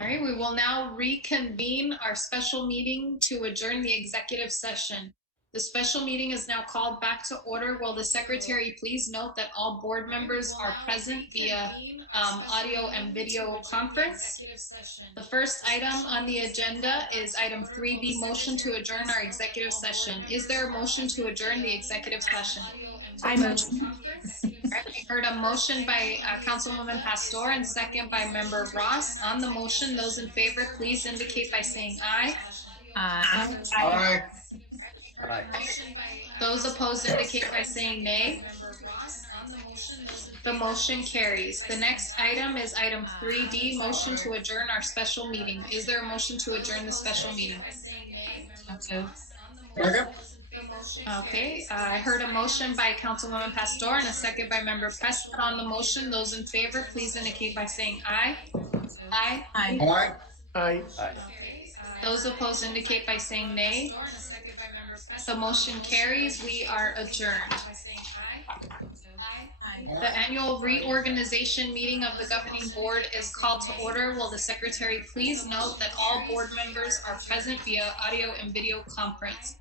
All right, we will now reconvene our special meeting to adjourn the executive session. The special meeting is now called back to order. Will the secretary please note that all board members are present via audio and video conference. The first item on the agenda is item 3B, motion to adjourn our executive session. Is there a motion to adjourn the executive session? I move. I heard a motion by Councilwoman Pastor and second by Member Ross. On the motion, those in favor, please indicate by saying aye. Aye. Aye. Those opposed indicate by saying nay. The motion carries. The next item is item 3D, motion to adjourn our special meeting. Is there a motion to adjourn the special meeting? Second. Okay, I heard a motion by Councilwoman Pastor and a second by Member Prescott. On the motion, those in favor, please indicate by saying aye. Aye. Aye. Aye. Those opposed indicate by saying nay. The motion carries. We are adjourned. The annual reorganization meeting of the governing board is called to order. Will the secretary please note that all board members are present via audio and video conference.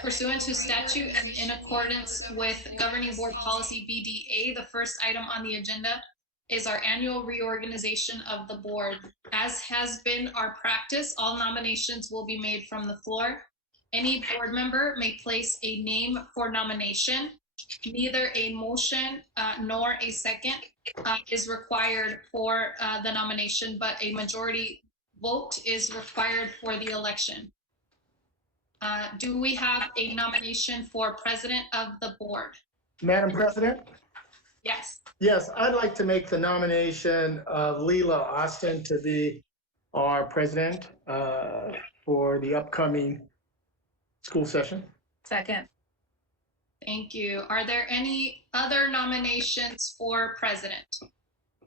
Pursuant to statute and in accordance with governing board policy BDA, the first item on the agenda is our annual reorganization of the board. As has been our practice, all nominations will be made from the floor. Any board member may place a name for nomination. Neither a motion nor a second is required for the nomination, but a majority vote is required for the election. Do we have a nomination for president of the board? Madam President? Yes. Yes, I'd like to make the nomination of Leila Austin to be our president for the upcoming school session. Second. Thank you. Are there any other nominations for president?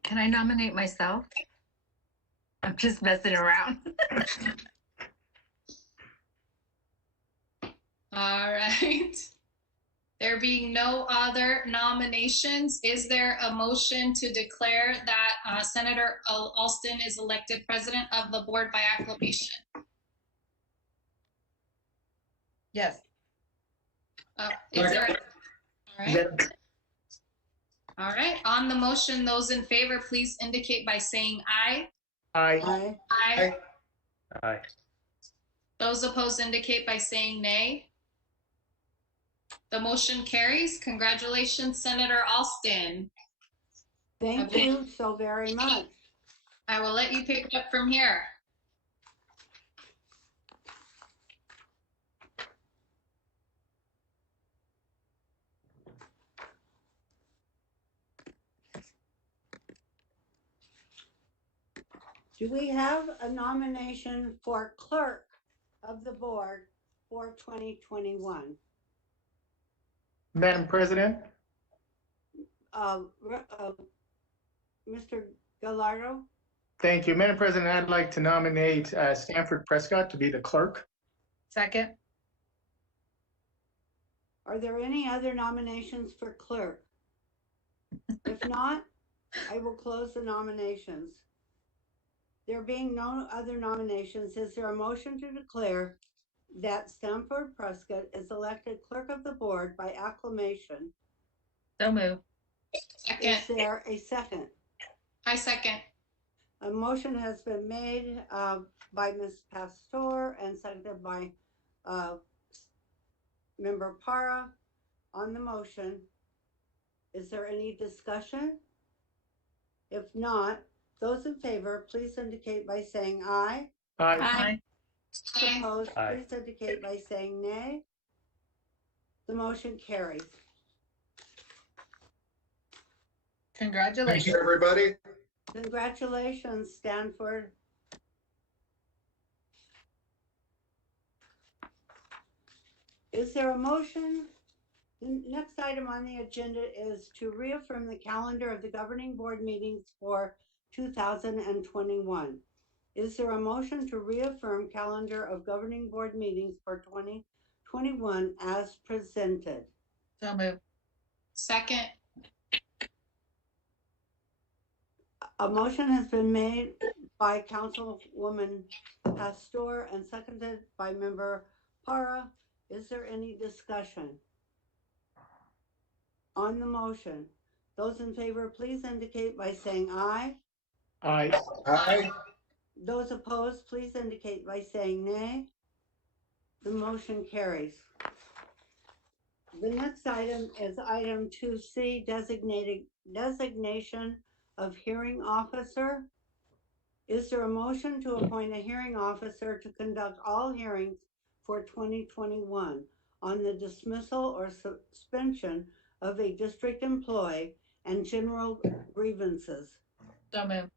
Can I nominate myself? I'm just messing around. All right. There being no other nominations, is there a motion to declare that Senator Alston is elected president of the board by acclamation? Yes. Is there? All right. All right. On the motion, those in favor, please indicate by saying aye. Aye. Aye. Aye. Those opposed indicate by saying nay. The motion carries. Congratulations, Senator Alston. Thank you so very much. I will let you pick it up from here. Do we have a nomination for clerk of the board for 2021? Madam President? Mr. Gallardo? Thank you. Madam President, I'd like to nominate Stanford Prescott to be the clerk. Second. Are there any other nominations for clerk? If not, I will close the nominations. There being no other nominations, is there a motion to declare that Stanford Prescott is elected clerk of the board by acclamation? So move. Second. Is there a second? I second. A motion has been made by Ms. Pastor and seconded by Member Para on the motion. Is there any discussion? If not, those in favor, please indicate by saying aye. Aye. Aye. Opposed, Aye. please indicate by saying nay. The motion carries. Congratulations. Thank you, everybody. Congratulations, Stanford. Is there a motion? The next item on the agenda is to reaffirm the calendar of the governing board meetings for 2021. Is there a motion to reaffirm calendar of governing board meetings for 2021 as presented? So move. Second. A motion has been made by Councilwoman Pastor and seconded by Member Para. Is there any discussion on the motion? Those in favor, please indicate by saying aye. Aye. Aye. Those opposed, please indicate by saying nay. The motion carries. The next item is item 2C, designation of hearing officer. Is there a motion to appoint a hearing officer to conduct all hearings for 2021 on the dismissal or suspension of a district employee and general grievances? So moved.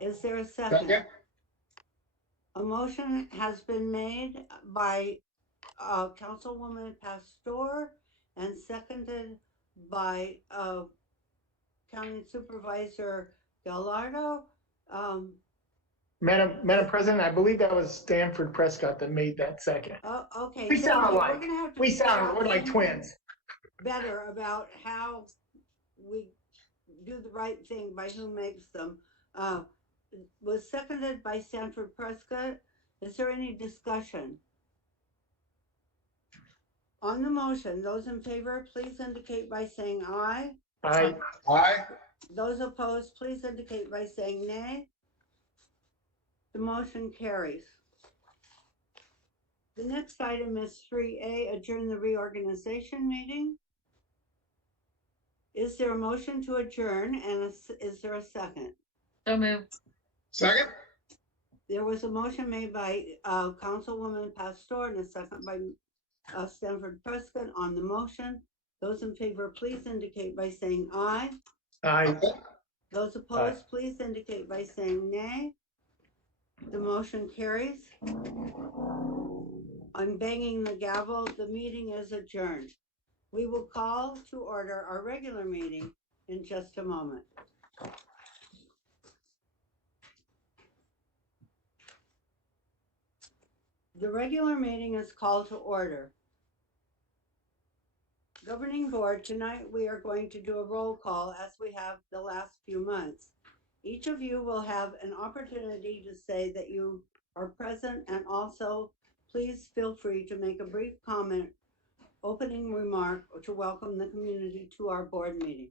Is there a second? Second. A motion has been made by Councilwoman Pastor and seconded by County Supervisor Gallardo. Madam President, I believe that was Stanford Prescott that made that second. Okay. We sound We're alike. gonna have to We figure sound, out we're like twins. better about how we do the right thing by who makes them. Was seconded by Stanford Prescott. Is there any discussion? On the motion, those in favor, please indicate by saying aye. Aye. Aye. Those opposed, please indicate by saying nay. The motion carries. The next item is 3A, adjourn the reorganization meeting. Is there a motion to adjourn and is there a second? So moved. Second. There was a motion made by Councilwoman Pastor and a second by Stanford Prescott on the motion. Those in favor, please indicate by saying aye. Aye. Those opposed, please indicate by saying nay. The motion carries. I'm banging the gavel. The meeting is adjourned. We will call to order our regular meeting in just a moment. The regular meeting is called to order. Governing Board, tonight we are going to do a roll call as we have the last few months. Each of you will have an opportunity to say that you are present, and also please feel free to make a brief comment, opening remark, or to welcome the community to our board meeting.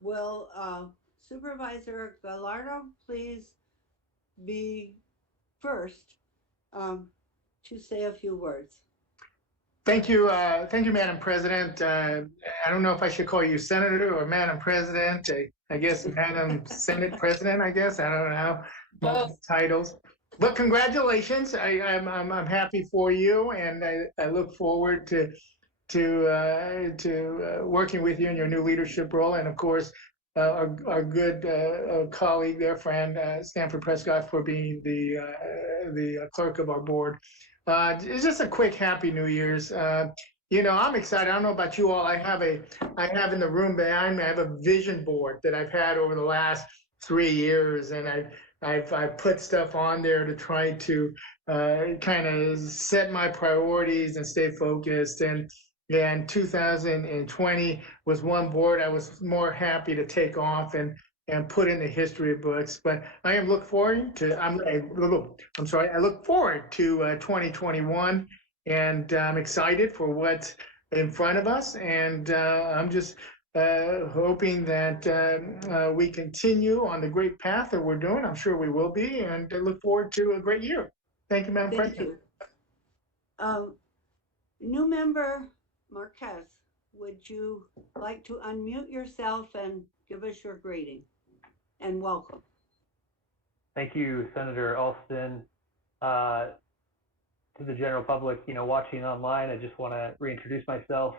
Will Supervisor Gallardo please be first to say a few words? Thank you, Madam President. I don't know if I should call you Senator or Madam President. I guess Madam Senate President, I guess. I don't know. Multiple titles. But congratulations. I'm happy for you, and I look forward to working with you in your new leadership role. And of course, our good colleague, their friend, Stanford Prescott, for being the clerk of our board. It's just a quick Happy New Year's. I'm excited. I don't know about you all. I have in the room behind me, I have a vision board that I've had over the last 3 years, and I've put stuff on there to try to kind of set my priorities and stay focused. And 2020 was one board I was more happy to take off and put in the history books. But I look forward to 2021, and I'm excited for what's in front of us. And I'm just hoping that we continue on the great path that we're doing. I'm sure we will be, and I look forward to a great year. Thank you, Madam President. You. New member Marquez, would you like to unmute yourself and give us your greeting and welcome? Thank you, Senator Alston. To the general public, watching online, I just want to reintroduce myself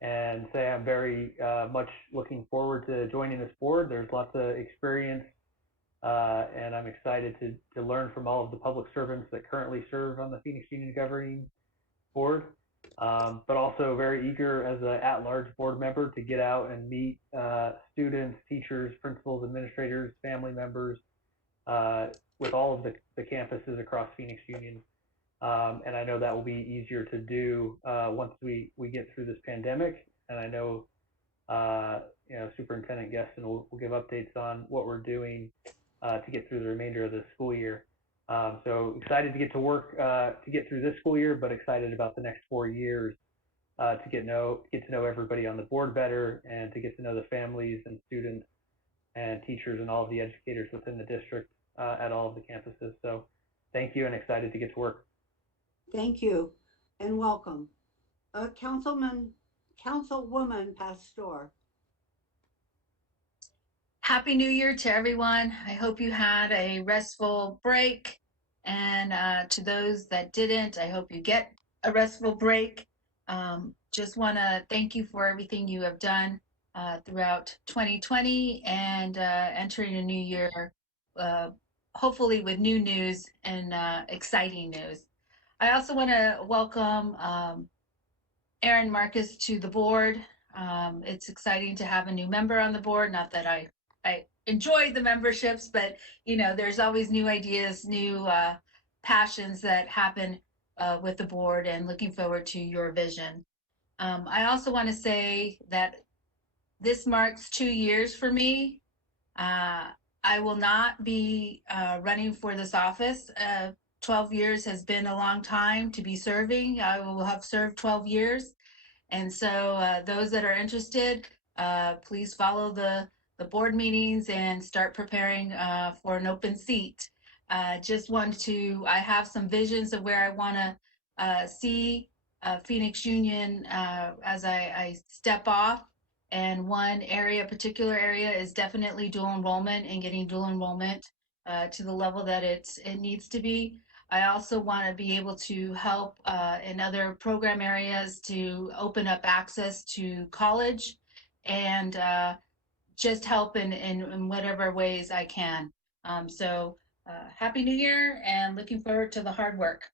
and say I'm very much looking forward to joining this board. There's lots of experience, and I'm excited to learn from all of the public servants that currently serve on the Phoenix Union Governing Board, but also very eager as an at-large board member to get out and meet students, teachers, principals, administrators, family members, with all of the campuses across Phoenix Union. And I know that will be easier to do once we get through this pandemic. And I know Superintendent Gueston will give updates on what we're doing to get through the remainder of the school year. So excited to get to work to get through this school year, but excited about the next 4 years to get to know everybody on the board better and to get to know the families and students and teachers and all of the educators within the district at all of the campuses. So thank you and excited to get to work. Thank you and welcome. Councilwoman Pastor. Happy New Year to everyone. I hope you had a restful break. And to those that didn't, I hope you get a restful break. Just want to thank you for everything you have done throughout 2020 and entering a new year, hopefully with new news and exciting news. I also want to welcome Aaron Marcus to the board. It's exciting to have a new member on the board. Not that I enjoy the memberships, but there's always new ideas, new passions that happen with the board, and looking forward to your vision. I also want to say that this marks 2 years for me. I will not be running for this office. 12 years has been a long time to be serving. I will have served 12 years. And so those that are interested, please follow the board meetings and start preparing for an open seat. I have some visions of where I want to see Phoenix Union as I step off. And one particular area is definitely dual enrollment and getting dual enrollment to the level that it needs to be. I also want to be able to help in other program areas to open up access to college and just help in whatever ways I can. So Happy New Year and looking forward to the hard work.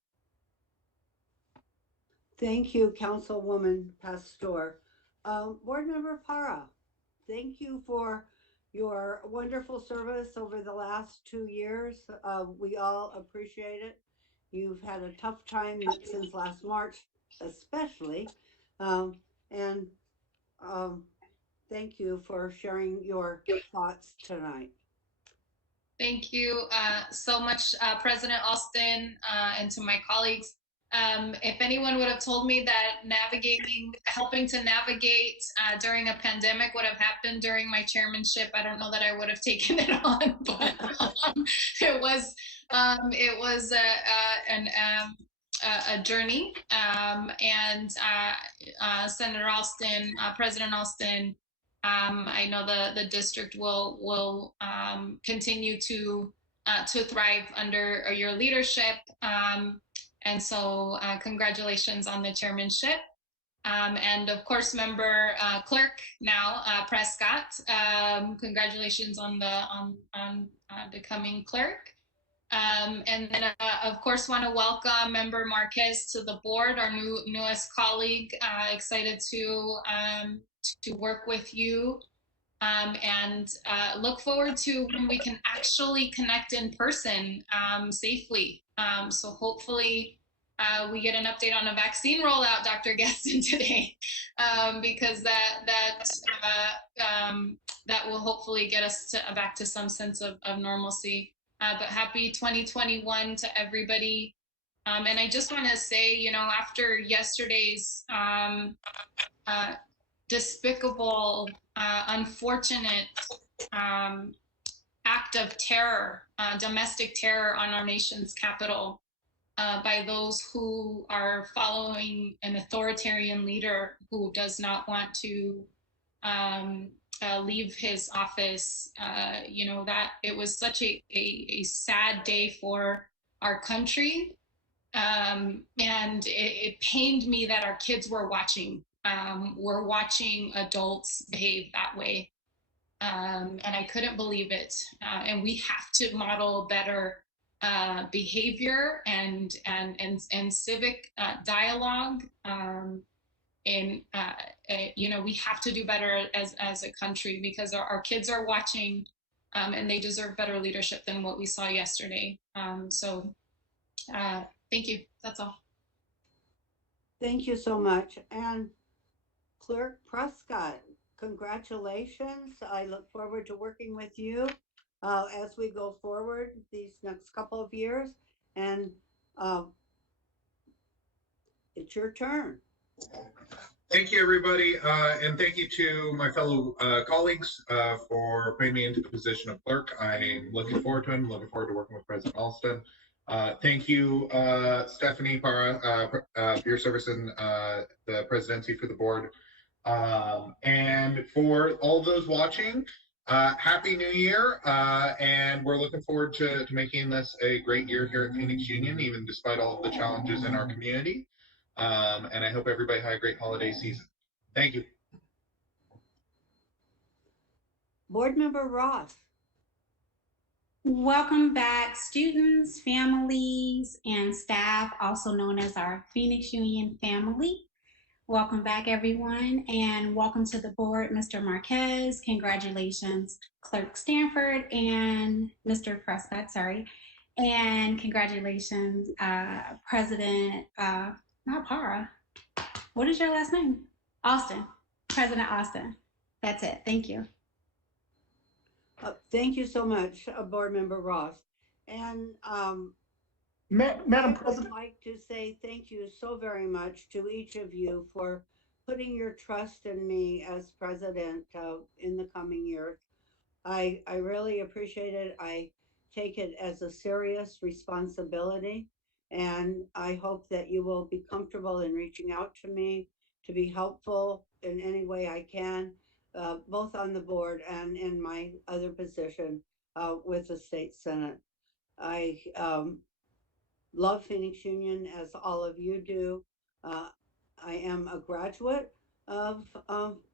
Thank you, Councilwoman Pastor. Board Member Para, thank you for your wonderful service over the last 2 years. We all appreciate it. You've had a tough time since last March, especially. And thank you for sharing your thoughts tonight. Thank you so much, President Austin, and to my colleagues. If anyone would have told me that helping to navigate during a pandemic would have happened during my chairmanship, I don't know that I would have taken it on. But it was a journey, and Senator Austin, President Austin. I know the district will continue to thrive under your leadership, and so congratulations on the chairmanship, and of course, member clerk now, Prescott. Congratulations on becoming clerk. And then, of course, want to welcome Member Marquez to the board, our newest colleague. Excited to work with you, and look forward to when we can actually connect in person safely. So hopefully we get an update on a vaccine rollout, Dr. Gaston, today, because that will hopefully get us back to some sense of normalcy. But happy 2021 to everybody. And I just want to say, after yesterday's despicable, unfortunate act of terror, domestic terror on our nation's capital by those who are following an authoritarian leader who does not want to leave his office, that it was such a sad day for our country. And it pained me that our kids were watching. We're watching adults behave that way. And I couldn't believe it. And we have to model better behavior and civic dialogue. And we have to do better as a country, because our kids are watching, and they deserve better leadership than what we saw yesterday. So thank you. That's all. Thank you so much. And Clerk Prescott, congratulations. I look forward to working with you as we go forward these next couple of years. And uh, it's your turn. Thank you, everybody, and thank you to my fellow colleagues for putting me into the position of clerk. I'm looking forward to it. I'm looking forward to working with President Alston. Thank you, Stephanie Parra, for your service in the presidency for the board. And for all those watching, Happy New Year, and we're looking forward to making this a great year here at Phoenix Union, even despite all of the challenges in our community. And I hope everybody had a great holiday season. Thank you. Board Member Ross. Welcome back, students, families, and staff, also known as our Phoenix Union family. Welcome back, everyone, and welcome to the board, Mr. Marquez. Congratulations, Clerk Stanford and Mr. Prescott, sorry. And congratulations, President, not Parra. What is your last name? Austin, President Austin. That's it, thank you. Thank you so much, Board Member Ross. And Madam I President. would like to say thank you so very much to each of you for putting your trust in me as president in the coming year. I really appreciate it. I take it as a serious responsibility, and I hope that you will be comfortable in reaching out to me to be helpful in any way I can, both on the board and in my other position with the state senate. I love Phoenix Union as all of you do. I am a graduate of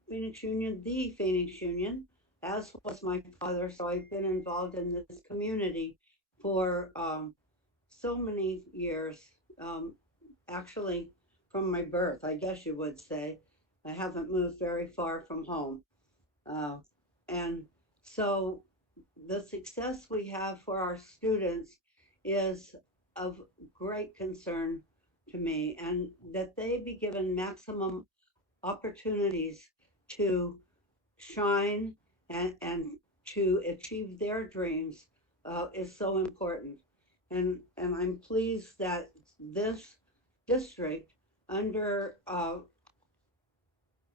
Phoenix Union, the Phoenix Union, as was my father. So I've been involved in this community for so many years, actually from my birth, I guess you would say. I haven't moved very far from home. And so the success we have for our students is of great concern to me, and that they be given maximum opportunities to shine and to achieve their dreams is so important. And I'm pleased that this district, under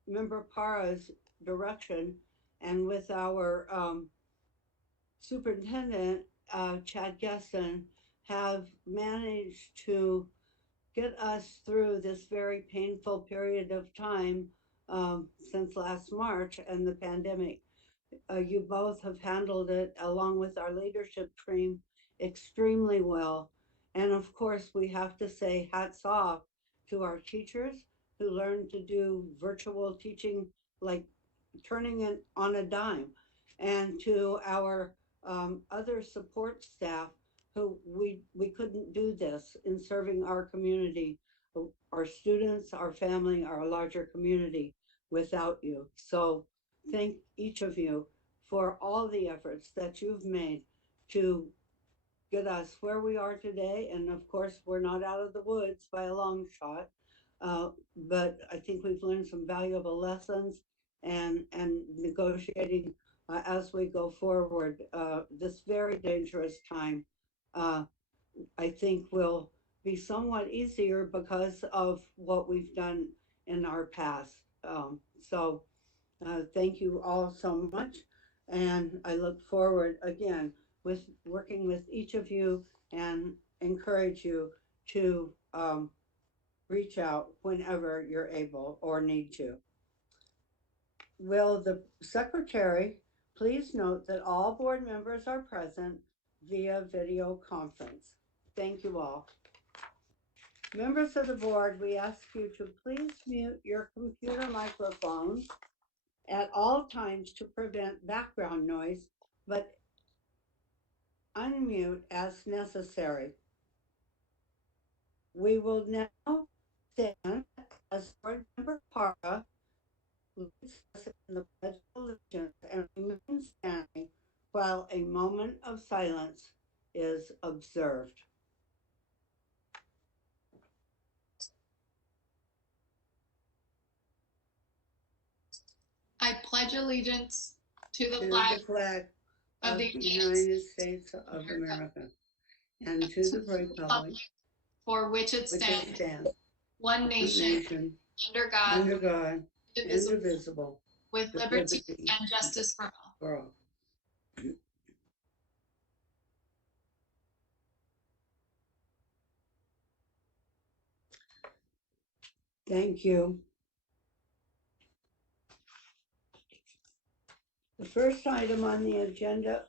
Member Parra's direction and with our superintendent, Chad Gesson, have managed to get us through this very painful period of time since last March and the pandemic. You both have handled it, along with our leadership team, extremely well. And of course, we have to say hats off to our teachers who learned to do virtual teaching, like turning it on a dime, and to our other support staff who we couldn't do this in serving our community, our students, our family, our larger community without you. So thank each of you for all the efforts that you've made to get us where we are today. And of course, we're not out of the woods by a long shot, but I think we've learned some valuable lessons and negotiating as we go forward. This very dangerous time, I think, will be somewhat easier because of what we've done in our past. So thank you all so much. And I look forward again with working with each of you and encourage you to reach out whenever you're able or need to. Will the secretary please note that all board members are present via video conference? Thank you all. Members of the board, we ask you to please mute your computer microphones at all times to prevent background noise, but unmute as necessary. We will now stand as Board Member Parra leads us in the Pledge of Allegiance and remain standing while a moment of silence is observed. I pledge allegiance to the to flag the flag of of the the United States of America and to the republic for which it which it stands, stands, one one nation, nation, under God, under God, indivisible, indivisible, with with liberty liberty and justice for all. for all. Thank you. The first item on the agenda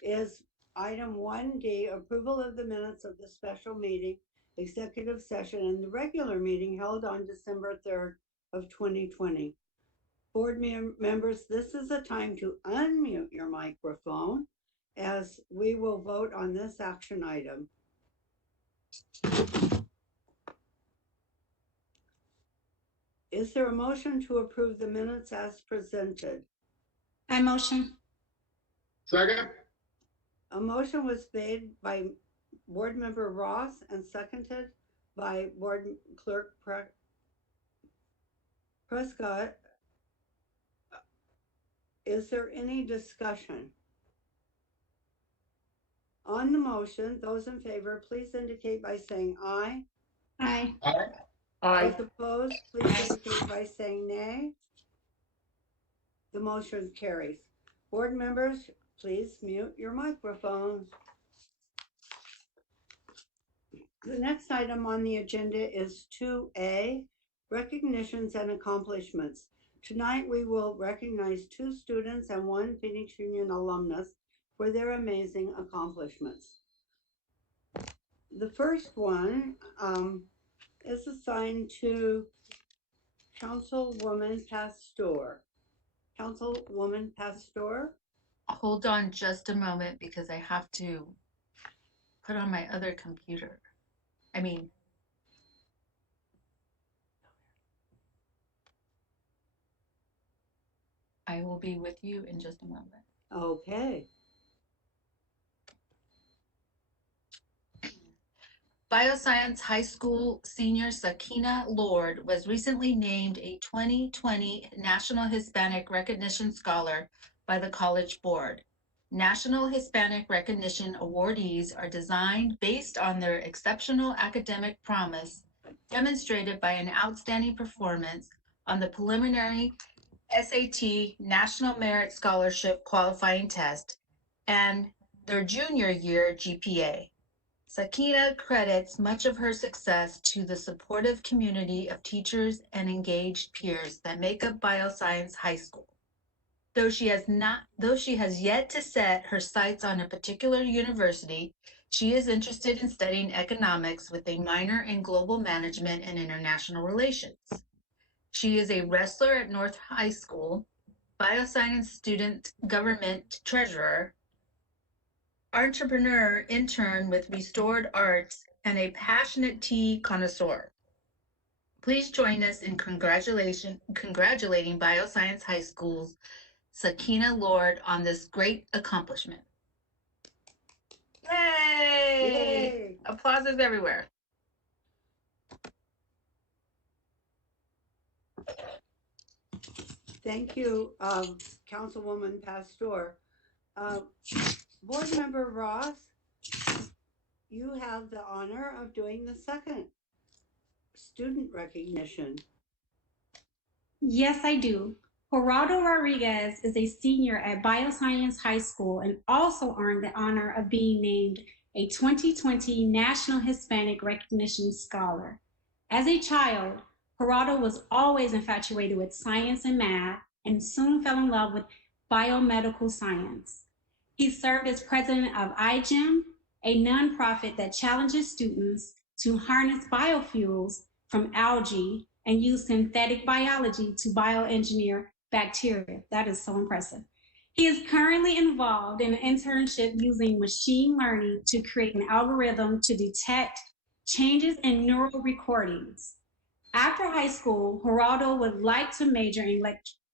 is item 1D, approval of the minutes of the special meeting, executive session, and the regular meeting held on December 3rd of 2020. Board members, this is a time to unmute your microphone as we will vote on this action item. Is there a motion to approve the minutes as presented? I motion. Second? A motion was made by Board Member Ross and seconded by Board Clerk Prescott. Is there any discussion? On the motion, those in favor, please indicate by saying aye. Aye. Aye. Those opposed, please indicate by saying nay. The motion carries. Board members, please mute your microphones. The next item on the agenda is 2A, recognitions and accomplishments. Tonight, we will recognize 2 students and 1 Phoenix Union alumnus for their amazing accomplishments. The first one is assigned to Councilwoman Pastor. Councilwoman Pastor? Hold on just a moment because I have to put on my other computer. I will be with you in just a moment. Okay. Bioscience High School senior Sakina Lord was recently named a 2020 National Hispanic Recognition Scholar by the College Board. National Hispanic Recognition awardees are designed based on their exceptional academic promise, demonstrated by an outstanding performance on the preliminary SAT National Merit Scholarship qualifying test and their junior year GPA. Sakina credits much of her success to the supportive community of teachers and engaged peers that make up Bioscience High School. Though she has yet to set her sights on a particular university, she is interested in studying economics with a minor in global management and international relations. She is a wrestler at North High School, bioscience student government treasurer, entrepreneur intern with Restored Arts, and a passionate tea connoisseur. Please join us in congratulating Bioscience High School's Sakina Lord on this great accomplishment. Yay! Yay! Applauses everywhere. Thank you, Councilwoman Pastor. Board Member Ross, you have the honor of doing the second student recognition. Yes, I do. Geraldo Rodriguez is a senior at Bioscience High School and also earned the honor of being named a 2020 National Hispanic Recognition Scholar. As a child, Geraldo was always infatuated with science and math and soon fell in love with biomedical science. He served as president of iGEM, a nonprofit that challenges students to harness biofuels from algae and use synthetic biology to bioengineer bacteria. That is so impressive. He is currently involved in an internship using machine learning to create an algorithm to detect changes in neural recordings. After high school, Geraldo would like to major in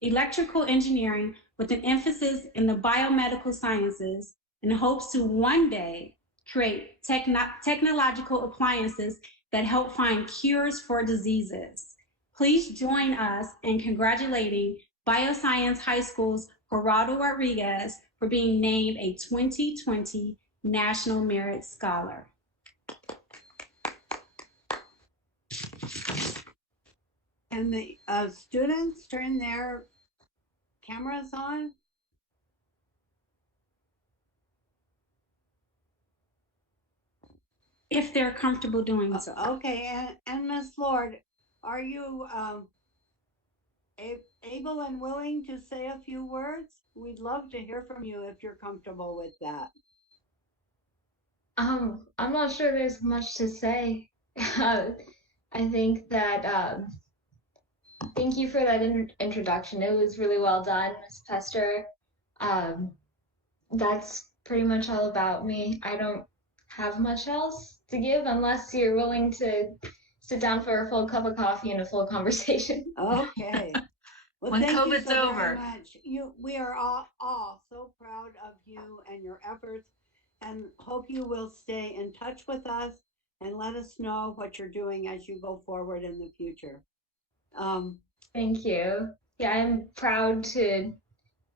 electrical engineering with an emphasis in the biomedical sciences and hopes to one day create technological appliances that help find cures for diseases. Please join us in congratulating Bioscience High School's Geraldo Rodriguez for being named a 2020 National Merit Scholar. And the students turn their cameras on. If they're comfortable doing so. Okay, and Ms. Lord, are you able and willing to say a few words? We'd love to hear from you if you're comfortable with that. I'm not sure there's much to say. I think that thank you for that introduction. It was really well done, Ms. Pester. That's pretty much all about me. I don't have much else to give unless you're willing to sit down for a full cup of coffee and a full conversation. Okay. Well, When thank you COVID's so over. very much. We are all so proud of you and your efforts, and hope you will stay in touch with us and let us know what you're doing as you go forward in the future. Thank you. Yeah, I'm proud to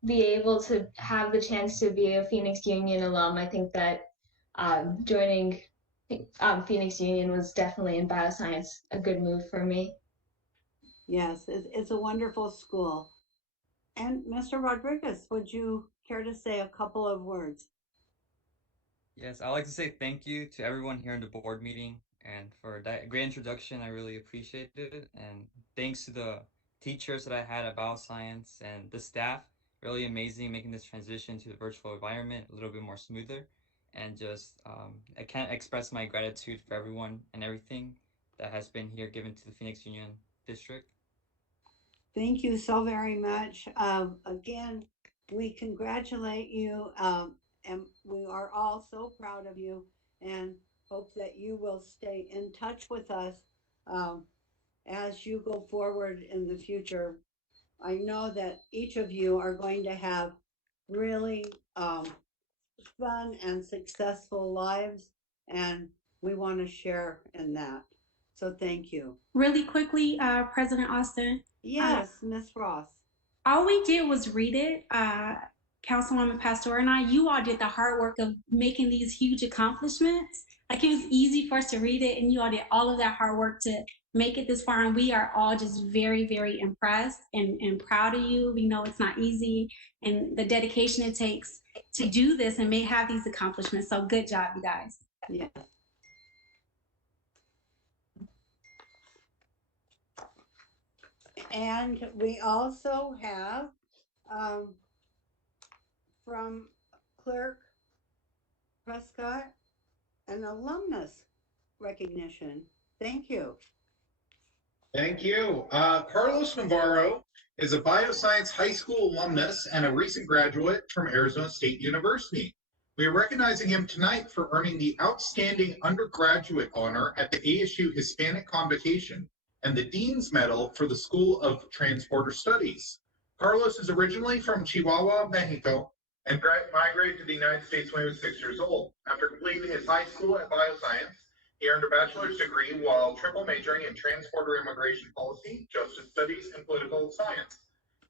be able to have the chance to be a Phoenix Union alum. I think that joining Phoenix Union was definitely in bioscience a good move for me. Yes, it's a wonderful school. And Mr. Rodriguez, would you care to say a couple of words? Yes, I'd like to say thank you to everyone here in the board meeting and for that great introduction. I really appreciate it. And thanks to the teachers that I had at bioscience and the staff, really amazing making this transition to the virtual environment a little bit more smoother. And just, I can't express my gratitude for everyone and everything that has been here given to the Phoenix Union District. Thank you so very much. Again, we congratulate you, and we are all so proud of you and hope that you will stay in touch with us as you go forward in the future. I know that each of you are going to have really fun and successful lives, and we want to share in that. So thank you. Really quickly, President Austin. Yes, Ms. Ross. All we did was read it. Councilwoman Pastor and you all did the hard work of making these huge accomplishments. Like, it was easy for us to read it, and you all did all of that hard work to make it this far. And we are all just very, very impressed and proud of you. We know it's not easy, and the dedication it takes to do this and may have these accomplishments. So good job, you guys. Yeah. And we also have from Clerk Prescott an alumnus recognition. Thank you. Thank you. Carlos Navarro is a Bioscience High School alumnus and a recent graduate from Arizona State University. We are recognizing him tonight for earning the Outstanding Undergraduate Honor at the ASU Hispanic Convocation and the Dean's Medal for the School of Transporter Studies. Carlos is originally from Chihuahua, Mexico, and migrated to the United States when he was 6 years old. After completing his high school at bioscience, he earned a bachelor's degree while triple majoring in transporter immigration policy, justice studies, and political science.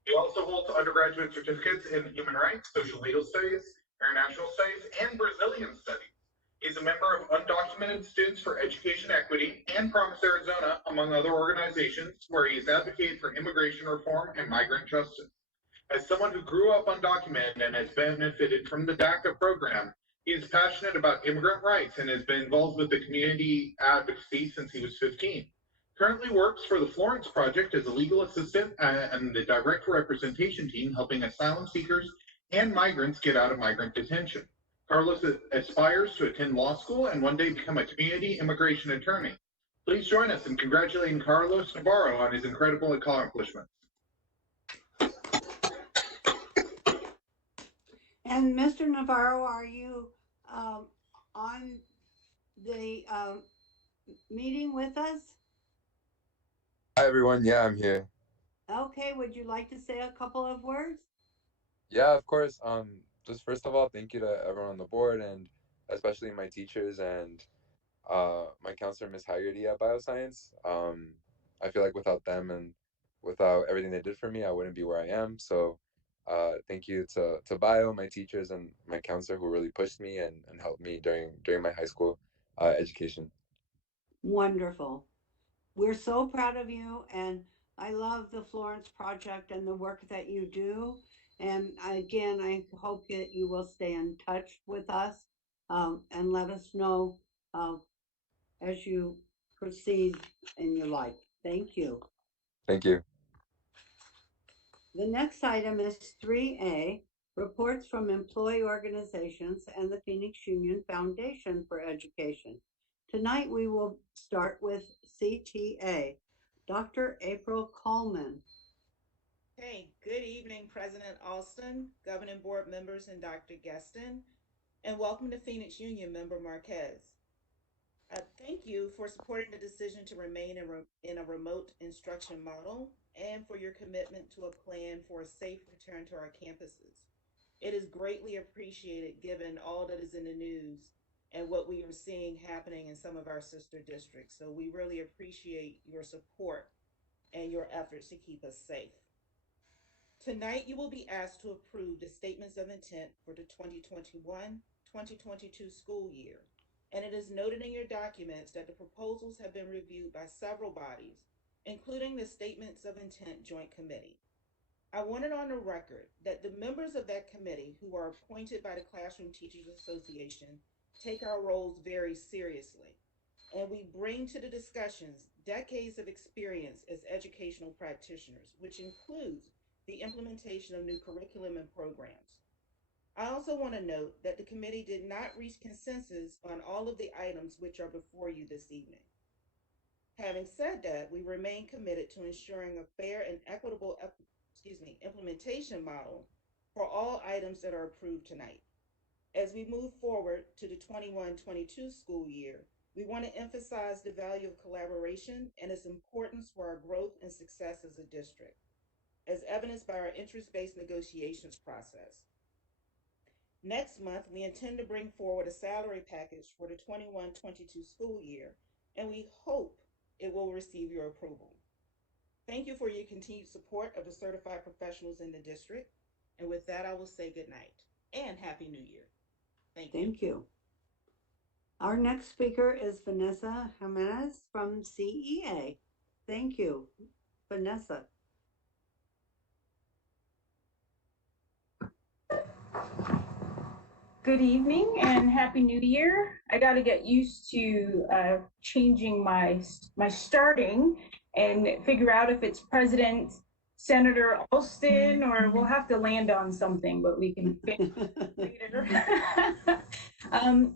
He also holds undergraduate certificates in human rights, social legal studies, international studies, and Brazilian studies. He's a member of Undocumented Students for Education Equity and Promise Arizona, among other organizations, where he has advocated for immigration reform and migrant justice. As someone who grew up undocumented and has benefited from the DACA program, he is passionate about immigrant rights and has been involved with the community advocacy since he was 15. Currently works for the Florence Project as a legal assistant and the direct representation team helping asylum seekers and migrants get out of migrant detention. Carlos aspires to attend law school and one day become a community immigration attorney. Please join us in congratulating Carlos Navarro on his incredible accomplishments. And Mr. Navarro, are you on the meeting with us? Hi, everyone. Yeah, I'm here. Okay, would you like to say a couple of words? Yeah, of course. Just first of all, thank you to everyone on the board and especially my teachers and my counselor, Miss Haggerty at Bioscience. I feel like without them and without everything they did for me, I wouldn't be where I am. So thank you to Bio, my teachers, and my counselor who really pushed me and helped me during my high school education. Wonderful. We're so proud of you, and I love the Florence Project and the work that you do. And again, I hope that you will stay in touch with us and let us know as you proceed in your life. Thank you. Thank you. The next item is 3A, reports from employee organizations and the Phoenix Union Foundation for Education. Tonight we will start with CTA. Dr. April Coleman. Hey, good evening, President Alston, Governing Board members, and Dr. Gueston, and welcome to Phoenix Union member Marquez. Thank you for supporting the decision to remain in a remote instruction model and for your commitment to a plan for a safe return to our campuses. It is greatly appreciated given all that is in the news and what we are seeing happening in some of our sister districts. So we really appreciate your support and your efforts to keep us safe. Tonight, you will be asked to approve the statements of intent for the 2021-2022 school year. And it is noted in your documents that the proposals have been reviewed by several bodies, including the Statements of Intent Joint Committee. I want it on the record that the members of that committee who are appointed by the Classroom Teachers Association take our roles very seriously, and we bring to the discussions decades of experience as educational practitioners, which includes the implementation of new curriculum and programs. I also want to note that the committee did not reach consensus on all of the items which are before you this evening. Having said that, we remain committed to ensuring a fair and equitable implementation model for all items that are approved tonight. As we move forward to the 21-22 school year, we want to emphasize the value of collaboration and its importance for our growth and success as a district, as evidenced by our interest-based negotiations process. Next month, we intend to bring forward a salary package for the 21-22 school year, and we hope it will receive your approval. Thank you for your continued support of the certified professionals in the district. And with that, I will say good night and Happy New Year. Thank you. Our next speaker is Vanessa Jimenez from CEA. Thank you, Vanessa. Good evening and Happy New Year. I got to get used to changing my starting and figure out if it's President Senator Alston or we'll have to land on something, but we can figure later.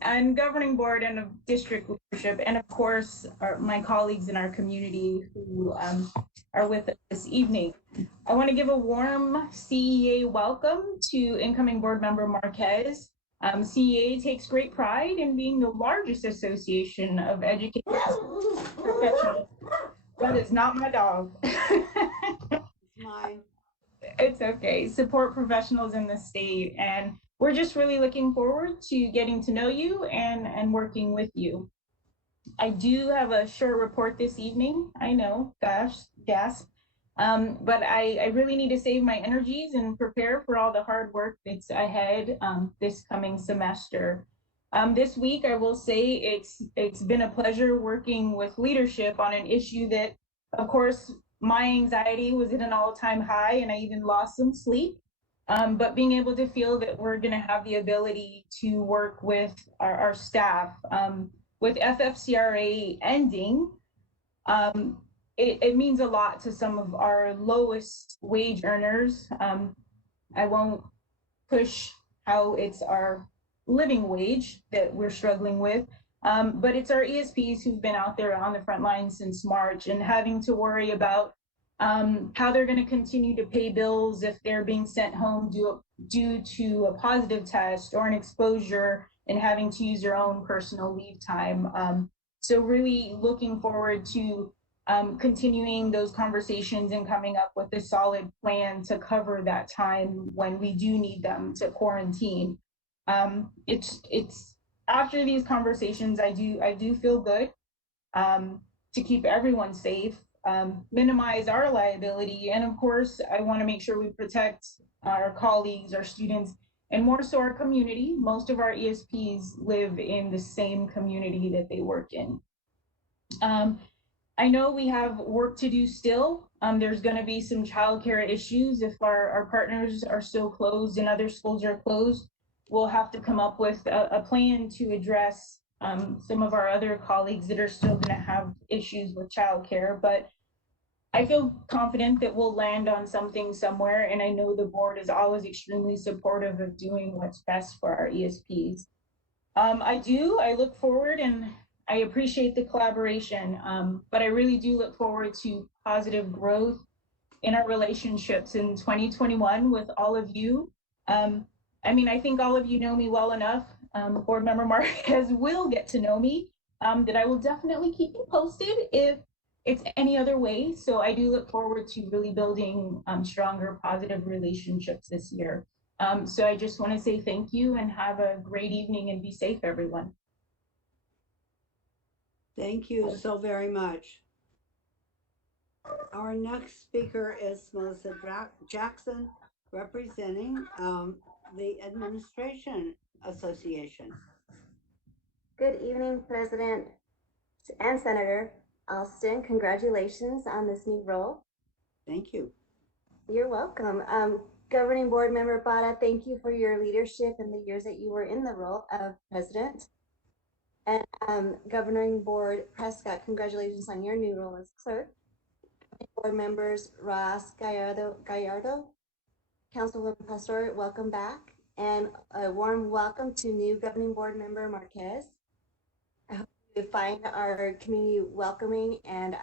And governing board and of district leadership, and of course my colleagues in our community who are with us this evening. I want to give a warm CEA welcome to incoming board member Marquez. CEA takes great pride in being the largest association of educators professionals. That is not my dog. It's mine. It's okay. Support professionals in the state, and we're just really looking forward to getting to know you and working with you. I do have a short report this evening. I know, gosh, gasp. But I really need to save my energies and prepare for all the hard work that's ahead this coming semester. This week, I will say it's been a pleasure working with leadership on an issue that, of course, my anxiety was at an all-time high and I even lost some sleep. But being able to feel that we're going to have the ability to work with our staff. With FFCRA ending, it means a lot to some of our lowest wage earners. I won't push how it's our living wage that we're struggling with, but it's our ESPs who've been out there on the front lines since March and having to worry about how they're going to continue to pay bills if they're being sent home due to a positive test or an exposure and having to use their own personal leave time. So really looking forward to continuing those conversations and coming up with a solid plan to cover that time when we do need them to quarantine. It's after these conversations, I do feel good to keep everyone safe. minimize our liability. And of course, I want to make sure we protect our colleagues, our students, and more so our community. Most of our ESPs live in the same community that they work in. I know we have work to do still. There's going to be some childcare issues if our partners are still closed and other schools are closed. We'll have to come up with a plan to address some of our other colleagues that are still going to have issues with childcare. But I feel confident that we'll land on something somewhere, and I know the board is always extremely supportive of doing what's best for our ESPs. I look forward and I appreciate the collaboration, but I really do look forward to positive growth in our relationships in 2021 with all of you. I think all of you know me well enough. Board Member Marquez will get to know me, that I will definitely keep you posted if it's any other way. So I do look forward to really building stronger, positive relationships this year. So I just want to say thank you and have a great evening and be safe, everyone. Thank you so very much. Our next speaker is Melissa Jackson, representing the Administration Association. Good evening, President and Senator Alston. Congratulations on this new role. Thank you. You're welcome. Governing Board Member Bada, thank you for your leadership in the years that you were in the role of President. And Governing Board Prescott, congratulations on your new role as Clerk. Board members Ross Gallardo, Councilwoman Pastor, welcome back. And a warm welcome to new Governing Board Member Marquez. I hope you find our community welcoming and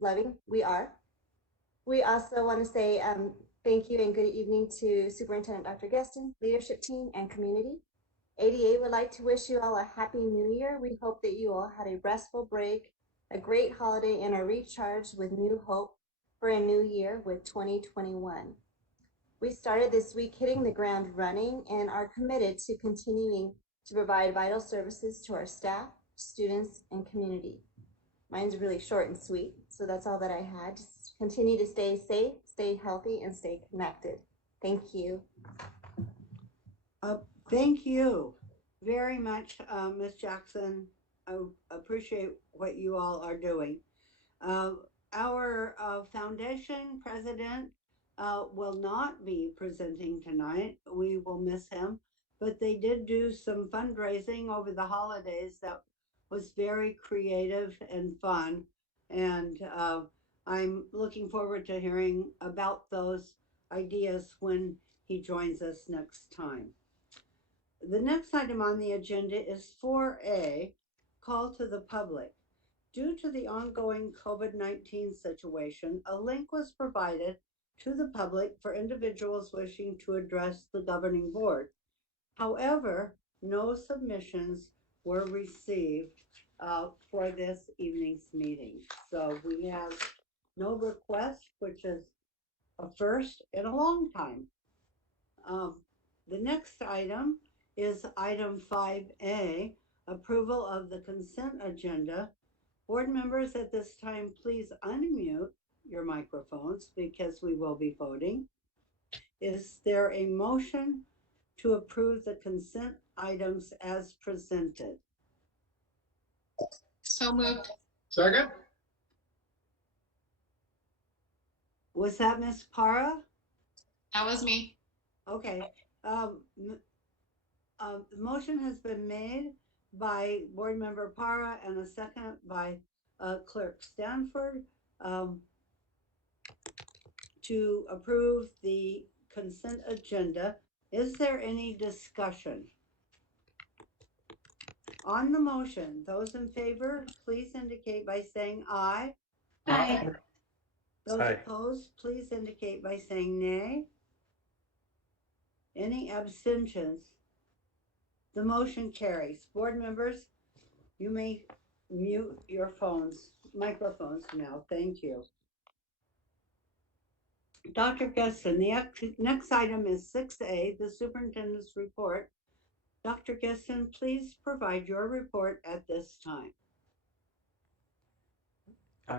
loving. We are. We also want to say thank you and good evening to Superintendent Dr. Gueston, leadership team, and community. ADA would like to wish you all a happy new year. We hope that you all had a restful break, a great holiday, and are recharged with new hope for a new year with 2021. We started this week hitting the ground running and are committed to continuing to provide vital services to our staff, students, and community. Mine's really short and sweet, so that's all that I had. Just continue to stay safe, stay healthy, and stay connected. Thank you. Thank you very much, Ms. Jackson. I appreciate what you all are doing. Our foundation president will not be presenting tonight. We will miss him, but they did do some fundraising over the holidays that was very creative and fun. And I'm looking forward to hearing about those ideas when he joins us next time. The next item on the agenda is 4A, call to the public. Due to the ongoing COVID-19 situation, a link was provided to the public for individuals wishing to address the governing board. However, no submissions were received for this evening's meeting. So we have no request, which is a first in a long time. The next item is item 5A, approval of the consent agenda. Board members, at this time, please unmute your microphones because we will be voting. Is there a motion to approve the consent items as presented? So moved. Second? Was that Ms. Para? That was me. Okay. The motion has been made by Board Member Para and a second by Clerk Stanford to approve the consent agenda. Is there any discussion? On the motion, those in favor, please indicate by saying aye. Aye. Those Aye. opposed, please indicate by saying nay. Any abstentions? The motion carries. Board members, you may mute your microphones now. Thank you. Dr. Gesson, the next item is 6A, the superintendent's report. Dr. Gesson, please provide your report at this time.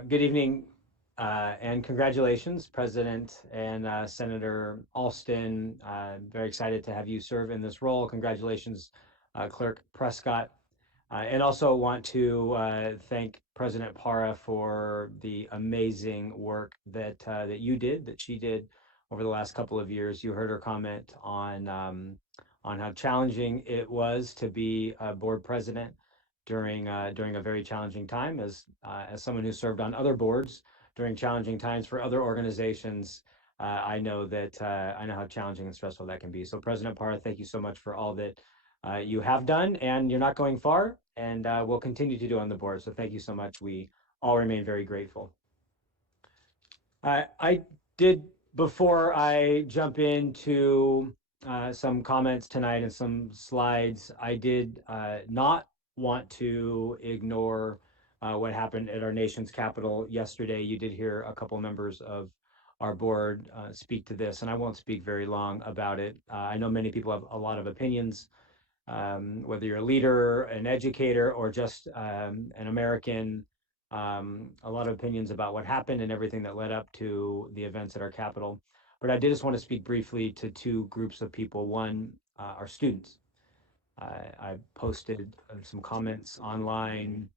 Good evening, And congratulations, President and Senator Alston. Very excited to have you serve in this role. Congratulations, Clerk Prescott. And also want to thank President Para for the amazing work that she did over the last couple of years. You heard her comment on how challenging it was to be a board president during a very challenging time. As someone who served on other boards during challenging times for other organizations, I know how challenging and stressful that can be. So President Para, thank you so much for all that you have done, and you're not going far, and will continue to do on the board. So thank you so much. We all remain very grateful. I did, before I jump into some comments tonight and some slides, I did not want to ignore what happened at our nation's capital yesterday. You did hear a couple members of our board speak to this, and I won't speak very long about it. I know many people have a lot of opinions, whether you're a leader, an educator, or just an American. A lot of opinions about what happened and everything that led up to the events at our Capitol. But I did just want to speak briefly to two groups of people. One, our students. I posted some comments online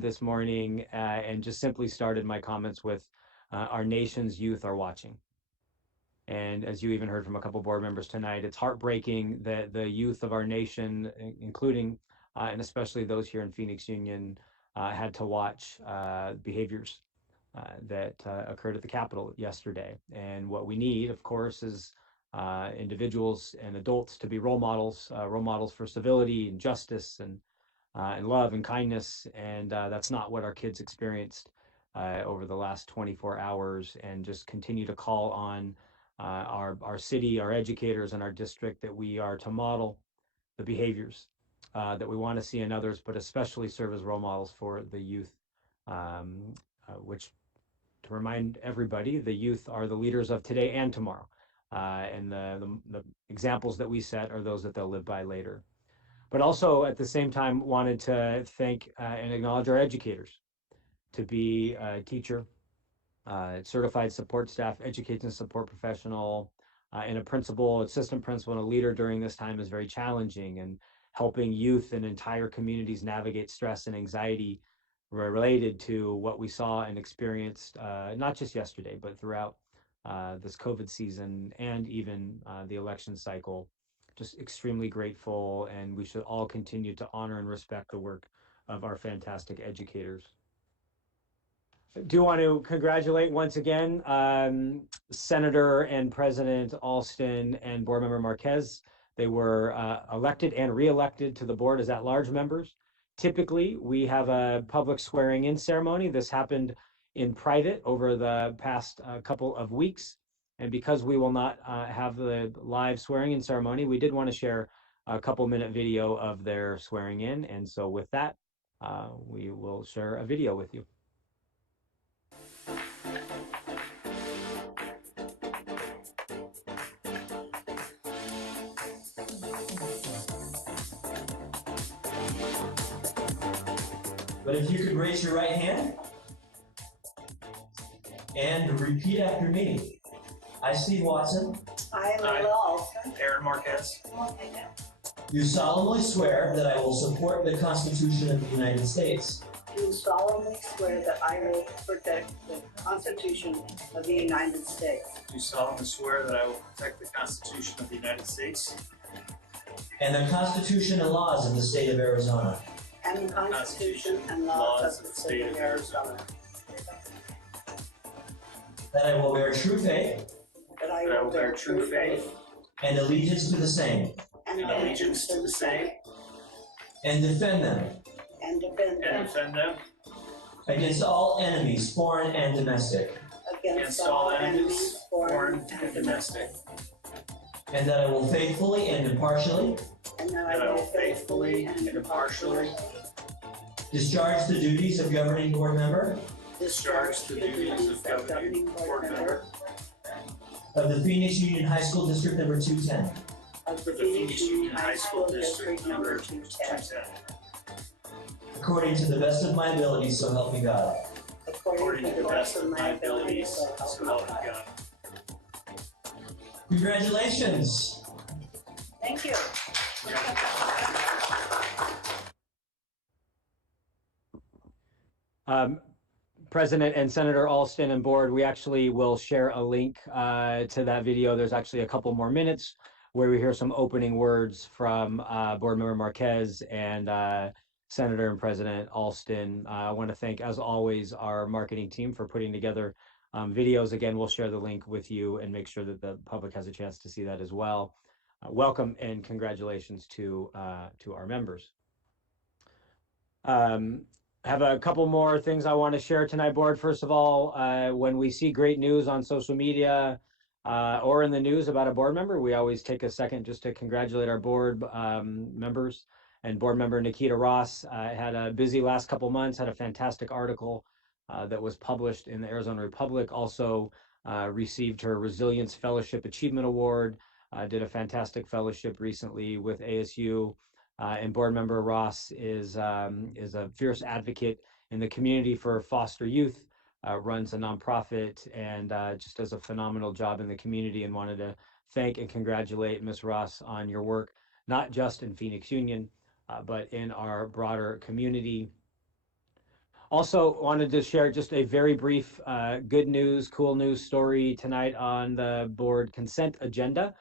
this morning, and just simply started my comments with our nation's youth are watching. And as you even heard from a couple board members tonight, it's heartbreaking that the youth of our nation, including and especially those here in Phoenix Union, had to watch behaviors that occurred at the Capitol yesterday. And what we need, of course, is individuals and adults to be role models for civility and justice and love and kindness. And that's not what our kids experienced over the last 24 hours. And just continue to call on our city, our educators, and our district that we are to model the behaviors that we want to see in others, but especially serve as role models for the youth, which, to remind everybody, the youth are the leaders of today and tomorrow. And the examples that we set are those that they'll live by later. But also at the same time wanted to thank and acknowledge our educators. To be a teacher, certified support staff, education support professional, and a principal, assistant principal, and a leader during this time is very challenging, and helping youth and entire communities navigate stress and anxiety related to what we saw and experienced, not just yesterday, but throughout this COVID season and even the election cycle. Just extremely grateful, and we should all continue to honor and respect the work of our fantastic educators. I do want to congratulate once again Senator and President Alston and Board Member Marquez. They were elected and re-elected to the board as at-large members. Typically, we have a public swearing-in ceremony. This happened in private over the past couple of weeks. And because we will not have the live swearing-in ceremony, we did want to share a couple-minute video of their swearing-in. And so with that, we will share a video with you. But if you could raise your right hand and repeat after me. I, Steve Watson. I, Layla Alston. Aaron Marquez. Do solemnly swear that I will support the Constitution of the United States. Do solemnly swear that I will protect the Constitution of the United States. Do solemnly swear that I will protect the Constitution of the United States. And the Constitution and laws of the state of Arizona. And the Constitution and laws of the state of Arizona. That I will bear true faith. That I will bear true faith. And allegiance to the same. And allegiance to the same. And defend them. And defend them. Against all enemies, foreign and domestic. Against all enemies, foreign and domestic. And that I will faithfully and impartially. And that I will faithfully and impartially. Discharge the duties of governing board member. Discharge the duties of governing board member. Of the Phoenix Union High School District number 210. Of the Phoenix Union High School District number 210. According to the best of my ability, so help me God. according to the best of my abilities, so help me God. Congratulations. Thank you. President and Senator Alston and board, we actually will share a link to that video. There's actually a couple more minutes where we hear some opening words from Board Member Marquez and Senator and President Alston. I want to thank, as always, our marketing team for putting together videos. Again, we'll share the link with you and make sure that the public has a chance to see that as well. Welcome and congratulations to our members. Have a couple more things I want to share tonight, board. First of all, when we see great news on social media or in the news about a board member, we always take a second just to congratulate our board members. And board member Nikita Ross had a busy last couple months, had a fantastic article that was published in the Arizona Republic, also received her Resilience Fellowship Achievement Award, did a fantastic fellowship recently with ASU. And board member Ross is a fierce advocate in the community for foster youth, runs a nonprofit, and just does a phenomenal job in the community, and wanted to thank and congratulate Ms. Ross on your work, not just in Phoenix Union, but in our broader community. Also wanted to share just a very brief good news, cool news story tonight on the board consent agenda.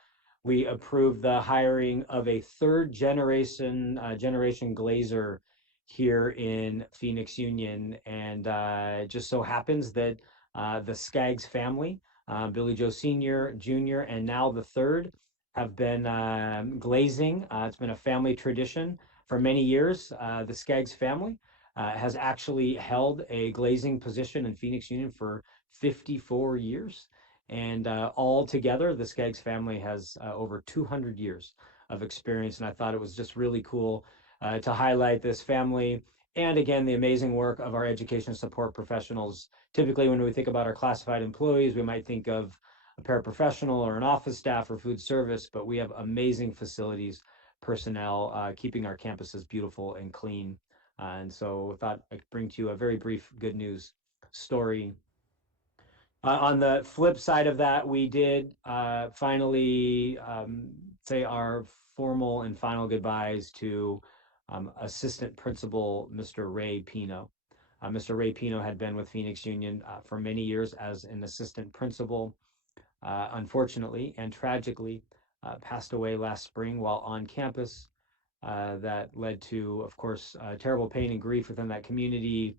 We approved the hiring of a third generation glazer here in Phoenix Union, and it just so happens that the Skaggs family, Billy Joe Sr., Jr., and now the third, have been glazing. It's been a family tradition for many years. The Skaggs family has actually held a glazing position in Phoenix Union for 54 years. And all together, the Skaggs family has over 200 years of experience. And I thought it was just really cool to highlight this family. And again, the amazing work of our education support professionals. Typically, when we think about our classified employees, we might think of a paraprofessional or an office staff or food service, but we have amazing facilities personnel keeping our campuses beautiful and clean. And so I thought I'd bring to you a very brief good news story. On the flip side of that, we did finally say our formal and final goodbyes to Assistant Principal Mr. Ray Pino. Mr. Ray Pino had been with Phoenix Union for many years as an assistant principal. Unfortunately and tragically, passed away last spring while on campus. That led to, of course, terrible pain and grief within that community.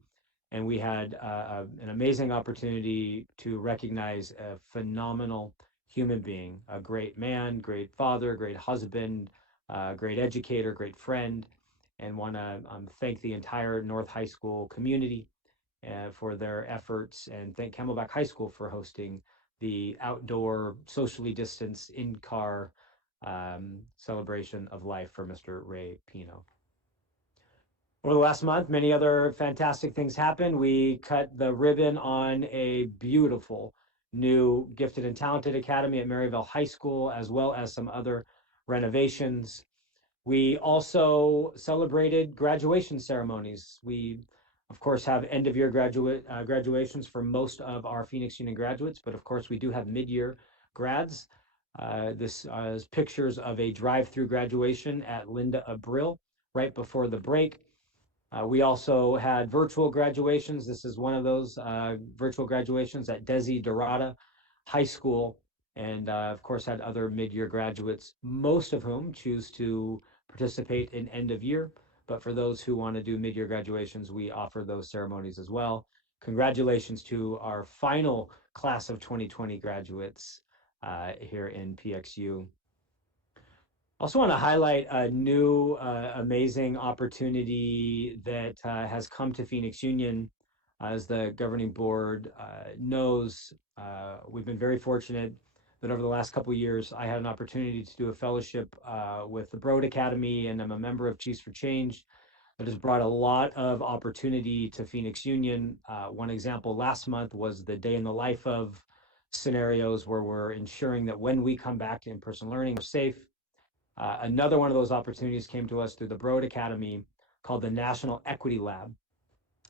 And we had an amazing opportunity to recognize a phenomenal human being, a great man, great father, great husband, great educator, great friend, and want to thank the entire North High School community for their efforts, and thank Camelback High School for hosting the outdoor, socially distanced, in-car celebration of life for Mr. Ray Pino. Over the last month, many other fantastic things happened. We cut the ribbon on a beautiful new Gifted and Talented Academy at Maryville High School, as well as some other renovations. We also celebrated graduation ceremonies. We, of course, have end-of-year graduations for most of our Phoenix Union graduates, but of course we do have mid-year grads. This is pictures of a drive-through graduation at Linda Abril right before the break. We also had virtual graduations. This is one of those virtual graduations at Desiderata High School, and of course had other mid-year graduates, most of whom choose to participate in end of year. But for those who want to do mid-year graduations, we offer those ceremonies as well. Congratulations to our final class of 2020 graduates here in PXU. Also want to highlight a new amazing opportunity that has come to Phoenix Union. As the governing board knows, we've been very fortunate that over the last couple of years, I had an opportunity to do a fellowship with the Broad Academy, and I'm a member of Chiefs for Change. That has brought a lot of opportunity to Phoenix Union. One example last month was the day in the life of scenarios where we're ensuring that when we come back to in-person learning, we're safe. Another one of those opportunities came to us through the Broad Academy called the National Equity Lab.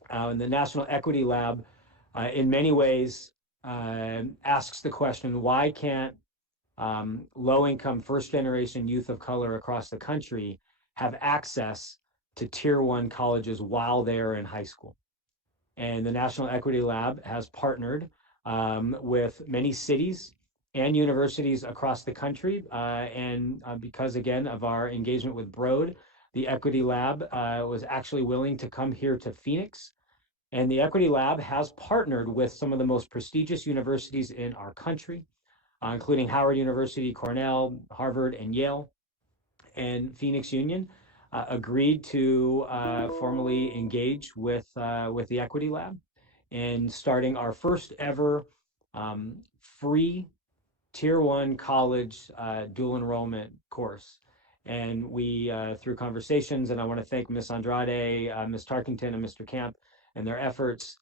And the National Equity Lab in many ways asks the question, why can't low-income first-generation youth of color across the country have access to Tier 1 colleges while they're in high school? And the National Equity Lab has partnered with many cities and universities across the country. And because, again, of our engagement with Broad, the Equity Lab was actually willing to come here to Phoenix. And the Equity Lab has partnered with some of the most prestigious universities in our country, including Howard University, Cornell, Harvard, and Yale. And Phoenix Union agreed to formally engage with the Equity Lab in starting our first ever free Tier 1 college dual enrollment course. And we, through conversations, and I want to thank Ms. Andrade, Ms. Tarkington, and Mr. Camp and their efforts,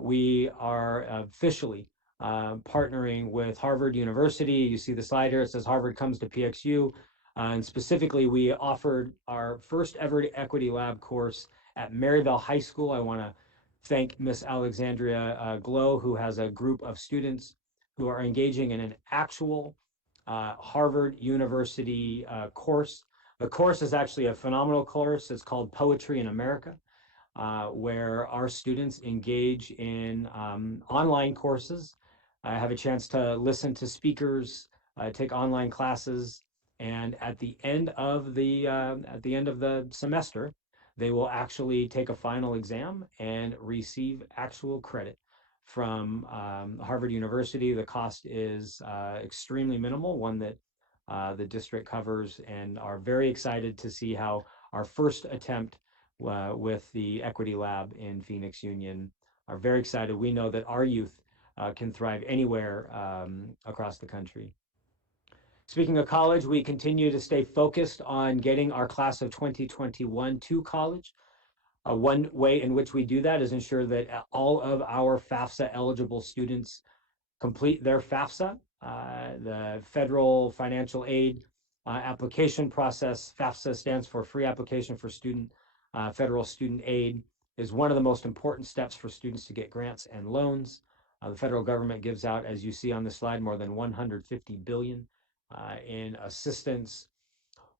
we are officially partnering with Harvard University. You see the slide here, it says Harvard comes to PXU. And specifically, we offered our first ever Equity Lab course at Maryville High School. I want to thank Miss Alexandria Glow, who has a group of students who are engaging in an actual Harvard University course. The course is actually a phenomenal course. It's called Poetry in America, where our students engage in online courses, have a chance to listen to speakers, take online classes, and at the end of the semester, they will actually take a final exam and receive actual credit from Harvard University. The cost is extremely minimal, one that the district covers, and are very excited to see how our first attempt with the Equity Lab in Phoenix Union are very excited. We know that our youth can thrive anywhere across the country. Speaking of college, we continue to stay focused on getting our class of 2021 to college. One way in which we do that is ensure that all of our FAFSA eligible students complete their FAFSA. The federal financial aid application process, FAFSA stands for Free Application for Student Federal Student Aid, is one of the most important steps for students to get grants and loans. The federal government gives out, as you see on the slide, more than $150 billion in assistance.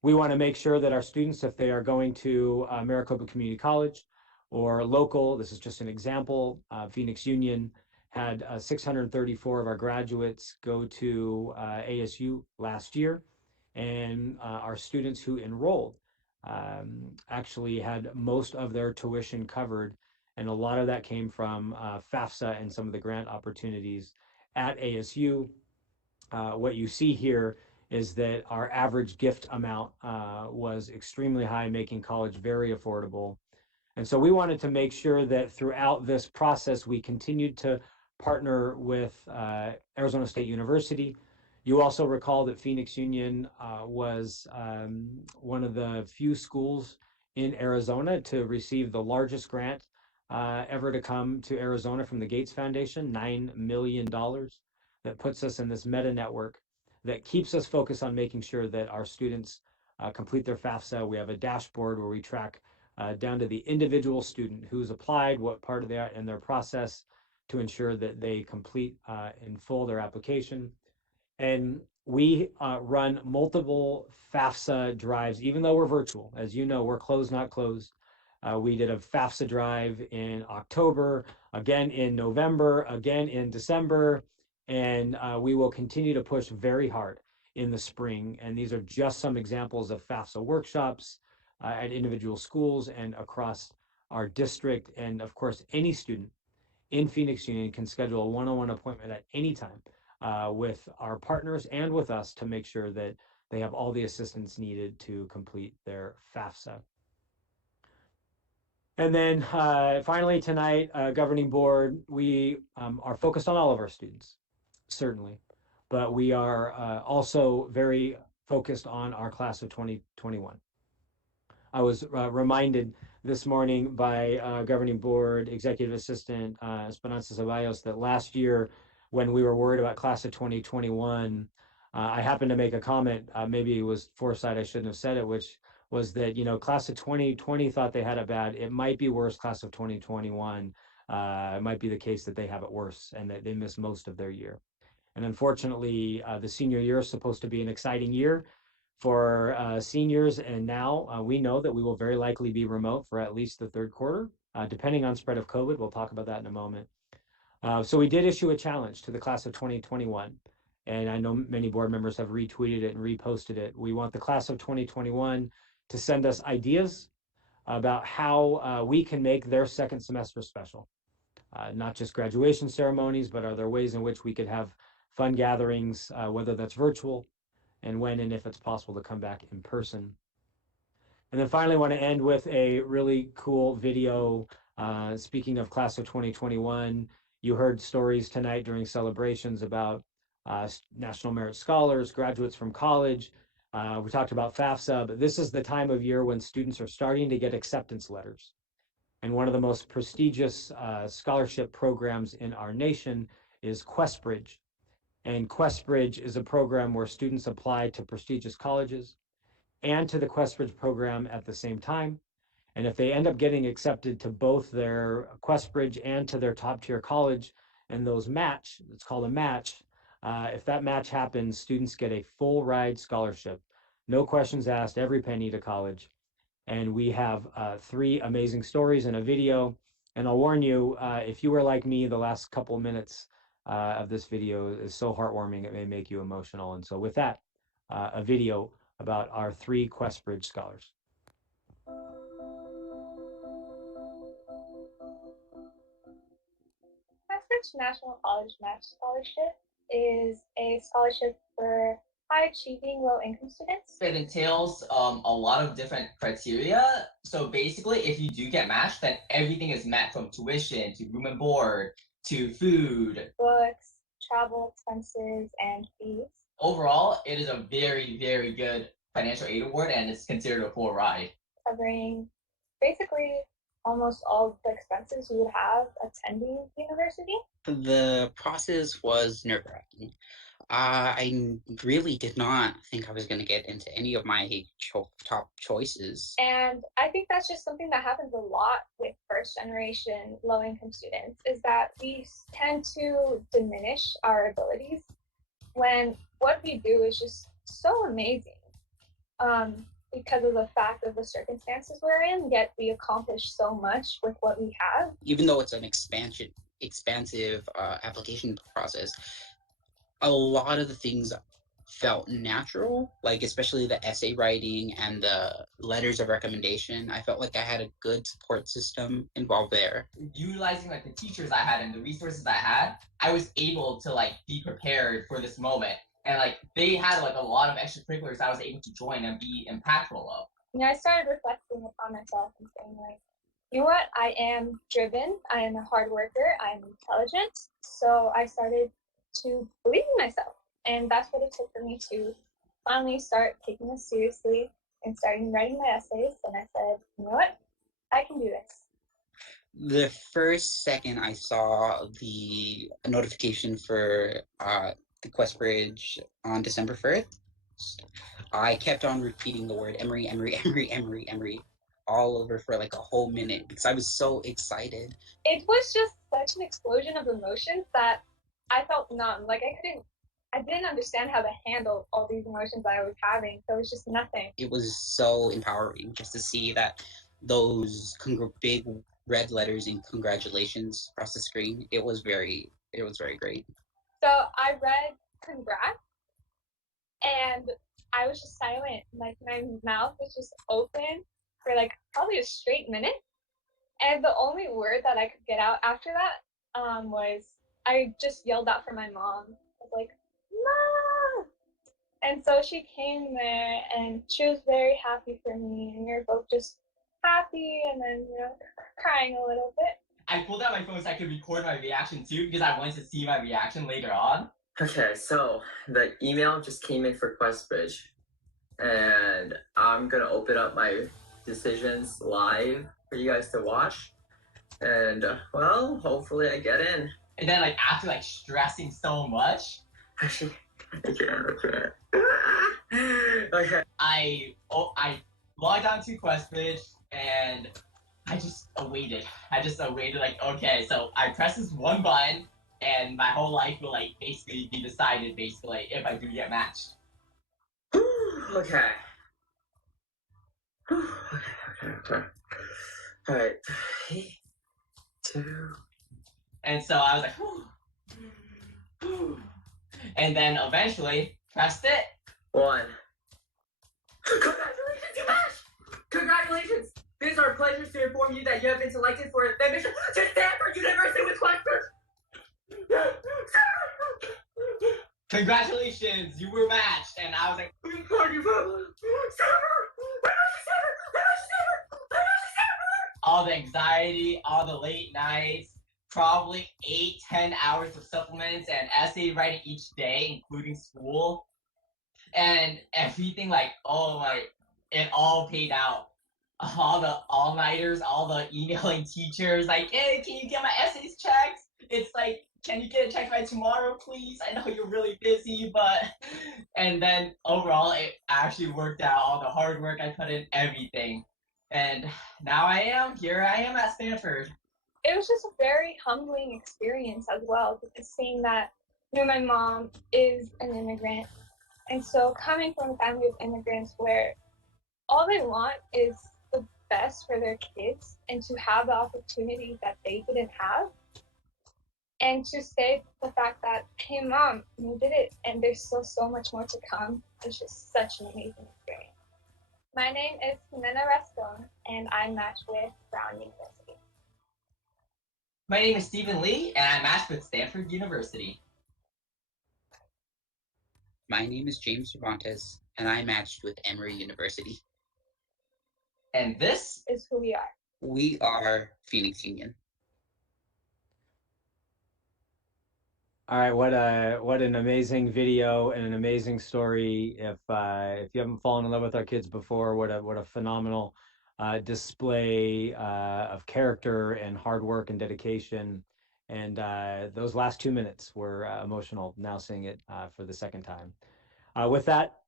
We want to make sure that our students, if they are going to Maricopa Community College or local, this is just an example, Phoenix Union had 634 of our graduates go to ASU last year, and our students who enrolled actually had most of their tuition covered, and a lot of that came from FAFSA and some of the grant opportunities at ASU. What you see here is that our average gift amount was extremely high, making college very affordable. And so we wanted to make sure that throughout this process, we continued to partner with Arizona State University. You also recall that Phoenix Union was one of the few schools in Arizona to receive the largest grant ever to come to Arizona from the Gates Foundation, $9 million. That puts us in this meta network that keeps us focused on making sure that our students complete their FAFSA. We have a dashboard where we track down to the individual student who's applied, what part of that in their process, to ensure that they complete in full their application. And we run multiple FAFSA drives, even though we're virtual. As you know, we're closed, not closed. We did a FAFSA drive in October, again in November, again in December, and we will continue to push very hard in the spring. And these are just some examples of FAFSA workshops at individual schools and across our district. And of course, any student in Phoenix Union can schedule a one-on-one appointment at any time with our partners and with us to make sure that they have all the assistance needed to complete their FAFSA. And then finally tonight, governing board, we are focused on all of our students, certainly, but we are also very focused on our class of 2021. I was reminded this morning by governing board executive assistant Esperanza Ceballos that last year, when we were worried about class of 2021, I happened to make a comment, maybe it was foresight, I shouldn't have said it, which was that, you know, class of 2020 thought they had it bad. It might be worse, class of 2021. it might be the case that they have it worse and that they miss most of their year. And unfortunately, the senior year is supposed to be an exciting year for seniors. And now we know that we will very likely be remote for at least the third quarter, depending on spread of COVID. We'll talk about that in a moment. So we did issue a challenge to the class of 2021. And I know many board members have retweeted it and reposted it. We want the class of 2021 to send us ideas about how we can make their second semester special. Not just graduation ceremonies, but are there ways in which we could have fun gatherings, whether that's virtual, and when and if it's possible to come back in person. And then finally, I want to end with a really cool video. Speaking of class of 2021, you heard stories tonight during celebrations about National Merit Scholars, graduates from college. We talked about FAFSA, but this is the time of year when students are starting to get acceptance letters. And one of the most prestigious scholarship programs in our nation is QuestBridge. And QuestBridge is a program where students apply to prestigious colleges and to the QuestBridge program at the same time. And if they end up getting accepted to both their QuestBridge and to their top tier college, and those match, it's called a match. If that match happens, students get a full ride scholarship. No questions asked, every penny to college. And we have 3 amazing stories in a video. And I'll warn you, if you were like me, the last couple minutes of this video is so heartwarming, it may make you emotional. And so with that, a video about our 3 QuestBridge scholars. QuestBridge National College Match Scholarship is a scholarship for high-achieving low-income students. It entails a lot of different criteria. So basically, if you do get matched, then everything is met from tuition to room and board to food, books, travel expenses, and fees. Overall, it is a very, very good financial aid award, and it's considered a full ride. Covering basically almost all the expenses you would have attending university. The process was nerve-wracking. I really did not think I was going to get into any of my top choices. And I think that's just something that happens a lot with first generation low income students, is that we tend to diminish our abilities when what we do is just so amazing. Because of the fact of the circumstances we're in, yet we accomplish so much with what we have. Even though it's an expansive application process, a lot of the things felt natural, like especially the essay writing and the letters of recommendation. I felt like I had a good support system involved there. Utilizing like the teachers I had and the resources I had, I was able to like be prepared for this moment. And like they had like a lot of extracurriculars I was able to join and be impactful of. Yeah, I started reflecting upon myself and saying like, you know what, I am driven, I am a hard worker, I'm intelligent. So I started to believe in myself. And that's what it took for me to finally start taking this seriously and starting writing my essays. And I said, you know what, I can do this. The first second I saw the notification for the QuestBridge on December 1st, I kept on repeating the word Emory, Emory, Emory, Emory, Emory all over for like a whole minute because I was so excited. It was just such an explosion of emotions that I felt numb. Like I didn't understand how to handle all these emotions I was having. So it was just nothing. It was so empowering just to see that those big red letters and congratulations across the screen. It was very great. So I read congrats and I was just silent. Like my mouth was just open for like probably a straight minute. And the only word that I could get out after that was I just yelled out for my mom. I was like, Mom! And so she came there and she was very happy for me. And we were both just happy and then, crying a little bit. I pulled out my phone so I could record my reaction too because I wanted to see my reaction later on. Okay, so the email just came in for QuestBridge. And I'm going to open up my decisions live for you guys to watch. And, well, hopefully I get in. And then, like, after, like, stressing so much. Actually, I can't. Okay. I logged on to QuestBridge and I just awaited. Like, okay, so I press this one button, and my whole life will like basically be decided basically if I do get matched. Okay. Okay. All right. 3, 2. And so I was like, whew. And then eventually pressed it. 1. Congratulations, you matched! Congratulations! It is our pleasure to inform you that you have been selected for the admission to Stanford University with Questbridge. Congratulations, you were matched. And I was like, all the anxiety, all the late nights, probably 8-10 hours of supplements and essay writing each day, including school. And everything, like, oh my, it all paid out. All the all-nighters, all the emailing teachers, like, hey, can you get my essays checked? It's like, can you get it checked by tomorrow, please? I know you're really busy, but... And then overall, it actually worked out. All the hard work I put in, everything. And now here I am at Stanford. It was just a very humbling experience as well, because seeing that, my mom is an immigrant. And so coming from a family of immigrants where all they want is the best for their kids and to have the opportunity that they didn't have. And to say the fact that, hey, Mom, you did it, and there's still so much more to come, is just such an amazing experience. My name is Jimena Rascon, and I'm matched with Brown University. My name is Stephen Lee, and I'm matched with Stanford University. My name is James Cervantes, and I matched with Emory University. And this is who we are. We are Phoenix Union. All right, what an amazing video and an amazing story. If you haven't fallen in love with our kids before, what a phenomenal display of character and hard work and dedication. And those last 2 minutes were emotional. Now seeing it for the second time. With that,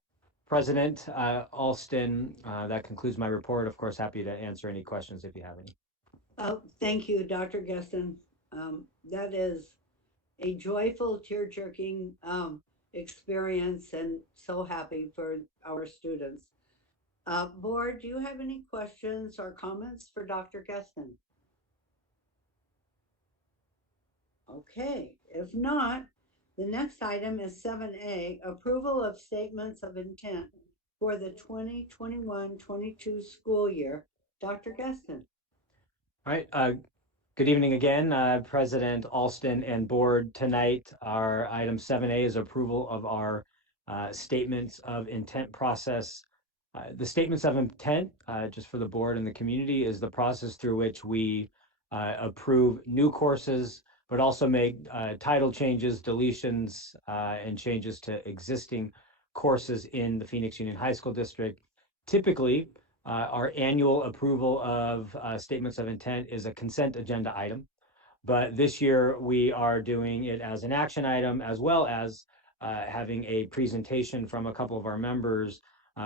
President Alston, that concludes my report. Of course, happy to answer any questions if you have any. Oh, thank you, Dr. Gesson. That is a joyful, tear-jerking experience, and so happy for our students. Board, do you have any questions or comments for Dr. Gesson? Okay, if not, the next item is 7A, approval of statements of intent for the 2021-22 school year. Dr. Gesson. All right. Good evening again, President Alston and board. Tonight, our item 7A is approval of our statements of intent process. The statements of intent, just for the board and the community, is the process through which we approve new courses, but also make title changes, deletions, and changes to existing courses in the Phoenix Union High School District. Typically, our annual approval of statements of intent is a consent agenda item, but this year we are doing it as an action item, as well as having a presentation from a couple of our members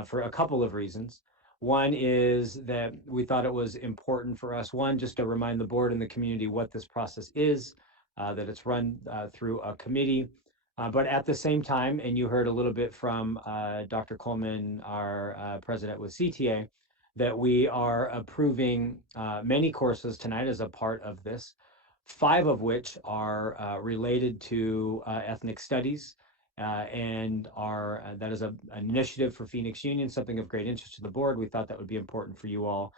for a couple of reasons. One is that we thought it was important for us, one, just to remind the board and the community what this process is, that it's run through a committee. But at the same time, and you heard a little bit from Dr. Coleman, our president with CTA, that we are approving many courses tonight as a part of this, 5 of which are related to ethnic studies, and that is an initiative for Phoenix Union, something of great interest to the board. We thought that would be important for you all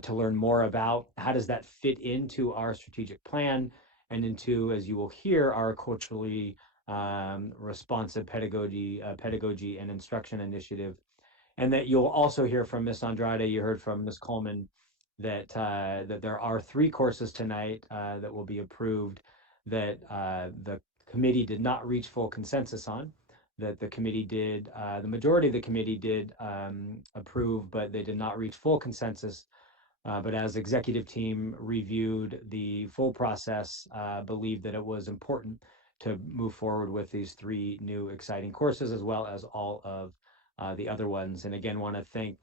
to learn more about how does that fit into our strategic plan and into, as you will hear, our culturally responsive pedagogy and instruction initiative. And that you'll also hear from Ms. Andrade, you heard from Ms. Coleman, that there are 3 courses tonight that will be approved that the committee did not reach full consensus on, that the committee did, the majority of the committee did approve, but they did not reach full consensus. But as executive team reviewed the full process, believed that it was important to move forward with these 3 new exciting courses, as well as all of the other ones. And again, want to thank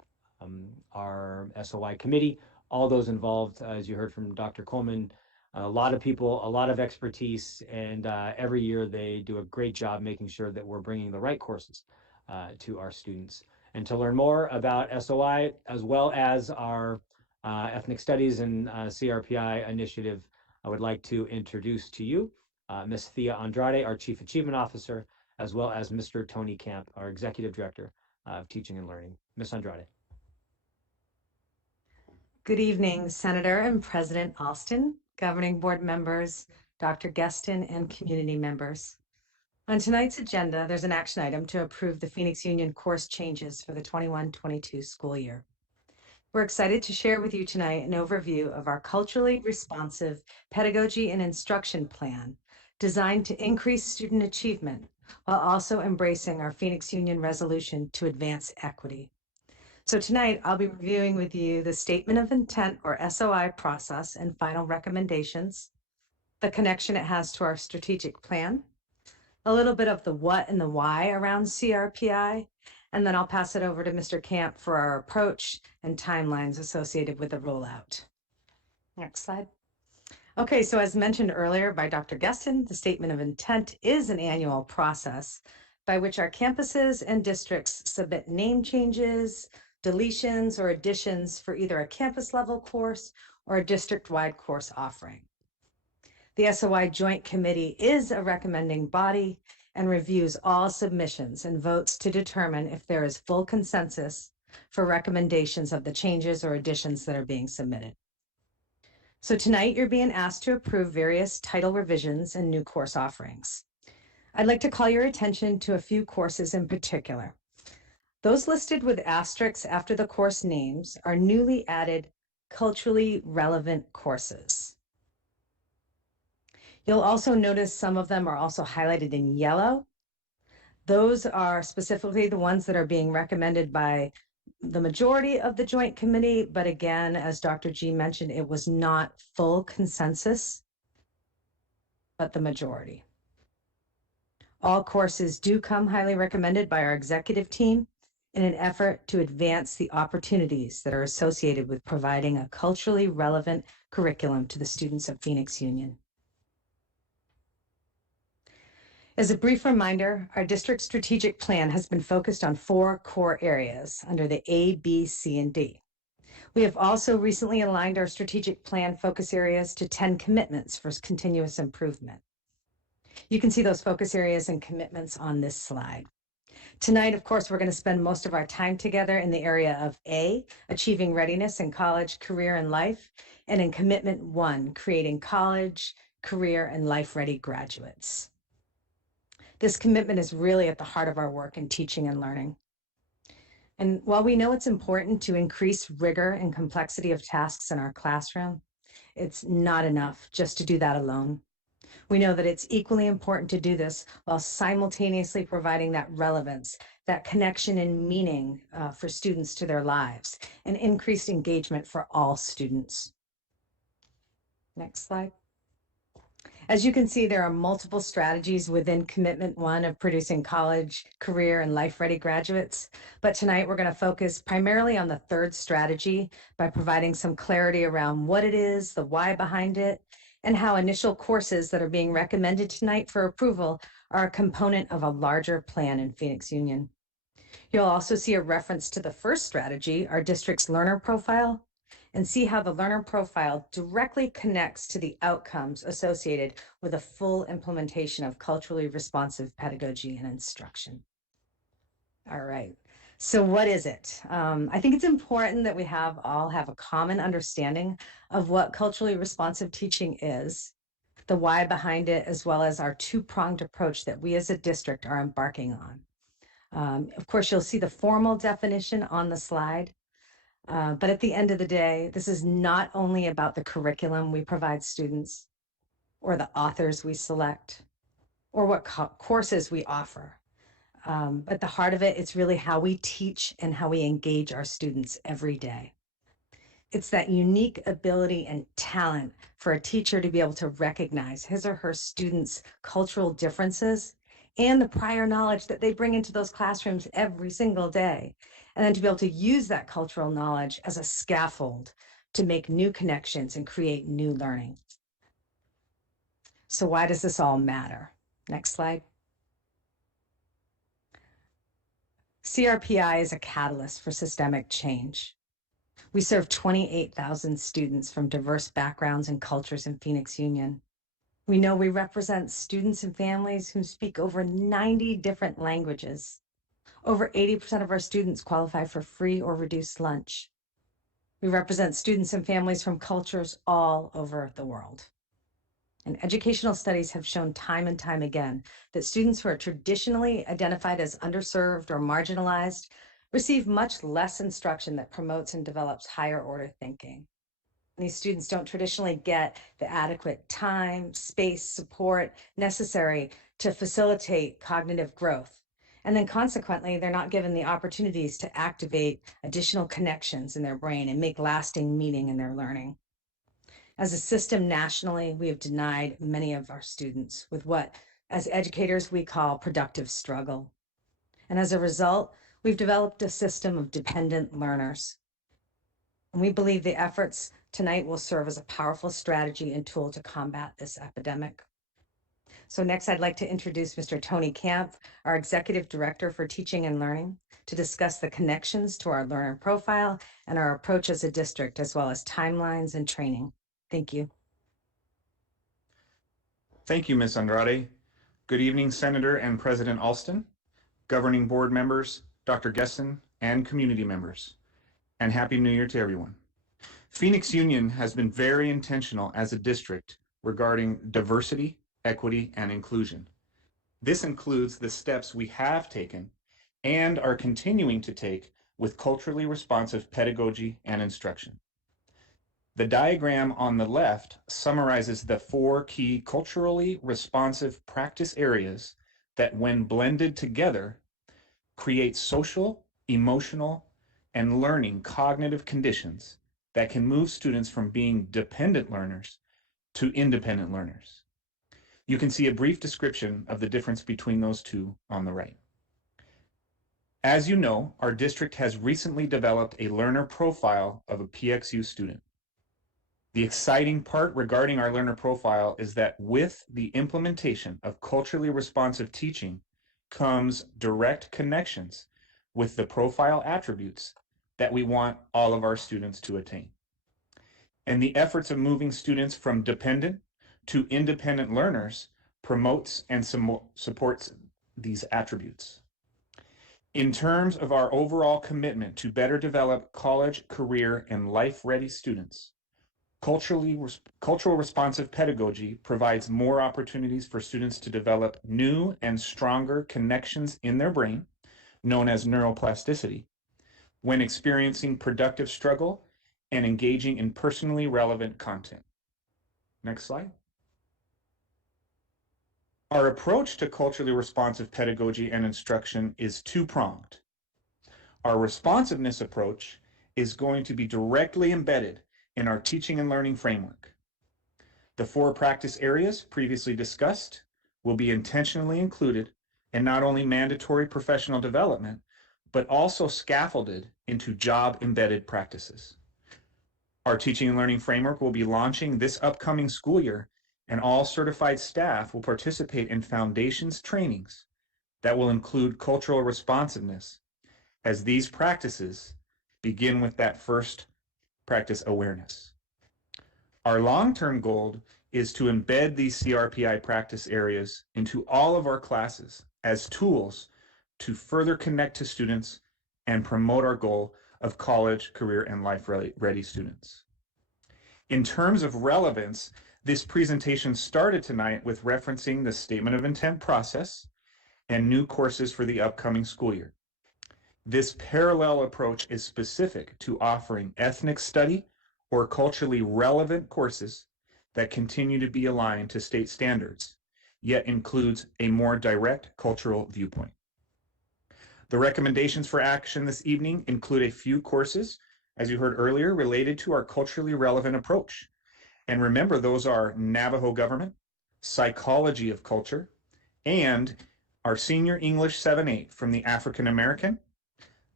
our SOI committee, all those involved, as you heard from Dr. Coleman, a lot of people, a lot of expertise, and every year they do a great job making sure that we're bringing the right courses to our students. And to learn more about SOI, as well as our Ethnic Studies and CRPI initiative, I would like to introduce to you Ms. Thea Andrade, our Chief Achievement Officer, as well as Mr. Tony Camp, our Executive Director of Teaching and Learning. Ms. Andrade. Good evening, Senator and President Alston, governing board members, Dr. Guestin, and community members. On tonight's agenda, there's an action item to approve the Phoenix Union course changes for the 21-22 school year. We're excited to share with you tonight an overview of our culturally responsive pedagogy and instruction plan designed to increase student achievement while also embracing our Phoenix Union resolution to advance equity. So tonight, I'll be reviewing with you the Statement of Intent, or SOI, process and final recommendations, the connection it has to our strategic plan, a little bit of the what and the why around CRPI, and then I'll pass it over to Mr. Camp for our approach and timelines associated with the rollout. Next slide. Okay, so as mentioned earlier by Dr. Guestin, the Statement of Intent is an annual process by which our campuses and districts submit name changes, deletions, or additions for either a campus level course or a district-wide course offering. The SOI Joint Committee is a recommending body and reviews all submissions and votes to determine if there is full consensus for recommendations of the changes or additions that are being submitted. So tonight you're being asked to approve various title revisions and new course offerings. I'd like to call your attention to a few courses in particular. Those listed with asterisks after the course names are newly added culturally relevant courses. You'll also notice some of them are also highlighted in yellow. Those are specifically the ones that are being recommended by the majority of the Joint Committee, but again, as Dr. G mentioned, it was not full consensus, but the majority. All courses do come highly recommended by our executive team in an effort to advance the opportunities that are associated with providing a culturally relevant curriculum to the students of Phoenix Union. As a brief reminder, our district strategic plan has been focused on 4 core areas under the A, B, C, and D. We have also recently aligned our strategic plan focus areas to 10 commitments for continuous improvement. You can see those focus areas and commitments on this slide. Tonight, of course, we're going to spend most of our time together in the area of A, achieving readiness in college, career, and life, and in commitment 1, creating college, career, and life-ready graduates. This commitment is really at the heart of our work in teaching and learning. And while we know it's important to increase rigor and complexity of tasks in our classroom, it's not enough just to do that alone. We know that it's equally important to do this while simultaneously providing that relevance, that connection and meaning for students to their lives, and increased engagement for all students. Next slide. As you can see, there are multiple strategies within Commitment 1 of producing college, career, and life-ready graduates. But tonight we're going to focus primarily on the 3rd strategy by providing some clarity around what it is, the why behind it, and how initial courses that are being recommended tonight for approval are a component of a larger plan in Phoenix Union. You'll also see a reference to the 1st strategy, our district's learner profile, and see how the learner profile directly connects to the outcomes associated with a full implementation of culturally responsive pedagogy and instruction. All right, so what is it? I think it's important that we all have a common understanding of what culturally responsive teaching is, the why behind it, as well as our 2-pronged approach that we as a district are embarking on. Of course, you'll see the formal definition on the slide. But at the end of the day, this is not only about the curriculum we provide students or the authors we select or what courses we offer. At the heart of it, it's really how we teach and how we engage our students every day. It's that unique ability and talent for a teacher to be able to recognize his or her students' cultural differences and the prior knowledge that they bring into those classrooms every single day. And then to be able to use that cultural knowledge as a scaffold to make new connections and create new learning. So why does this all matter? Next slide. CRPI is a catalyst for systemic change. We serve 28,000 students from diverse backgrounds and cultures in Phoenix Union. We know we represent students and families who speak over 90 different languages. Over 80% of our students qualify for free or reduced lunch. We represent students and families from cultures all over the world. And educational studies have shown time and time again that students who are traditionally identified as underserved or marginalized receive much less instruction that promotes and develops higher order thinking. These students don't traditionally get the adequate time, space, support necessary to facilitate cognitive growth. And then consequently, they're not given the opportunities to activate additional connections in their brain and make lasting meaning in their learning. As a system nationally, we have denied many of our students with what, as educators, we call productive struggle. And as a result, we've developed a system of dependent learners. And we believe the efforts tonight will serve as a powerful strategy and tool to combat this epidemic. So next, I'd like to introduce Mr. Tony Camp, our Executive Director for Teaching and Learning, to discuss the connections to our learner profile and our approach as a district, as well as timelines and training. Thank you. Thank you, Ms. Andrade. Good evening, Senator and President Alston, governing board members, Dr. Gessen, and community members. And Happy New Year to everyone. Phoenix Union has been very intentional as a district regarding diversity, equity, and inclusion. This includes the steps we have taken and are continuing to take with culturally responsive pedagogy and instruction. The diagram on the left summarizes the 4 key culturally responsive practice areas that, when blended together, create social, emotional, and learning cognitive conditions that can move students from being dependent learners to independent learners. You can see a brief description of the difference between those two on the right. As you know, our district has recently developed a learner profile of a PXU student. The exciting part regarding our learner profile is that with the implementation of culturally responsive teaching comes direct connections with the profile attributes that we want all of our students to attain. And the efforts of moving students from dependent to independent learners promotes and supports these attributes. In terms of our overall commitment to better develop college, career, and life-ready students, cultural responsive pedagogy provides more opportunities for students to develop new and stronger connections in their brain, known as neuroplasticity, when experiencing productive struggle and engaging in personally relevant content. Next slide. Our approach to culturally responsive pedagogy and instruction is two-pronged. Our responsiveness approach is going to be directly embedded in our teaching and learning framework. The 4 practice areas previously discussed will be intentionally included in not only mandatory professional development, but also scaffolded into job-embedded practices. Our teaching and learning framework will be launching this upcoming school year, and all certified staff will participate in foundations trainings that will include cultural responsiveness, as these practices begin with that first practice awareness. Our long-term goal is to embed these CRPI practice areas into all of our classes as tools to further connect to students and promote our goal of college, career, and life-ready students. In terms of relevance, this presentation started tonight with referencing the Statement of Intent process and new courses for the upcoming school year. This parallel approach is specific to offering ethnic study or culturally relevant courses that continue to be aligned to state standards, yet includes a more direct cultural viewpoint. The recommendations for action this evening include a few courses, as you heard earlier, related to our culturally relevant approach. And remember, those are Navajo government, psychology of culture, and our senior English 7-8 from the African American,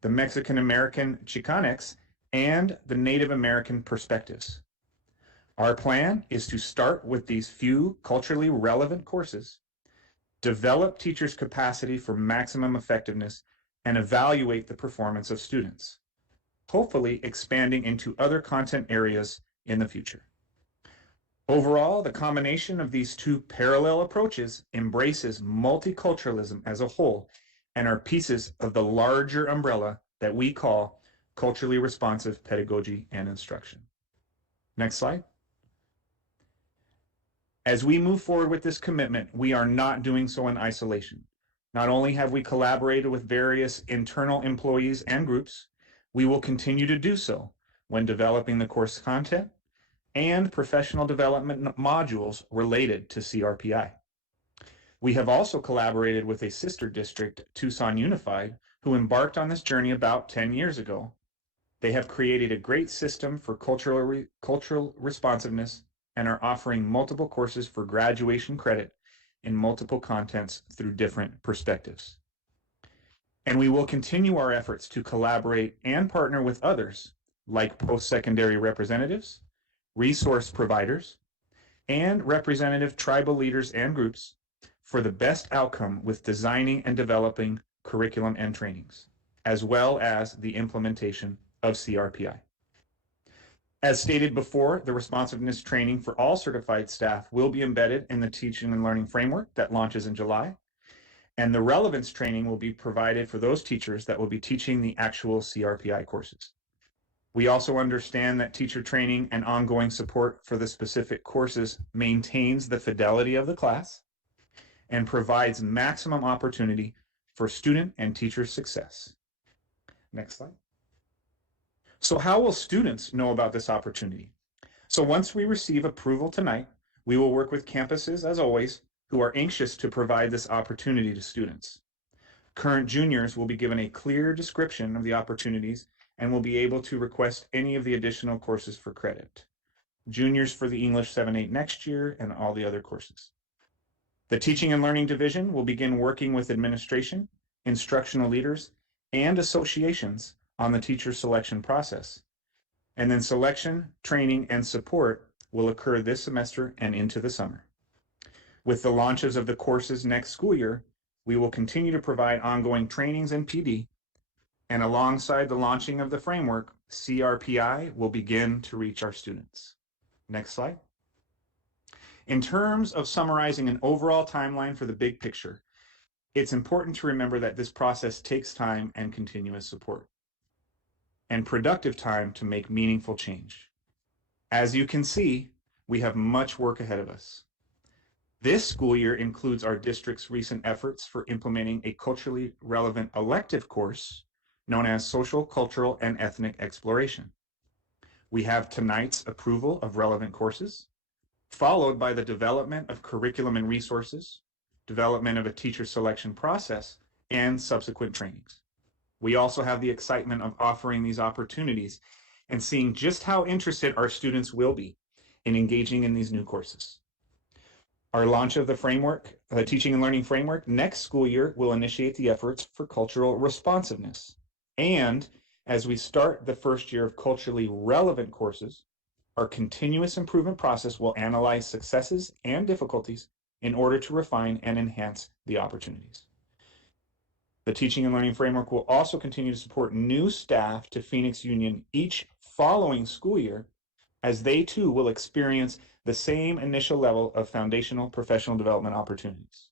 the Mexican American Chicanx, and the Native American perspectives. Our plan is to start with these few culturally relevant courses, develop teachers' capacity for maximum effectiveness, and evaluate the performance of students, hopefully expanding into other content areas in the future. Overall, the combination of these two parallel approaches embraces multiculturalism as a whole and are pieces of the larger umbrella that we call culturally responsive pedagogy and instruction. Next slide. As we move forward with this commitment, we are not doing so in isolation. Not only have we collaborated with various internal employees and groups, we will continue to do so when developing the course content and professional development modules related to CRPI. We have also collaborated with a sister district, Tucson Unified, who embarked on this journey about 10 years ago. They have created a great system for cultural responsiveness and are offering multiple courses for graduation credit in multiple contents through different perspectives. And we will continue our efforts to collaborate and partner with others like post-secondary representatives, resource providers, and representative tribal leaders and groups for the best outcome with designing and developing curriculum and trainings, as well as the implementation of CRPI. As stated before, the responsiveness training for all certified staff will be embedded in the teaching and learning framework that launches in July, and the relevance training will be provided for those teachers that will be teaching the actual CRPI courses. We also understand that teacher training and ongoing support for the specific courses maintains the fidelity of the class and provides maximum opportunity for student and teacher success. Next slide. So how will students know about this opportunity? So once we receive approval tonight, we will work with campuses, as always, who are anxious to provide this opportunity to students. Current juniors will be given a clear description of the opportunities and will be able to request any of the additional courses for credit. Juniors for the English 7-8 next year and all the other courses. The Teaching and Learning Division will begin working with administration, instructional leaders, and associations on the teacher selection process. And then selection, training, and support will occur this semester and into the summer. With the launches of the courses next school year, we will continue to provide ongoing trainings and PD, and alongside the launching of the framework, CRPI will begin to reach our students. Next slide. In terms of summarizing an overall timeline for the big picture, it's important to remember that this process takes time and continuous support, and productive time to make meaningful change. As you can see, we have much work ahead of us. This school year includes our district's recent efforts for implementing a culturally relevant elective course known as Social, Cultural, and Ethnic Exploration. We have tonight's approval of relevant courses, followed by the development of curriculum and resources, development of a teacher selection process, and subsequent trainings. We also have the excitement of offering these opportunities and seeing just how interested our students will be in engaging in these new courses. Our launch of the framework, the Teaching and Learning Framework, next school year will initiate the efforts for cultural responsiveness. And as we start the first year of culturally relevant courses, our continuous improvement process will analyze successes and difficulties in order to refine and enhance the opportunities. The Teaching and Learning Framework will also continue to support new staff to Phoenix Union each following school year, as they too will experience the same initial level of foundational professional development opportunities.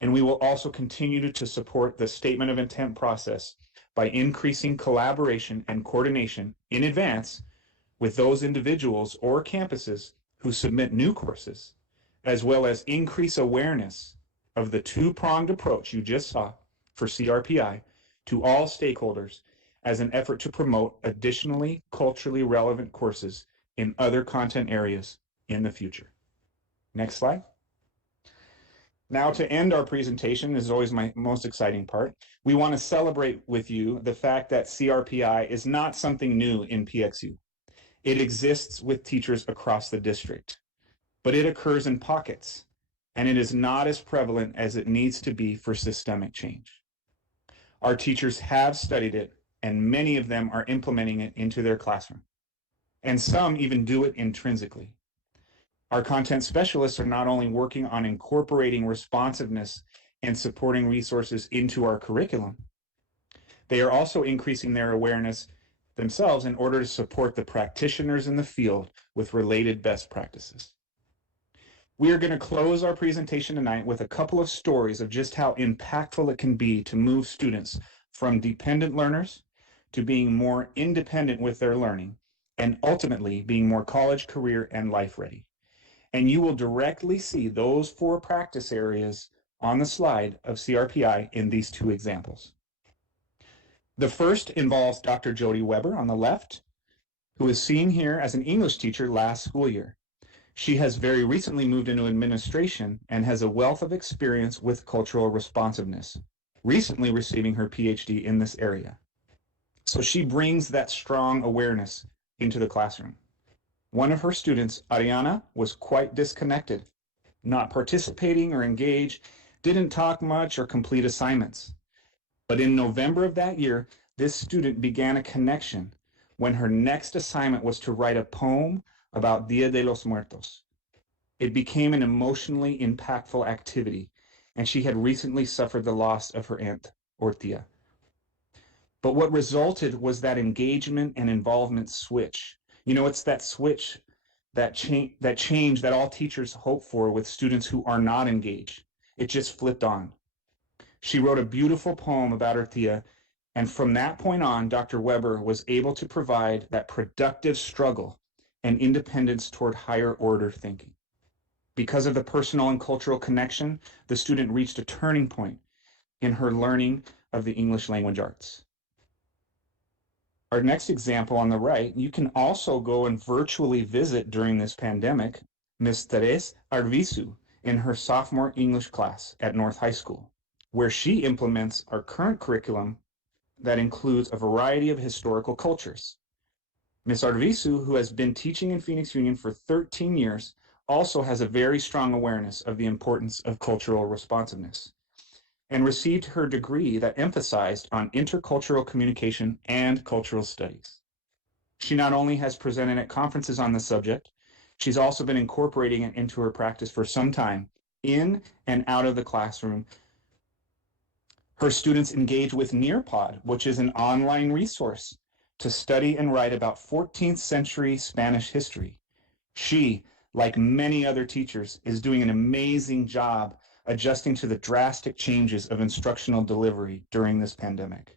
And we will also continue to support the statement of intent process by increasing collaboration and coordination in advance with those individuals or campuses who submit new courses, as well as increase awareness of the two-pronged approach you just saw for CRPI to all stakeholders as an effort to promote additionally culturally relevant courses in other content areas in the future. Next slide. Now, to end our presentation, this is always my most exciting part, we want to celebrate with you the fact that CRPI is not something new in PXU. It exists with teachers across the district, but it occurs in pockets, and it is not as prevalent as it needs to be for systemic change. Our teachers have studied it and many of them are implementing it into their classroom. And some even do it intrinsically. Our content specialists are not only working on incorporating responsiveness and supporting resources into our curriculum, they are also increasing their awareness themselves in order to support the practitioners in the field with related best practices. We are going to close our presentation tonight with a couple of stories of just how impactful it can be to move students from dependent learners to being more independent with their learning and ultimately being more college, career, and life ready. And you will directly see those 4 practice areas on the slide of CRPI in these 2 examples. The first involves Dr. Jody Weber on the left, who is seen here as an English teacher last school year. She has very recently moved into administration and has a wealth of experience with cultural responsiveness, recently receiving her PhD in this area. So she brings that strong awareness into the classroom. One of her students, Ariana, was quite disconnected, not participating or engaged, didn't talk much or complete assignments. But in November of that year, this student began a connection when her next assignment was to write a poem about Dia de los Muertos. It became an emotionally impactful activity, and she had recently suffered the loss of her aunt, Ortia. But what resulted was that engagement and involvement switch. You know, it's that switch, that change that all teachers hope for with students who are not engaged. It just flipped on. She wrote a beautiful poem about Ortia, and from that point on, Dr. Weber was able to provide that productive struggle and independence toward higher order thinking. Because of the personal and cultural connection, the student reached a turning point in her learning of the English language arts. Our next example on the right, you can also go and virtually visit during this pandemic Ms. Therese Arvizu in her sophomore English class at North High School, where she implements our current curriculum that includes a variety of historical cultures. Ms. Arvizu, who has been teaching in Phoenix Union for 13 years, also has a very strong awareness of the importance of cultural responsiveness and received her degree that emphasized on intercultural communication and cultural studies. She not only has presented at conferences on the subject, she's also been incorporating it into her practice for some time in and out of the classroom. Her students engage with Nearpod, which is an online resource to study and write about 14th century Spanish history. She, like many other teachers, is doing an amazing job adjusting to the drastic changes of instructional delivery during this pandemic.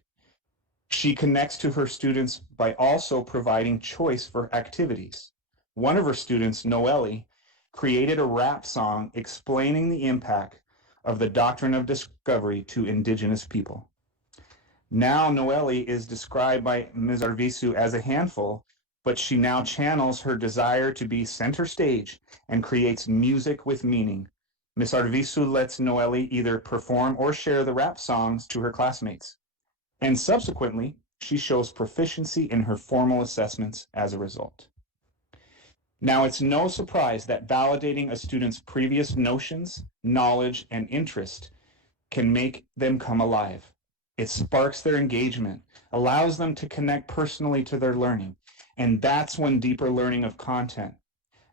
She connects to her students by also providing choice for activities. One of her students, Noelle, created a rap song explaining the impact of the doctrine of discovery to indigenous people. Now Noelle is described by Ms. Arvizu as a handful, but she now channels her desire to be center stage and creates music with meaning. Ms. Arvizu lets Noelle either perform or share the rap songs to her classmates. And subsequently, she shows proficiency in her formal assessments as a result. Now, it's no surprise that validating a student's previous notions, knowledge, and interest can make them come alive. It sparks their engagement, allows them to connect personally to their learning, and that's when deeper learning of content,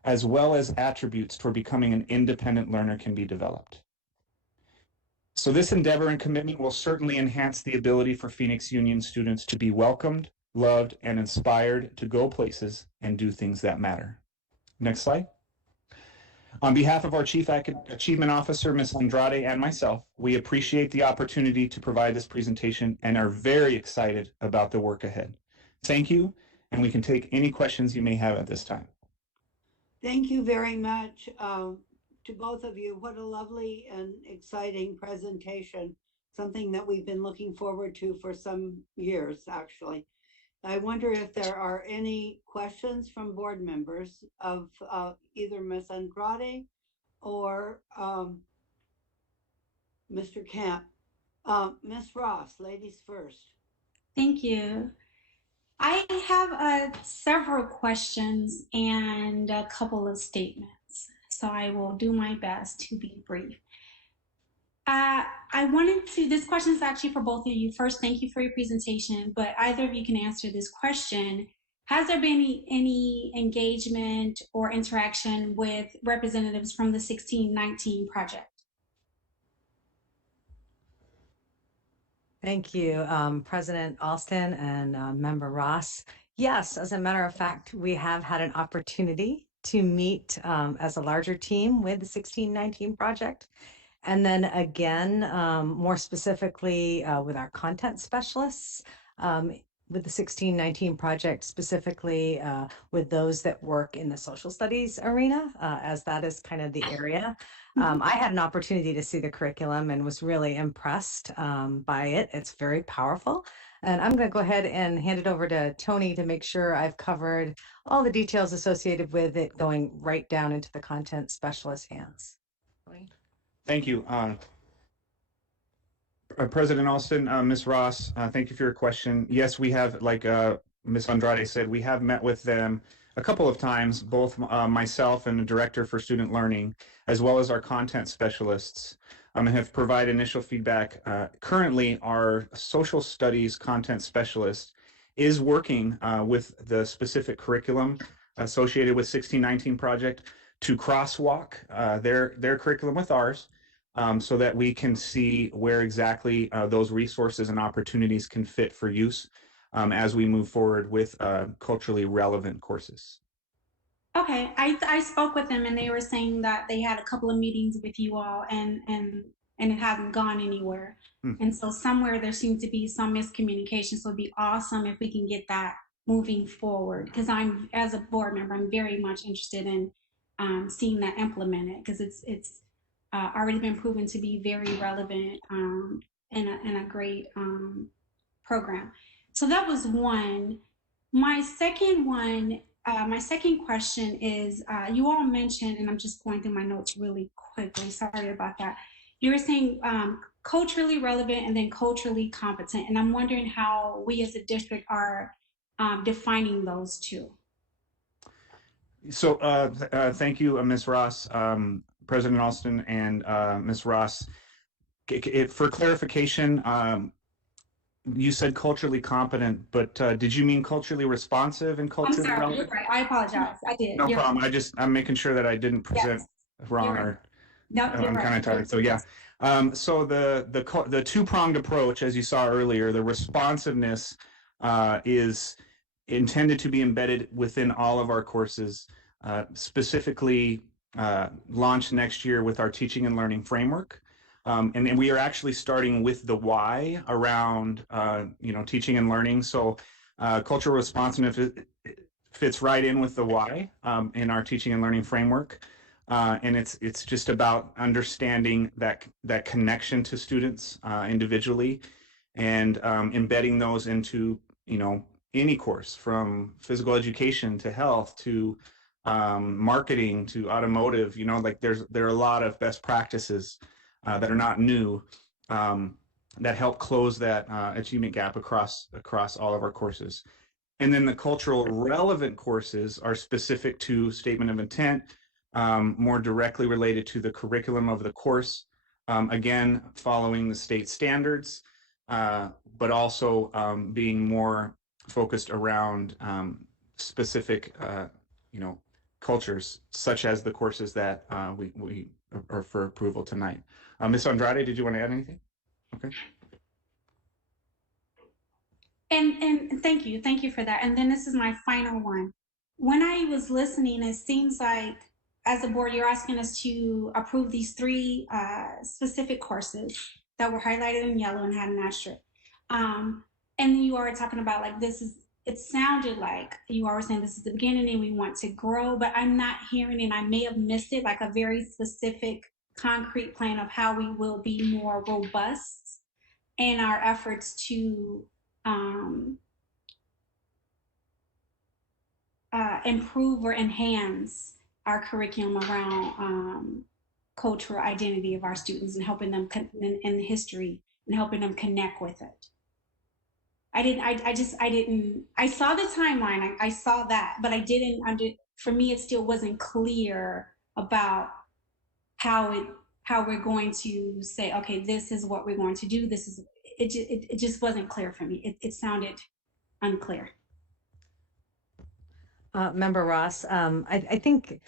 as well as attributes toward becoming an independent learner, can be developed. So this endeavor and commitment will certainly enhance the ability for Phoenix Union students to be welcomed, loved, and inspired to go places and do things that matter. Next slide. On behalf of our Chief Achievement Officer, Ms. Andrade, and myself, we appreciate the opportunity to provide this presentation and are very excited about the work ahead. Thank you, and we can take any questions you may have at this time. Thank you very much to both of you. What a lovely and exciting presentation, something that we've been looking forward to for some years, actually. I wonder if there are any questions from board members of either Ms. Andrade or Mr. Camp. Ms. Ross, ladies first. Thank you. I have several questions and a couple of statements, so I will do my best to be brief. I wanted to, this question is actually for both of you. First, thank you for your presentation, but either of you can answer this question. Has there been any engagement or interaction with representatives from the 1619 project? Thank you, President Alston and Member Ross. Yes, as a matter of fact, we have had an opportunity to meet as a larger team with the 1619 project. And then again, more specifically with our content specialists, with the 1619 project, specifically with those that work in the social studies arena, as that is kind of the area. I had an opportunity to see the curriculum and was really impressed by it. It's very powerful. And I'm going to go ahead and hand it over to Tony to make sure I've covered all the details associated with it going right down into the content specialist hands. Tony? Thank you. President Alston, Ms. Ross, thank you for your question. Yes, we have, like Ms. Andrade said, we have met with them a couple of times, both myself and the Director for Student Learning, as well as our content specialists, and have provided initial feedback. Currently, our social studies content specialist is working with the specific curriculum associated with 1619 project to crosswalk their curriculum with ours, so that we can see where exactly those resources and opportunities can fit for use as we move forward with culturally relevant courses. Okay, I spoke with them and they were saying that they had a couple of meetings with you all and it hasn't gone anywhere. And so somewhere there seems to be some miscommunication. So it'd be awesome if we can get that moving forward, because I'm, as a board member, I'm very much interested in seeing that implemented, because it's already been proven to be very relevant and a great program. So that was one. My second question is, you all mentioned, and I'm just going through my notes really quickly, sorry about that. You were saying culturally relevant and then culturally competent, and I'm wondering how we as a district are defining those two. So thank you, Ms. Ross, President Alston, and Ms. Ross. For clarification, you said culturally competent, but did you mean culturally responsive and culturally relevant? You're right. I apologize. I did. No problem. I'm making sure that I didn't present wrong, or I'm kind of tired. So yeah. So the two-pronged approach, as you saw earlier, the responsiveness is intended to be embedded within all of our courses, specifically launched next year with our teaching and learning framework. And we are actually starting with the why around teaching and learning. So cultural responsiveness fits right in with the why in our teaching and learning framework. And it's just about understanding that connection to students individually, and embedding those into any course, from physical education to health to marketing to automotive. There are a lot of best practices that are not new, that help close that achievement gap across all of our courses. And then the cultural relevant courses are specific to statement of intent, more directly related to the curriculum of the course, again, following the state standards, but also being more focused around specific cultures, such as the courses that we are for approval tonight. Ms. Andrade, did you want to add anything? Okay. And thank you for that. And then this is my final one. When I was listening, it seems like as a board, you're asking us to approve these three specific courses that were highlighted in yellow and had an asterisk. And you are talking about it sounded like you are saying this is the beginning and we want to grow, but I'm not hearing, and I may have missed it, like a very specific concrete plan of how we will be more robust in our efforts to improve or enhance our curriculum around cultural identity of our students and helping them in the history and helping them connect with it. I saw the timeline, I saw that, but I didn't, for me, it still wasn't clear about how how we're going to say, okay, this is what we're going to do. This is it just wasn't clear for me. It sounded unclear. Member Ross, I think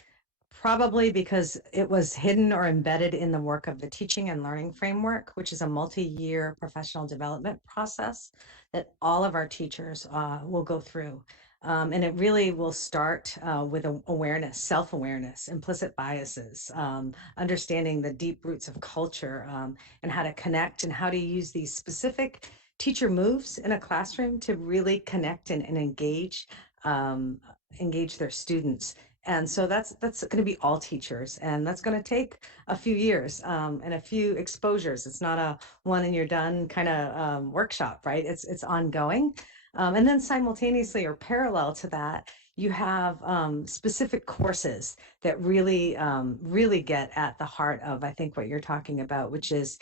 probably because it was hidden or embedded in the work of the teaching and learning framework, which is a multi-year professional development process that all of our teachers will go through. And it really will start with awareness, self-awareness, implicit biases, understanding the deep roots of culture, and how to connect and how to use these specific teacher moves in a classroom to really connect and engage their students. And so that's going to be all teachers, and that's going to take a few years and a few exposures. It's not a one and you're done kind of workshop, right? It's ongoing. And then simultaneously or parallel to that, you have specific courses that really, really get at the heart of, I think, what you're talking about, which is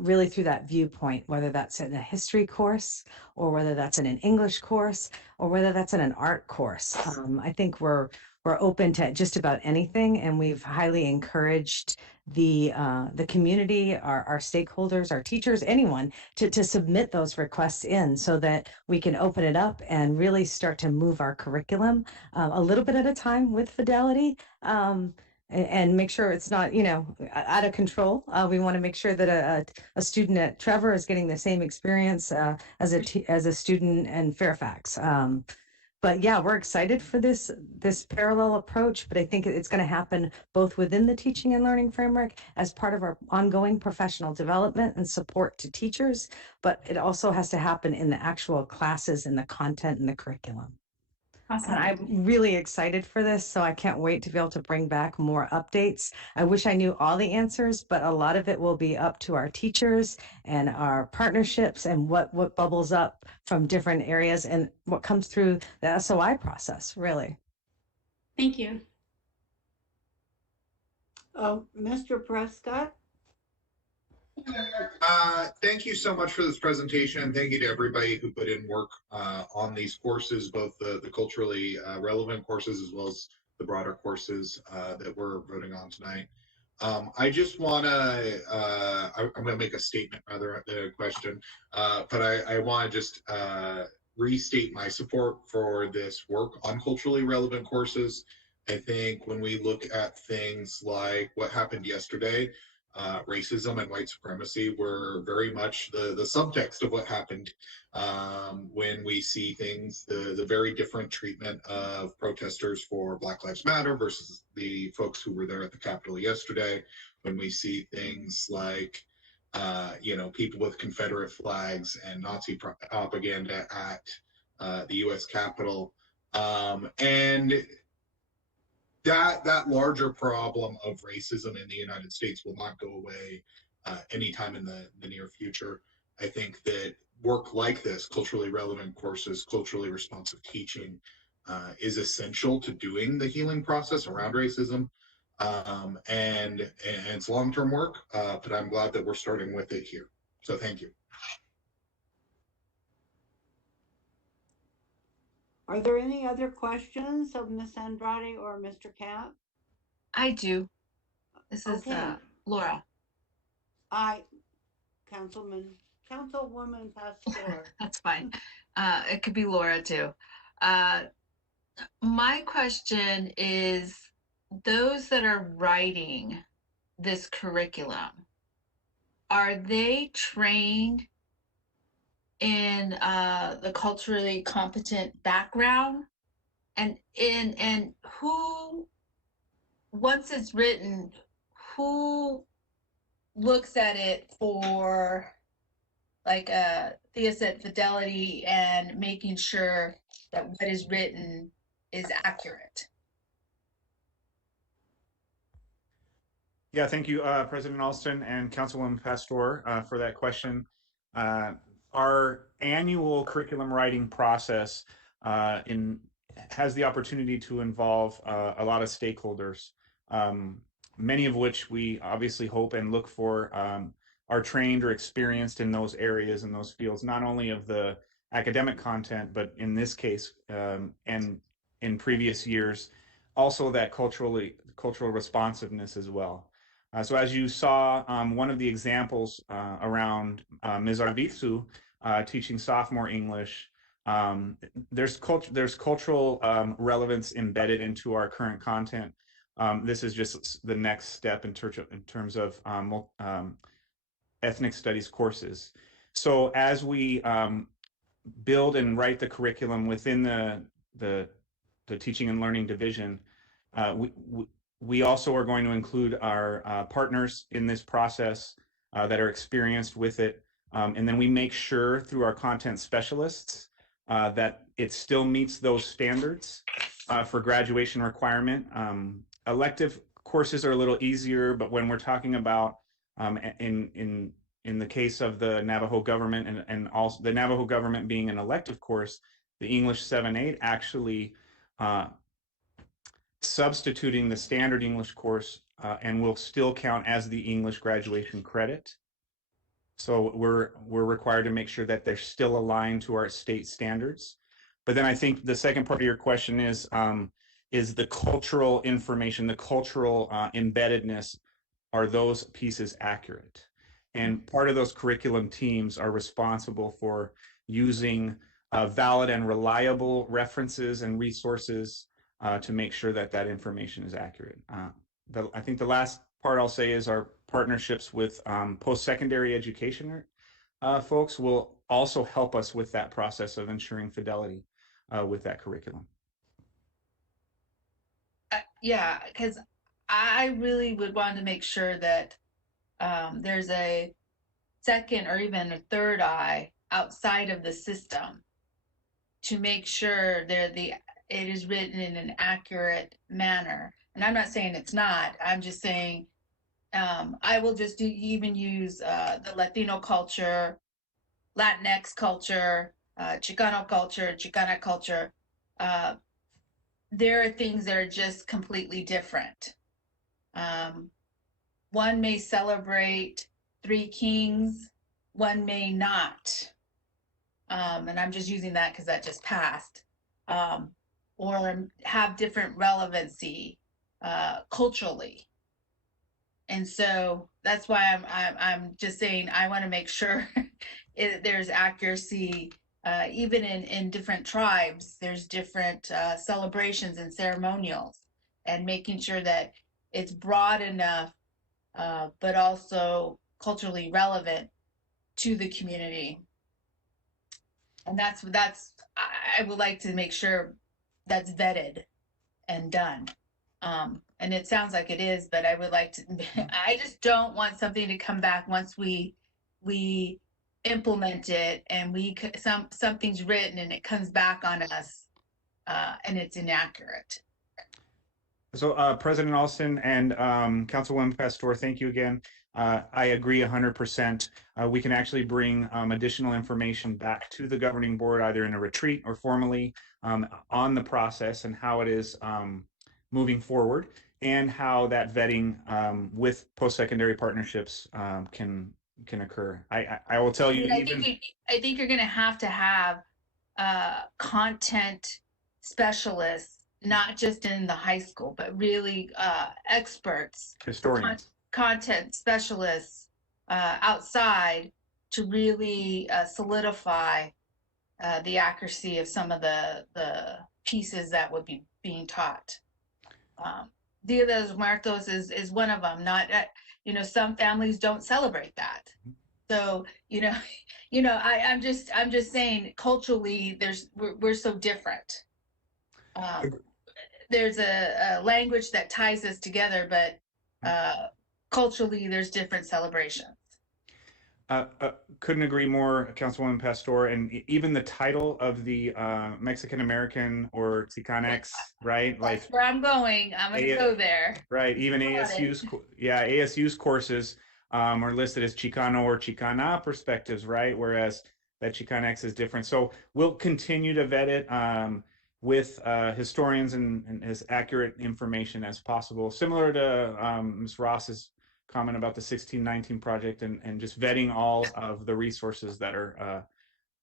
really through that viewpoint, whether that's in a history course or whether that's in an English course or whether that's in an art course. I think we're open to just about anything, and we've highly encouraged the community, our stakeholders, our teachers, anyone to submit those requests in so that we can open it up and really start to move our curriculum a little bit at a time with fidelity. And make sure it's not, out of control. We want to make sure that a student at Trevor is getting the same experience as a student in Fairfax. But yeah, we're excited for this parallel approach, but I think it's going to happen both within the teaching and learning framework as part of our ongoing professional development and support to teachers, but it also has to happen in the actual classes and the content and the curriculum. Awesome. And I'm really excited for this, so I can't wait to be able to bring back more updates. I wish I knew all the answers, but a lot of it will be up to our teachers and our partnerships and what bubbles up from different areas and what comes through the SOI process, really. Thank you. Mr. Prescott? Thank you so much for this presentation. Thank you to everybody who put in work on these courses, both the culturally relevant courses as well as the broader courses that we're voting on tonight. I just want to, I'm going to make a statement rather than a question, but I want to just restate my support for this work on culturally relevant courses. I think when we look at things like what happened yesterday, racism and white supremacy were very much the subtext of what happened when we see things, the very different treatment of protesters for Black Lives Matter versus the folks who were there at the Capitol yesterday, when we see things like people with Confederate flags and Nazi propaganda at the U.S. Capitol, and that larger problem of racism in the United States will not go away anytime in the near future. I think that work like this, culturally relevant courses, culturally responsive teaching, is essential to doing the healing process around racism. And it's long-term work, but I'm glad that we're starting with it here. So thank you. Are there any other questions of Ms. Andrade or Mr. Cap? I do. This is Laura. Councilwoman Pastor. That's fine. It could be Laura too. My question is, those that are writing this curriculum, are they trained in the culturally competent background? And who, once it's written, who looks at it for, like Thea said, fidelity and making sure that what is written is accurate? Yeah, thank you, President Alston and Councilwoman Pastor, for that question. Our annual curriculum writing process has the opportunity to involve a lot of stakeholders, many of which we obviously hope and look for are trained or experienced in those areas and those fields, not only of the academic content, but in this case and in previous years, also that cultural responsiveness as well. So as you saw, one of the examples around Ms. Arvizu teaching sophomore English, there's cultural relevance embedded into our current content. This is just the next step in terms of ethnic studies courses. So as we build and write the curriculum within the teaching and learning division, we also are going to include our partners in this process that are experienced with it. And then we make sure through our content specialists that it still meets those standards for graduation requirement. Elective courses are a little easier, but when we're talking about in the case of the Navajo government and also the Navajo government being an elective course, the English 7-8 actually substituting the standard English course and will still count as the English graduation credit. So we're required to make sure that they're still aligned to our state standards. But then I think the second part of your question is the cultural information, the cultural embeddedness, are those pieces accurate? And part of those curriculum teams are responsible for using valid and reliable references and resources to make sure that that information is accurate. I think the last part I'll say is our partnerships with post-secondary education folks will also help us with that process of ensuring fidelity with that curriculum. Yeah, because I really would want to make sure that there's a second or even a third eye outside of the system to make sure it is written in an accurate manner. And I'm not saying it's not. I'm just saying I will just even use the Latino culture, Latinx culture, Chicano culture, Chicana culture. There are things that are just completely different. One may celebrate Three Kings, one may not. And I'm just using that because that just passed. Or have different relevancy culturally. And so that's why I'm just saying I want to make sure there's accuracy. Even in different tribes, there's different celebrations and ceremonials, and making sure that it's broad enough, but also culturally relevant to the community. And that's I would like to make sure that's vetted and done. And it sounds like it is, but I would like to, I just don't want something to come back once we implement it and something's written and it comes back on us and it's inaccurate. So President Alston and Councilwoman Pastor, thank you again. I agree 100%. We can actually bring additional information back to the governing board, either in a retreat or formally, on the process and how it is moving forward, and how that vetting with post-secondary partnerships can occur. I will tell you, I think you're going to have content specialists, not just in the high school, but really experts, historians, content specialists outside to really solidify the accuracy of some of the pieces that would be being taught. Dia de los Muertos is one of them. Not, some families don't celebrate that. So, I'm just saying culturally, we're so different. There's a language that ties us together, but culturally, there's different celebrations. Couldn't agree more, Councilwoman Pastor, and even the title of the Mexican American or Chicanx, right? Like that's where I'm going. I'm going to go there. Right. Even ASU's courses are listed as Chicano or Chicana perspectives, right? Whereas that Chicanx is different. So we'll continue to vet it with historians and as accurate information as possible. Similar to Ms. Ross's comment about the 1619 project and just vetting all of the resources that are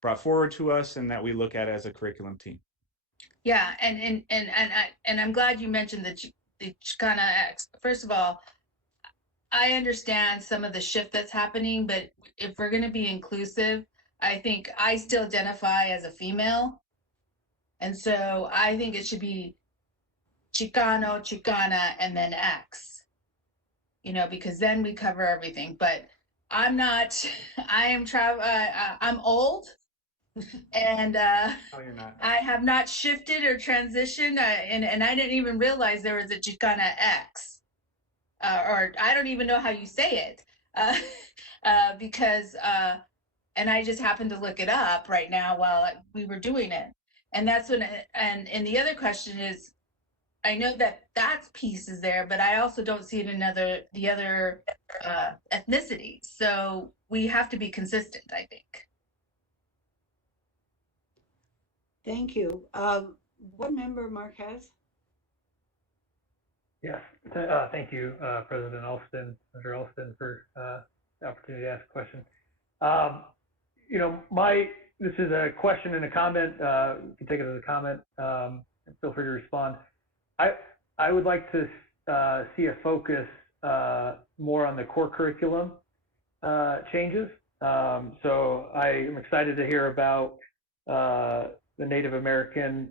brought forward to us and that we look at as a curriculum team. Yeah, and I'm glad you mentioned the Chicana X. First of all, I understand some of the shift that's happening, but if we're going to be inclusive, I think I still identify as a female. And so I think it should be Chicano, Chicana, and then X, because then we cover everything. But I'm not, I'm old and Oh, you're not. I have not shifted or transitioned. And I didn't even realize there was a Chicana X. Or I don't even know how you say it, because and I just happened to look it up right now while we were doing it, and that's when. And the other question is, I know that piece is there, but I also don't see it in the other ethnicity. So we have to be consistent, I think. Thank you. Board Member Marquez? Yes, thank you, President Alston, Senator Alston, for the opportunity to ask a question. This is a question and a comment. You can take it as a comment. Feel free to respond. I would like to see a focus more on the core curriculum changes. So I am excited to hear about the Native American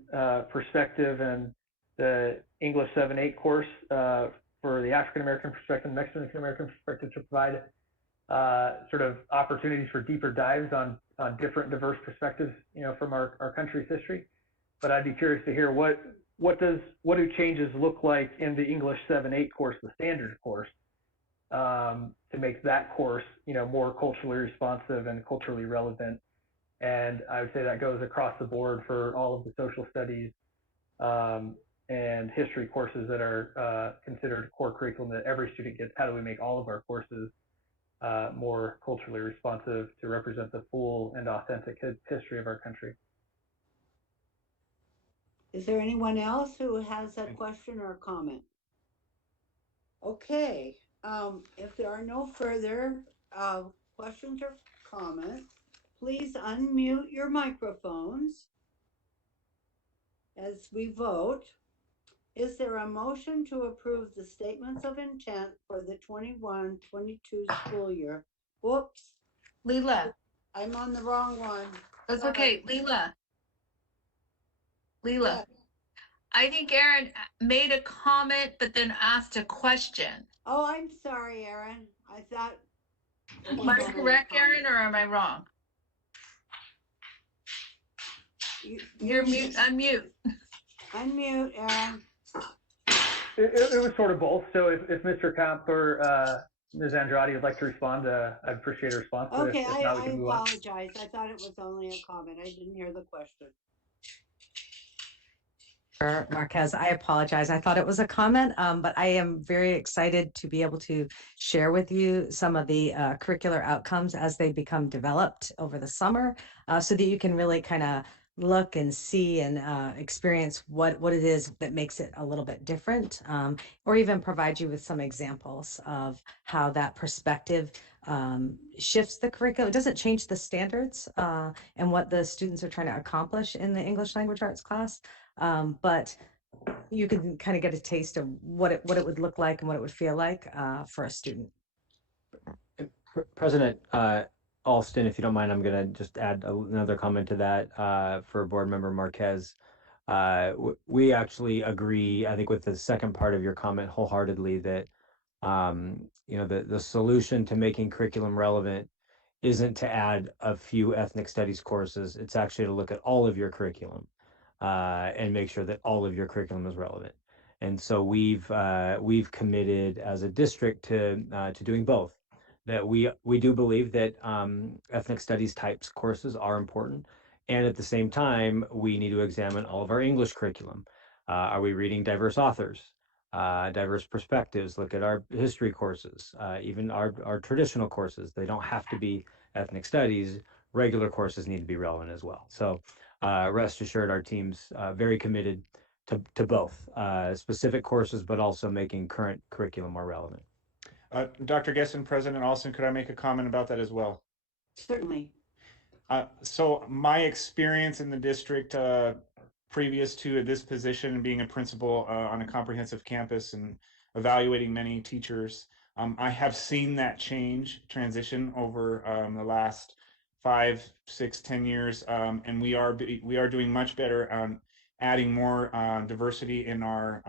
perspective and the English 7-8 course for the African American perspective, Mexican American perspective, to provide sort of opportunities for deeper dives on different diverse perspectives, from our country's history. But I'd be curious to hear what do changes look like in the English 7-8 course, the standard course, to make that course, more culturally responsive and culturally relevant. And I would say that goes across the board for all of the social studies and history courses that are considered core curriculum that every student gets. How do we make all of our courses more culturally responsive to represent the full and authentic history of our country? Is there anyone else who has a question or a comment? Okay, if there are no further questions or comments, please unmute your microphones as we vote. Is there a motion to approve the statements of intent for the 21-22 school year? Whoops. Leela. I'm on the wrong one. That's okay. Leela. Yeah. I think Aaron made a comment, but then asked a question. Oh, I'm sorry, Aaron. I thought. Am I correct, Aaron, or am I wrong? You're mute. Unmute. Unmute, Aaron. It was sort of both. So if Mr. Kamp or Ms. Andrade would like to respond, I'd appreciate a response. Okay, if not, we I can move on. apologize. I thought it was only a comment. I didn't hear the question. Marquez, I apologize. I thought it was a comment, but I am very excited to be able to share with you some of the curricular outcomes as they become developed over the summer, so that you can really kind of look and see and experience what it is that makes it a little bit different, or even provide you with some examples of how that perspective shifts the curriculum. It doesn't change the standards and what the students are trying to accomplish in the English language arts class. But you can kind of get a taste of what it would look like and what it would feel like for a student. President Alston, if you don't mind, I'm going to just add another comment to that for Board Member Marquez. We actually agree, I think, with the second part of your comment wholeheartedly that the solution to making curriculum relevant isn't to add a few ethnic studies courses. It's actually to look at all of your curriculum and make sure that all of your curriculum is relevant. And so we've committed as a district to doing both. That we do believe that ethnic studies types courses are important, and at the same time we need to examine all of our English curriculum. Are we reading diverse authors, diverse perspectives? Look at our history courses, even our traditional courses. They don't have to be ethnic studies. Regular courses need to be relevant as well. So rest assured, our team's very committed to both specific courses, but also making current curriculum more relevant. Dr. Gessen, President Alston, could I make a comment about that as well? Certainly. So my experience in the district previous to this position and being a principal on a comprehensive campus and evaluating many teachers I have seen that transition over the last 5, 6, 10 years, and we are doing much better on adding more diversity in our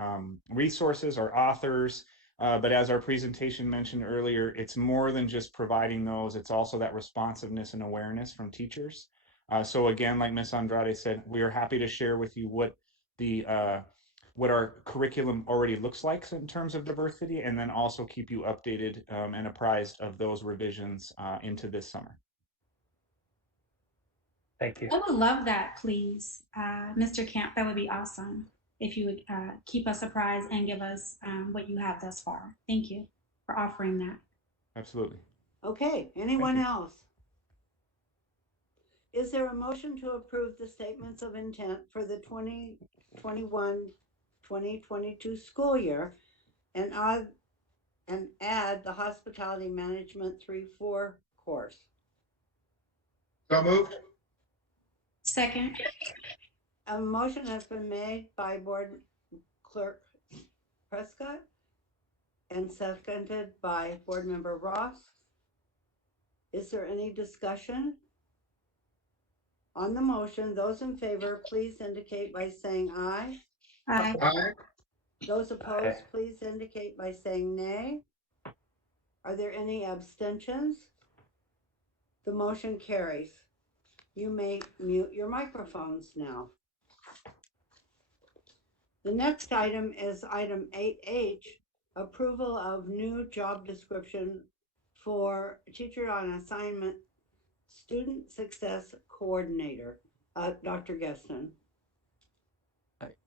resources, our authors. But as our presentation mentioned earlier, it's more than just providing those. It's also that responsiveness and awareness from teachers. So again, like Ms. Andrade said, we are happy to share with you what our curriculum already looks like in terms of diversity, and then also keep you updated and apprised of those revisions into this summer. Thank you. I would love that, please. Mr. Camp, that would be awesome if you would keep us apprised and give us what you have thus far. Thank you for offering that. Absolutely. Okay, anyone else? Is there a motion to approve the statements of intent for the 2021-2022 school year and add the hospitality management 3-4 course? So moved. Second. A motion has been made by Board Clerk Prescott and seconded by Board Member Ross. Is there any discussion? On the motion, those in favor, please indicate by saying aye. Aye. Aye. Those opposed, Aye. please indicate by saying nay. Are there any abstentions? The motion carries. You may mute your microphones now. The next item is item 8H, approval of new job description for teacher on assignment, student success coordinator. Dr. Geston.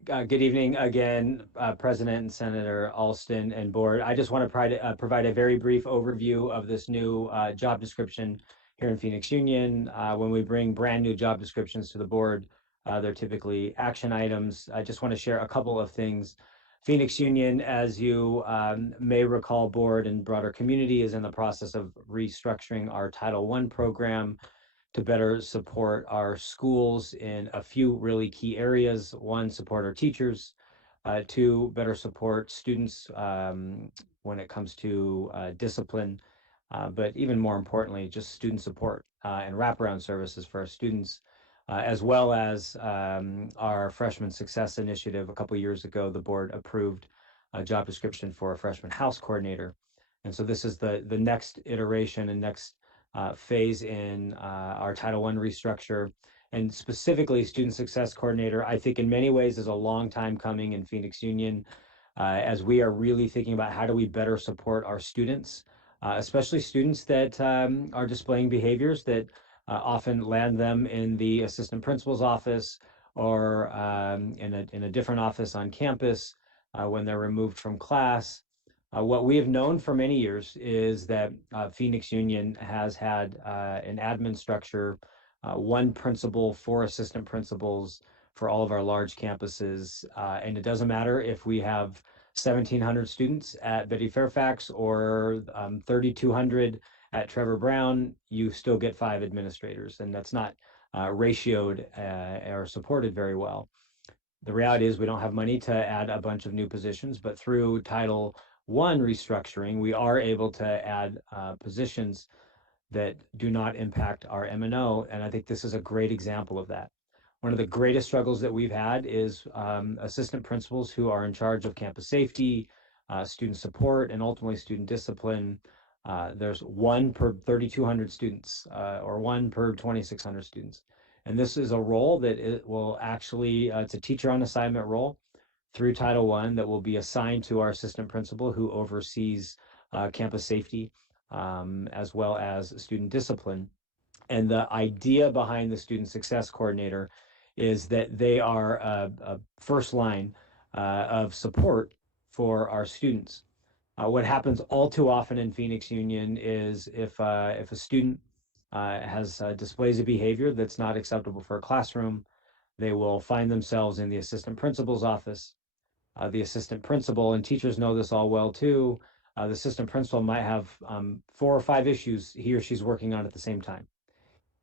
Good evening again, President and Senator Alston and board. I just want to provide a very brief overview of this new job description here in Phoenix Union. When we bring brand new job descriptions to the board, they're typically action items. I just want to share a couple of things. Phoenix Union, as you may recall, board and broader community, is in the process of restructuring our Title I program to better support our schools in a few really key areas. One, support our teachers. Two, better support students when it comes to discipline. But even more importantly, just student support and wraparound services for our students, as well as our Freshman Success Initiative. A couple of years ago, the board approved a job description for a freshman house coordinator. And so this is the next iteration and next phase in our Title I restructure, and specifically student success coordinator. I think in many ways is a long time coming in Phoenix Union, as we are really thinking about how do we better support our students, especially students that are displaying behaviors that often land them in the assistant principal's office or in a different office on campus when they're removed from class. What we have known for many years is that Phoenix Union has had an admin structure, one principal, 4 assistant principals for all of our large campuses. And it doesn't matter if we have 1,700 students at Betty Fairfax or 3,200 at Trevor Brown, you still get 5 administrators. And that's not ratioed or supported very well. The reality is we don't have money to add a bunch of new positions, but through Title I restructuring, we are able to add positions that do not impact our M&O, and I think this is a great example of that. One of the greatest struggles that we've had is assistant principals who are in charge of campus safety, student support, and ultimately student discipline. There's 1 per 3,200 students or 1 per 2,600 students. And this is a role that it will actually, it's a teacher on assignment role through Title I that will be assigned to our assistant principal who oversees campus safety as well as student discipline. And the idea behind the student success coordinator is that they are a first line of support for our students. What happens all too often in Phoenix Union is if a student has displays a behavior that's not acceptable for a classroom, they will find themselves in the assistant principal's office. The assistant principal, and teachers know this all well too, the assistant principal might have 4 or 5 issues he or she's working on at the same time,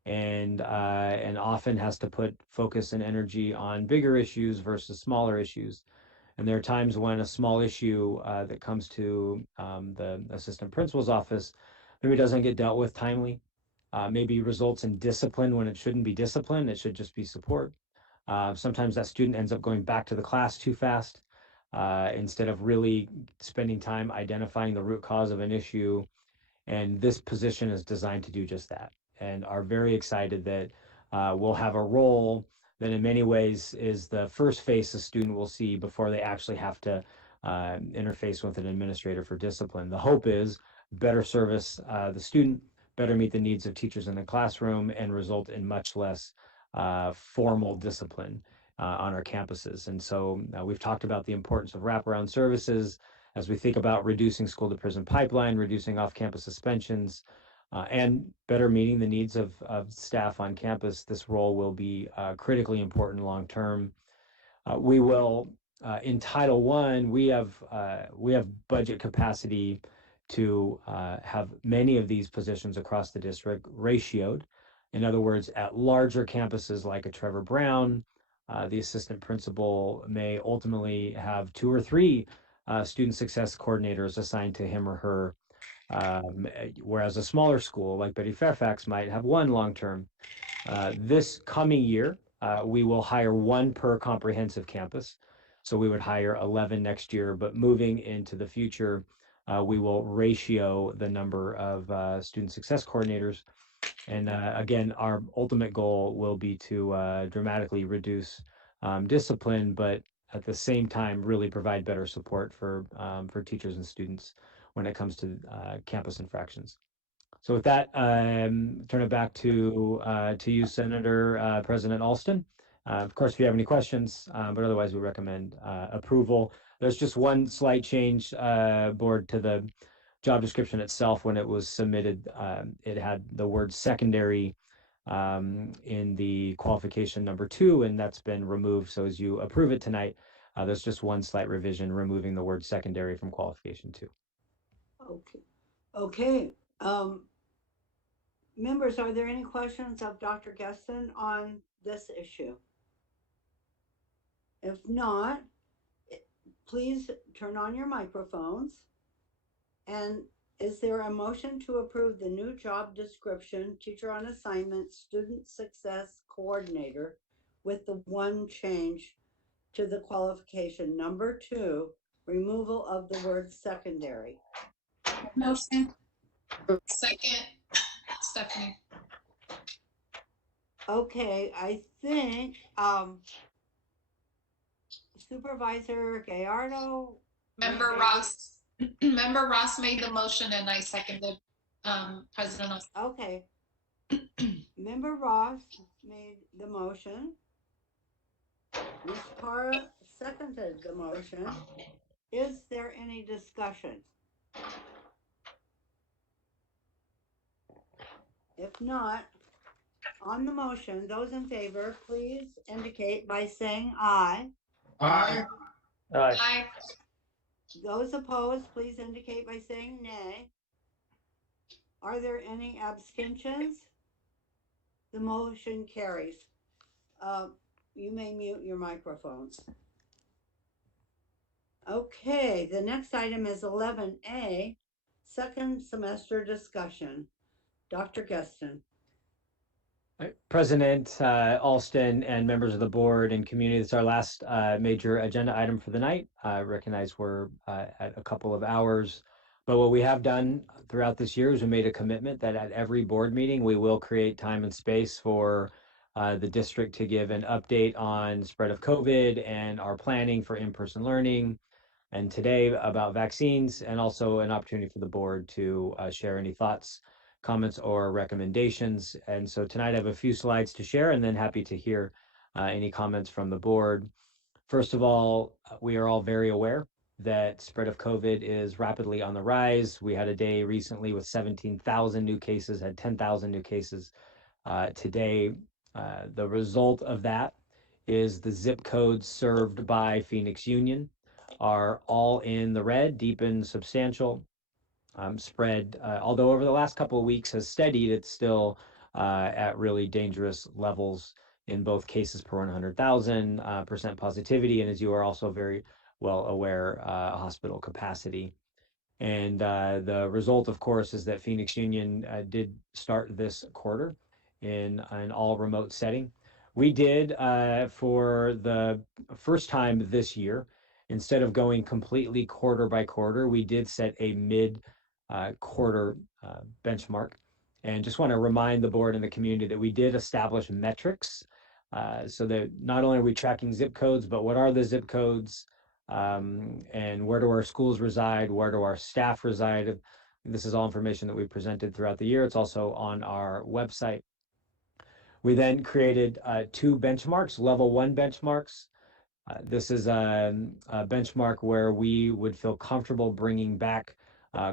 and often has to put focus and energy on bigger issues versus smaller issues. And there are times when a small issue that comes to the assistant principal's office maybe doesn't get dealt with timely, maybe results in discipline when it shouldn't be discipline, it should just be support. Sometimes that student ends up going back to the class too fast instead of really spending time identifying the root cause of an issue. And this position is designed to do just that, and are very excited that we'll have a role that in many ways is the first face a student will see before they actually have to interface with an administrator for discipline. The hope is better service the student, better meet the needs of teachers in the classroom, and result in much less formal discipline on our campuses. And so we've talked about the importance of wraparound services as we think about reducing school to prison pipeline, reducing off-campus suspensions, and better meeting the needs of staff on campus. This role will be critically important long-term. We will, in Title I, we have budget capacity to have many of these positions across the district ratioed. In other words, at larger campuses like a Trevor Brown, the assistant principal may ultimately have 2 or 3 student success coordinators assigned to him or her, whereas a smaller school like Betty Fairfax might have 1 long-term. This coming year, we will hire 1 per comprehensive campus. So we would hire 11 next year, but moving into the future, we will ratio the number of student success coordinators. And again, our ultimate goal will be to dramatically reduce discipline, but at the same time, really provide better support for teachers and students when it comes to campus infractions. So with that, turn it back to you, Senator President Alston. Of course, if you have any questions, but otherwise we recommend approval. There's just one slight change, board, to the job description itself. When it was submitted, it had the word secondary in the qualification number 2, and that's been removed. So as you approve it tonight, there's just one slight revision, removing the word secondary from qualification 2. Okay. Members, are there any questions of Dr. Geston on this issue? If not, please turn on your microphones. And is there a motion to approve the new job description, teacher on assignment, student success coordinator, with the one change to the qualification number 2, removal of the word secondary? Motion. Second, Stephanie. Okay, I think Supervisor Gallardo. Member Ross. Member Ross made the motion and I seconded President Austin. Okay. Member Ross made the motion. Ms. Parra seconded the motion. Is there any discussion? If not, on the motion, those in favor, please indicate by saying aye. Aye. Aye. Those opposed, please indicate by saying nay. Are there any abstentions? The motion carries. You may mute your microphones. Okay, the next item is 11A, second semester discussion. Dr. Geston. President Alston and members of the board and community, it's our last major agenda item for the night. I recognize we're at a couple of hours, but what we have done throughout this year is we made a commitment that at every board meeting, we will create time and space for the district to give an update on spread of COVID and our planning for in-person learning, and today about vaccines, and also an opportunity for the board to share any thoughts, comments, or recommendations. And so tonight I have a few slides to share, and then happy to hear any comments from the board. First of all, we are all very aware that spread of COVID is rapidly on the rise. We had a day recently with 17,000 new cases, had 10,000 new cases today. The result of that is the zip codes served by Phoenix Union are all in the red, deep and substantial. Spread, although over the last couple of weeks has steadied, it's still at really dangerous levels in both cases per 100,000, percent positivity. And as you are also very well aware, hospital capacity. And the result, of course, is that Phoenix Union did start this quarter in an all remote setting. We did, for the first time this year, instead of going completely quarter by quarter, we did set a mid quarter benchmark. And just want to remind the board and the community that we did establish metrics so that not only are we tracking zip codes, but what are the zip codes? And where do our schools reside? Where do our staff reside? This is all information that we presented throughout the year. It's also on our website. We then created 2 benchmarks, level 1 benchmarks. This is a benchmark where we would feel comfortable bringing back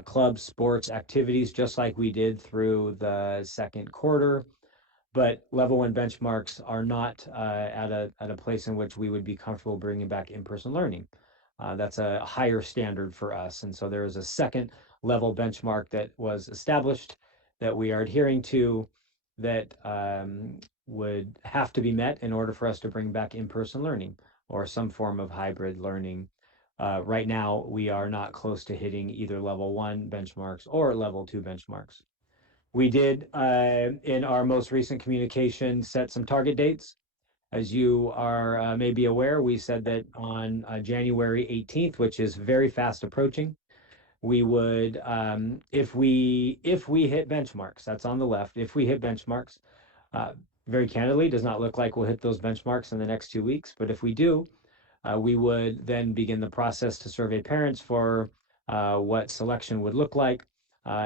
clubs, sports, activities, just like we did through the second quarter. But level 1 benchmarks are not at a place in which we would be comfortable bringing back in-person learning. That's a higher standard for us. And so there is a second level benchmark that was established that we are adhering to that would have to be met in order for us to bring back in-person learning or some form of hybrid learning. Right now, we are not close to hitting either level 1 benchmarks or level 2 benchmarks. We did, in our most recent communication, set some target dates. As you are maybe aware, we said that on January 18th, which is very fast approaching, we would, if we hit benchmarks, that's on the left, if we hit benchmarks, very candidly, does not look like we'll hit those benchmarks in the next 2 weeks. But if we do, we would then begin the process to survey parents for what selection would look like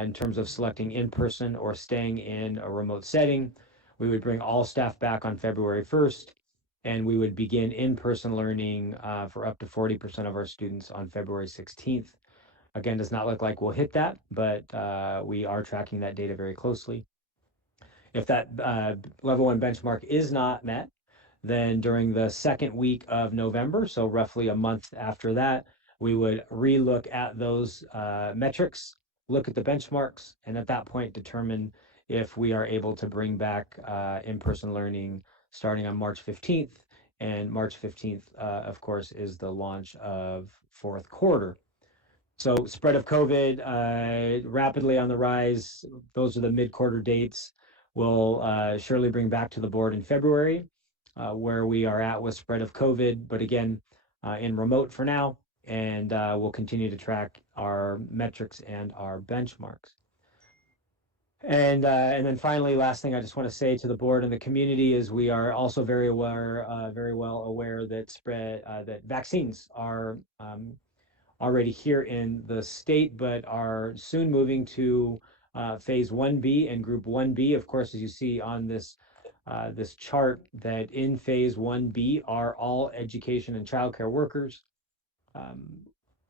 in terms of selecting in-person or staying in a remote setting. We would bring all staff back on February 1st, and we would begin in-person learning for up to 40% of our students on February 16th. Again, does not look like we'll hit that, but we are tracking that data very closely. If that level 1 benchmark is not met, then during the second week of November, so roughly a month after that, we would relook at those metrics, look at the benchmarks, and at that point determine if we are able to bring back in-person learning starting on March 15th. And March 15th, of course, is the launch of fourth quarter. So spread of COVID rapidly on the rise. Those are the mid-quarter dates. We'll surely bring back to the board in February where we are at with spread of COVID, but again, in remote for now, and we'll continue to track our metrics and our benchmarks. And then finally, last thing I just want to say to the board and the community is we are also very well aware that vaccines are already here in the state, but are soon moving to phase 1B and group 1B. Of course, as you see on this this chart, that in phase 1B are all education and childcare workers.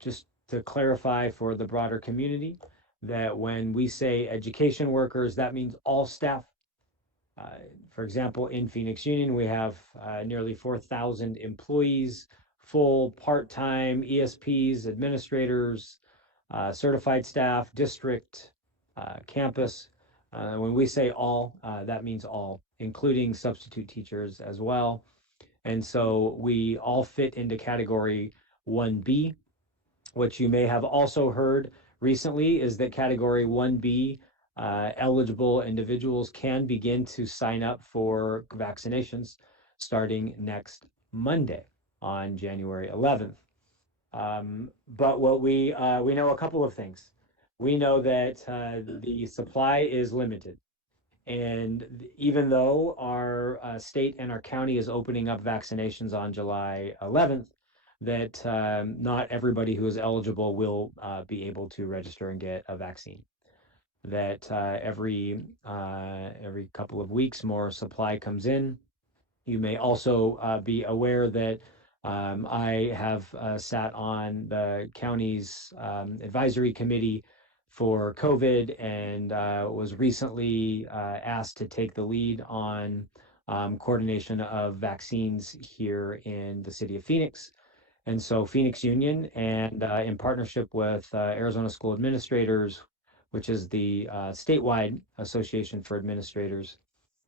Just to clarify for the broader community, that when we say education workers, that means all staff. For example, in Phoenix Union, we have nearly 4,000 employees, full, part-time, ESPs, administrators, certified staff, district, campus. When we say all, that means all, including substitute teachers as well. And so we all fit into category 1B. What you may have also heard recently is that category 1B eligible individuals can begin to sign up for vaccinations starting next Monday on January 11th. But what we know a couple of things. We know that the supply is limited. And even though our state and our county is opening up vaccinations on July 11th, that not everybody who is eligible will be able to register and get a vaccine. That every couple of weeks more supply comes in. You may also be aware that I have sat on the county's advisory committee for COVID and was recently asked to take the lead on coordination of vaccines here in the city of Phoenix. And so Phoenix Union and in partnership with Arizona School Administrators, which is the statewide association for administrators,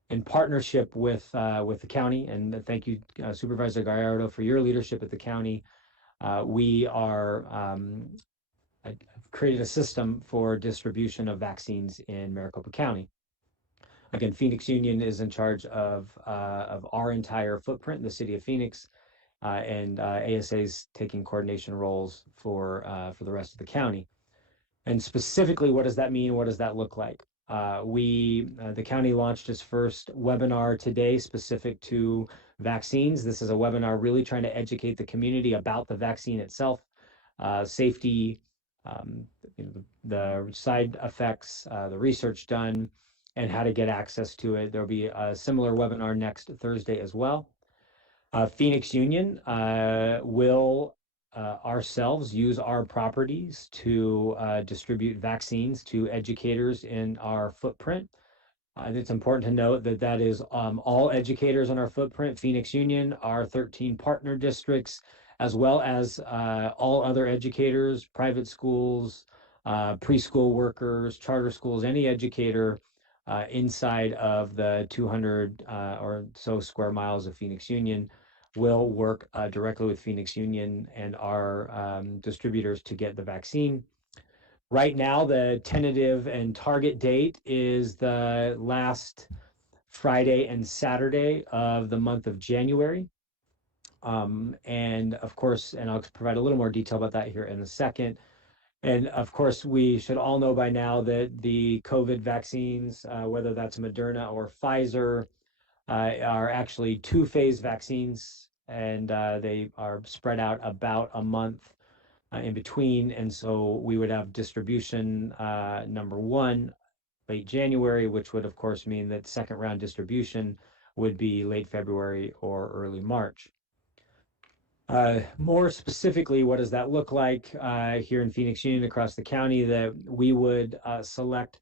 in partnership with the county, and thank you, Supervisor Gallardo, for your leadership at the county. We are I've created a system for distribution of vaccines in Maricopa County. Again, Phoenix Union is in charge of our entire footprint in the city of Phoenix, and ASA's taking coordination roles for the rest of the county. And specifically, what does that mean? What does that look like? The county launched its first webinar today specific to vaccines. This is a webinar really trying to educate the community about the vaccine itself, safety, the side effects, the research done, and how to get access to it. There'll be a similar webinar next Thursday as well. Phoenix Union will ourselves use our properties to distribute vaccines to educators in our footprint. It's important to note that that is all educators in our footprint, Phoenix Union, our 13 partner districts, as well as all other educators, private schools, preschool workers, charter schools, any educator inside of the 200 or so square miles of Phoenix Union will work directly with Phoenix Union and our distributors to get the vaccine. Right now, the tentative and target date is the last Friday and Saturday of the month of January. And of course, and I'll provide a little more detail about that here in a second. And of course, we should all know by now that the COVID vaccines, whether that's Moderna or Pfizer, are actually two-phase vaccines, and they are spread out about a month in between. And so we would have distribution number one late January, which would of course mean that second round distribution would be late February or early March. More specifically, what does that look like here in Phoenix Union across the county? That we would select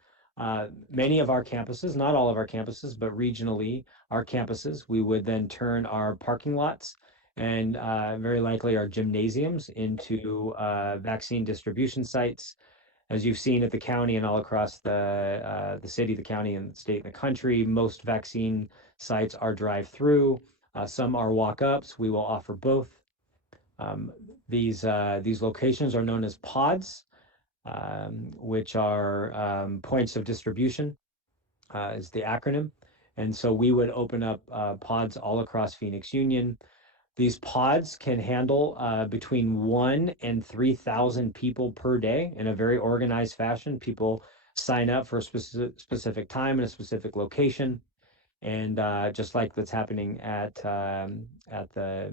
many of our campuses, not all of our campuses, but regionally our campuses. We would then turn our parking lots and very likely our gymnasiums into vaccine distribution sites. As you've seen at the county and all across the city, the county, and the state, and the country, most vaccine sites are drive-through. Some are walk-ups. We will offer both. These locations are known as pods, which are points of distribution, is the acronym. And so we would open up pods all across Phoenix Union. These pods can handle between 1,000 and 3,000 people per day in a very organized fashion. People sign up for a specific time in a specific location. And just like that's happening at the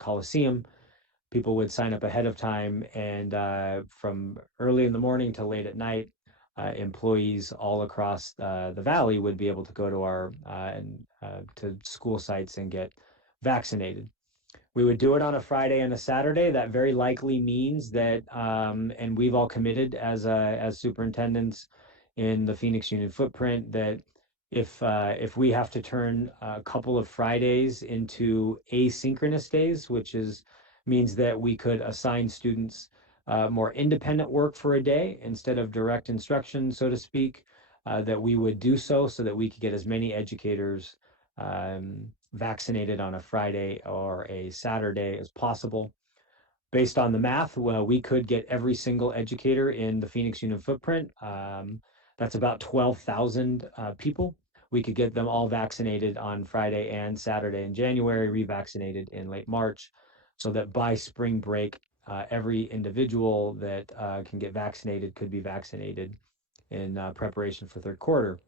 Coliseum, people would sign up ahead of time, and from early in the morning to late at night, employees all across the valley would be able to go to our to school sites and get vaccinated. We would do it on a Friday and a Saturday. That very likely means that, and we've all committed as superintendents in the Phoenix Union footprint, that if we have to turn a couple of Fridays into asynchronous days, which means that we could assign students more independent work for a day instead of direct instruction, so to speak, that we would do so that we could get as many educators vaccinated on a Friday or a Saturday as possible. Based on the math, well, we could get every single educator in the Phoenix Union footprint. That's about 12,000 people. We could get them all vaccinated on Friday and Saturday in January, revaccinated in late March, so that by spring break, every individual that can get vaccinated could be vaccinated in preparation for third quarter.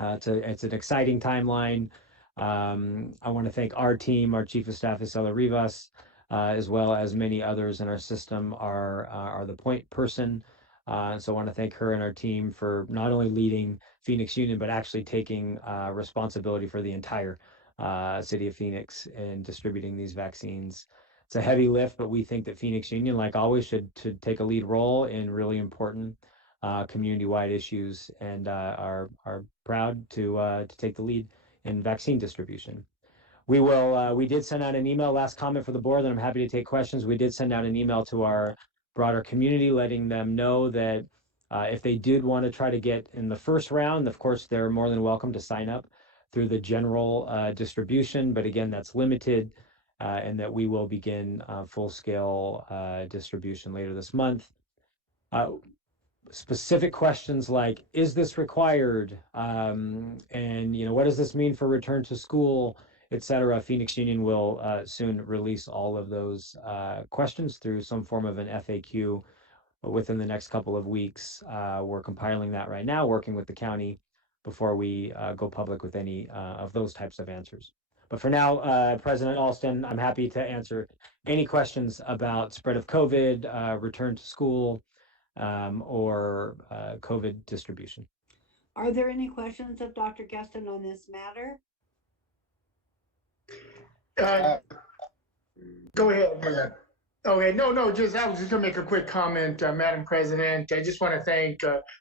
It's an exciting timeline. I want to thank our team. Our Chief of Staff, Isela Rivas, as well as many others in our system are the point person. So I want to thank her and our team for not only leading Phoenix Union, but actually taking responsibility for the entire city of Phoenix and distributing these vaccines. It's a heavy lift, but we think that Phoenix Union, like always, should take a lead role in really important community-wide issues, and are proud to take the lead in vaccine distribution. We did send out an email, last comment for the board, and I'm happy to take questions. We did send out an email to our broader community, letting them know that if they did want to try to get in the first round, of course, they're more than welcome to sign up through the general distribution. But again, that's limited. and that we will begin full-scale distribution later this month. Specific questions like, is this required? And what does this mean for return to school, et cetera? Phoenix Union will soon release all of those questions through some form of an FAQ within the next couple of weeks. We're compiling that right now, working with the county before we go public with any of those types of answers. But for now, President Alston, I'm happy to answer any questions about spread of COVID, return to school, or COVID distribution. Are there any questions of Dr. Gaston on this matter? Go ahead. Okay, no, I was just gonna make a quick comment, Madam President. I just want to thank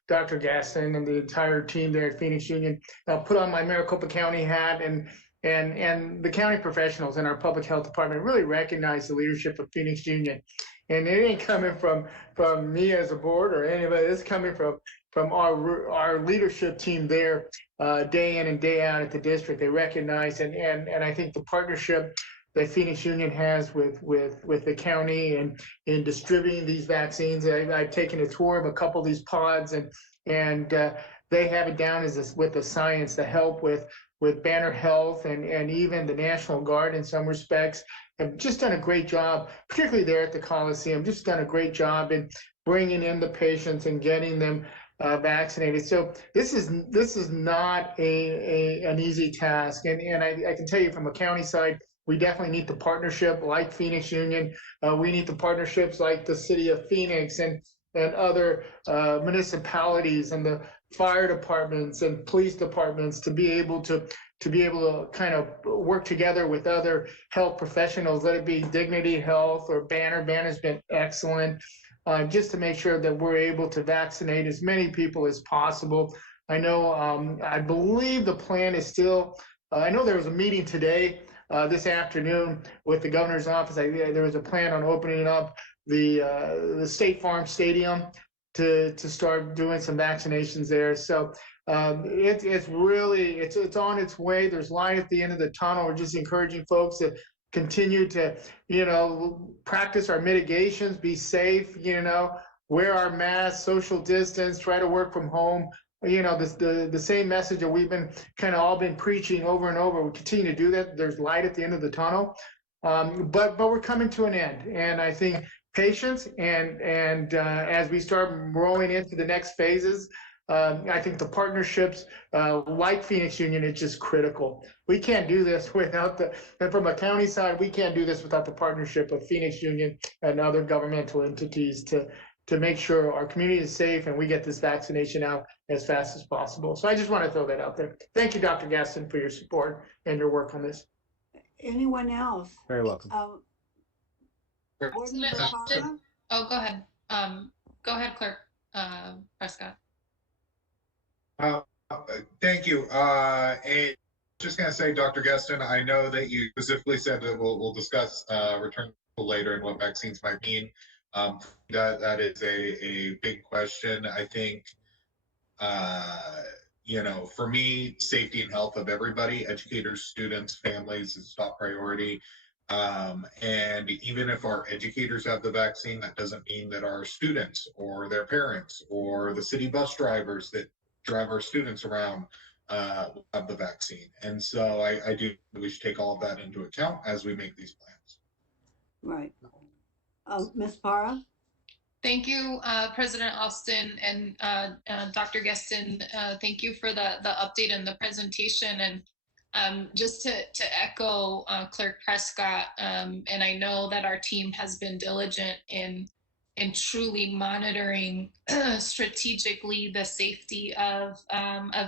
Dr. Gaston and the entire team there at Phoenix Union. Put on my Maricopa County hat, and the county professionals in our public health department really recognize the leadership of Phoenix Union. And it ain't coming from me as a board or anybody. It's coming from our leadership team there, day in and day out at the district. They recognize and I think the partnership that Phoenix Union has with the county and in distributing these vaccines. I've taken a tour of a couple of these pods, and they have it down as with the science, the help with Banner Health and even the National Guard in some respects have just done a great job, particularly there at the Coliseum, just done a great job in bringing in the patients and getting them vaccinated. So this is not an easy task. And I can tell you from a county side, we definitely need the partnership like Phoenix Union. We need the partnerships like the city of Phoenix and other municipalities and the fire departments and police departments to be able to kind of work together with other health professionals, let it be Dignity Health or Banner. Banner's been excellent, just to make sure that we're able to vaccinate as many people as possible. I know, I believe the plan is still, I know there was a meeting today, this afternoon with the governor's office. There was a plan on opening up the State Farm Stadium to start doing some vaccinations there. So it's really on its way. There's light at the end of the tunnel. We're just encouraging folks to continue to practice our mitigations, be safe, wear our masks, social distance, try to work from home. The same message that we've been kind of all been preaching over and over. We continue to do that. There's light at the end of the tunnel, but we're coming to an end. And I think patience and as we start rolling into the next phases, I think the partnerships like Phoenix Union is just critical. We can't do this without and from a county side, we can't do this without the partnership of Phoenix Union and other governmental entities to make sure our community is safe and we get this vaccination out as fast as possible. So I just want to throw that out there. Thank you, Dr. Gaston, for your support and your work on this. Anyone else? Very welcome. Board Member Parra? Oh, go ahead. Go ahead, Clerk Prescott. Thank you. And just gonna say, Dr. Gaston, I know that you specifically said that we'll discuss return later and what vaccines might mean. That is a big question. I think, for me, safety and health of everybody, educators, students, families is top priority. And even if our educators have the vaccine, that doesn't mean that our students or their parents or the city bus drivers that drive our students around have the vaccine. And so I do, we should take all of that into account as we make these plans. Right. Ms. Parra? Thank you, President Alston and Dr. Gaston. Thank you for the update and the presentation. And just to echo Clerk Prescott, and I know that our team has been diligent in truly monitoring strategically the safety of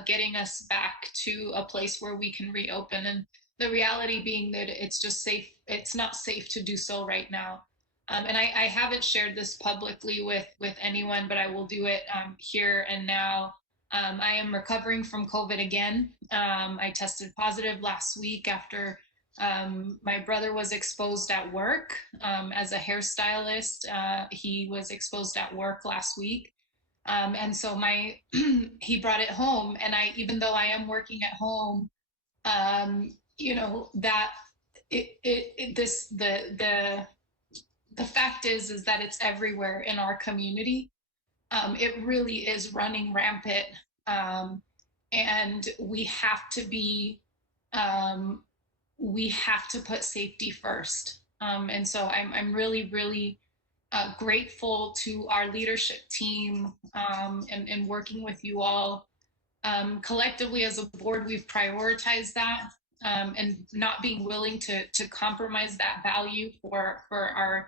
getting us back to a place where we can reopen. And the reality being that it's just safe. It's not safe to do so right now. And I haven't shared this publicly with anyone, but I will do it here and now. I am recovering from COVID again. I tested positive last week after my brother was exposed at work as a hairstylist. He was exposed at work last week. And so he brought it home. And even though I am working at home, that the fact is that it's everywhere in our community. It really is running rampant, and we have to put safety first. And so I'm really grateful to our leadership team, and working with you all. Collectively as a board, we've prioritized that, and not being willing to compromise that value for our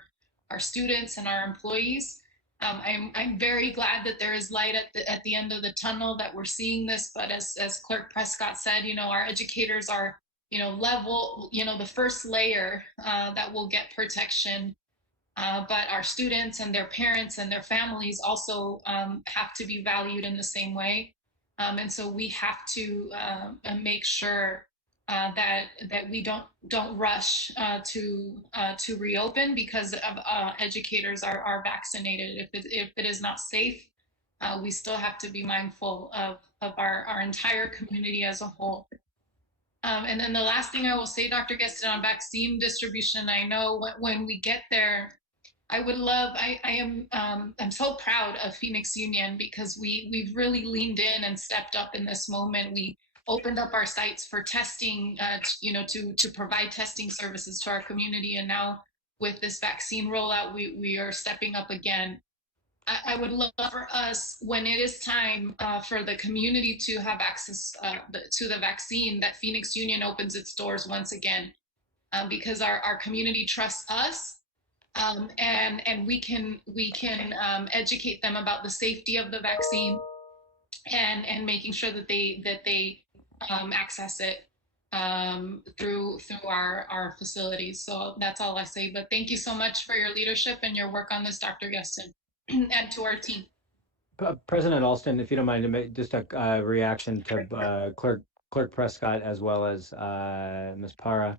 students and our employees. I'm very glad that there is light at the end of the tunnel, that we're seeing this. But as Clerk Prescott said, our educators are level, the first layer that will get protection. But our students and their parents and their families also have to be valued in the same way. And so we have to make sure that we don't rush to reopen because educators are vaccinated. If it is not safe, we still have to be mindful of our entire community as a whole. And then the last thing I will say, Dr. Geston, on vaccine distribution, I know when we get there, I would love, I'm so proud of Phoenix Union because we've really leaned in and stepped up in this moment. We opened up our sites for testing, to provide testing services to our community. And now with this vaccine rollout, we are stepping up again. I would love for us, when it is time for the community to have access to the vaccine, that Phoenix Union opens its doors once again, because our community trusts us. And we can educate them about the safety of the vaccine, and making sure that they access it through our facilities. So that's all I say. But thank you so much for your leadership and your work on this, Dr. Geston, and to our team. President Alston, if you don't mind, just a reaction to Clerk Prescott as well as Ms. Para.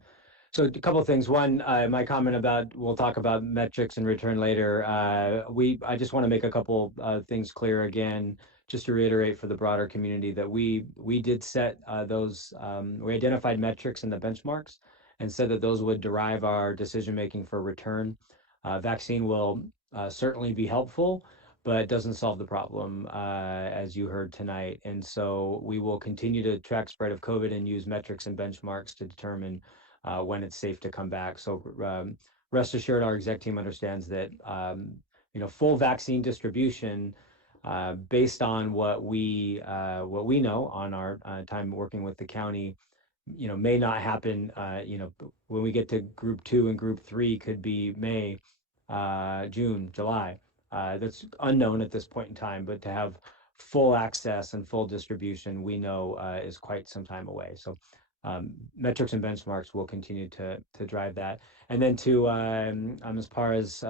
So a couple of things. One, my comment about, we'll talk about metrics and return later. I just want to make a couple things clear again, just to reiterate for the broader community that we did set those, we identified metrics in the benchmarks and said that those would derive our decision-making for return. Vaccine will certainly be helpful, but it doesn't solve the problem, as you heard tonight. And so we will continue to track spread of COVID and use metrics and benchmarks to determine when it's safe to come back. So rest assured, our exec team understands that full vaccine distribution, based on what we know on our time working with the county, may not happen. When we get to group 2 and group 3, could be May, June, July. That's unknown at this point in time, but to have full access and full distribution, we know is quite some time away. So metrics and benchmarks will continue to drive that. And then to Ms. Para's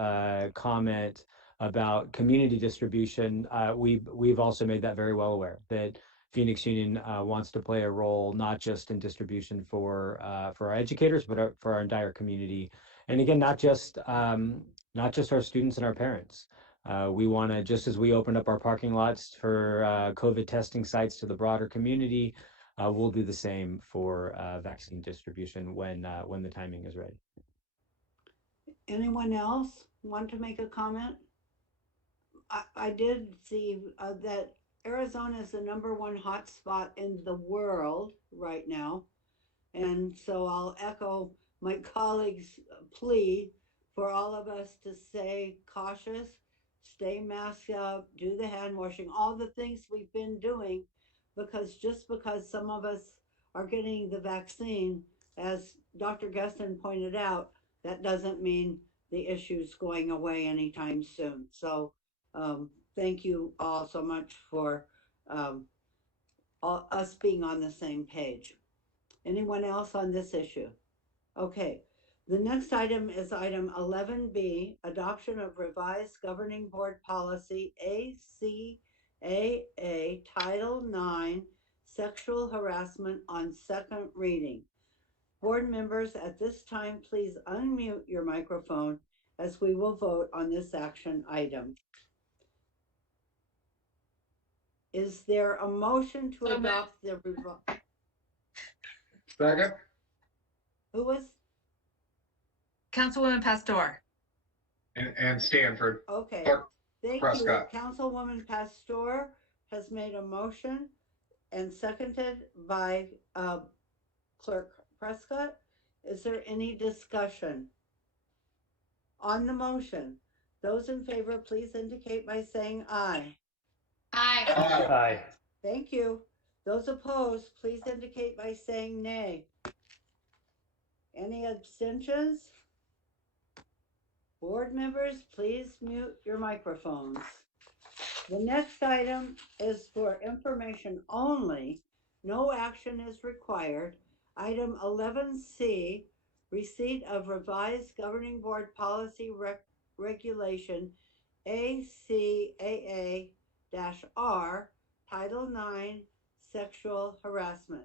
comment about community distribution, we've also made that very well aware that Phoenix Union wants to play a role not just in distribution for our educators, but for our entire community. And again, not just our students and our parents. We want to, just as we opened up our parking lots for COVID testing sites to the broader community, we'll do the same for vaccine distribution when the timing is ready. Anyone else want to make a comment? I did see that Arizona is the #1 hotspot in the world right now. And so I'll echo my colleagues' plea for all of us to stay cautious, stay masked up, do the hand washing, all the things we've been doing, because just because some of us are getting the vaccine, as Dr. Geston pointed out, that doesn't mean the issue's going away anytime soon. So thank you all so much for us being on the same page. Anyone else on this issue? Okay, the next item is item 11B, adoption of revised governing board policy ACAA Title IX, sexual harassment on second reading. Board members, at this time, please unmute your microphone as we will vote on this action item. Is there a motion to adopt the Second. Who was? Councilwoman Pastor. And Stanford. Okay, Clerk thank Prescott. you. Councilwoman Pastor has made a motion and seconded by Clerk Prescott. Is there any discussion on the motion? Those in favor, please indicate by saying aye. Aye. Aye. Thank you. Those opposed, please indicate by saying nay. Any abstentions? Board members, please mute your microphones. The next item is for information only. No action is required. Item 11C, receipt of revised governing board policy regulation ACAA-R, Title 9, sexual harassment.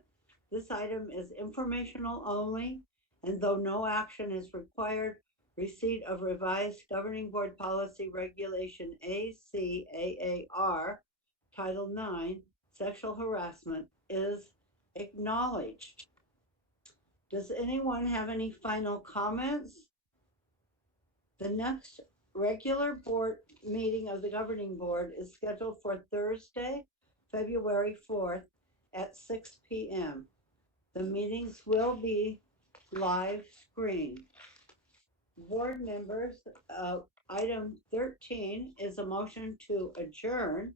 This item is informational only, and though no action is required, receipt of revised governing board policy regulation ACAA-R, Title 9, sexual harassment is acknowledged. Does anyone have any final comments? The next regular board meeting of the governing board is scheduled for Thursday, February 4th at 6 p.m. The meetings will be live streamed. Board members, item 13 is a motion to adjourn.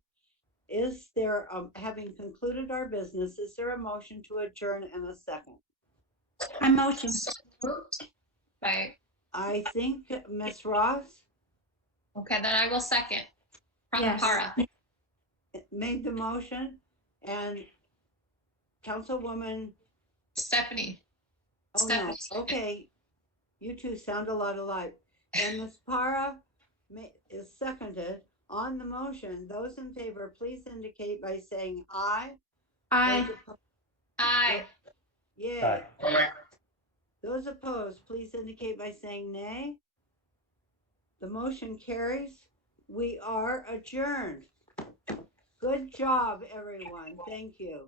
Is there, having concluded our business, is there a motion to adjourn and a second? I motion. By, I think Ms. Ross okay, then I will second. From Yes. Para. made the motion and Councilwoman, Stephanie. oh no, Stephanie. okay, you two sound a lot alike. And Ms. Para is seconded on the motion. Those in favor, please indicate by saying aye. Aye. Aye. Yay. Aye. Those opposed, please indicate by saying nay. The motion carries. We are adjourned. Good job, everyone. Thank you.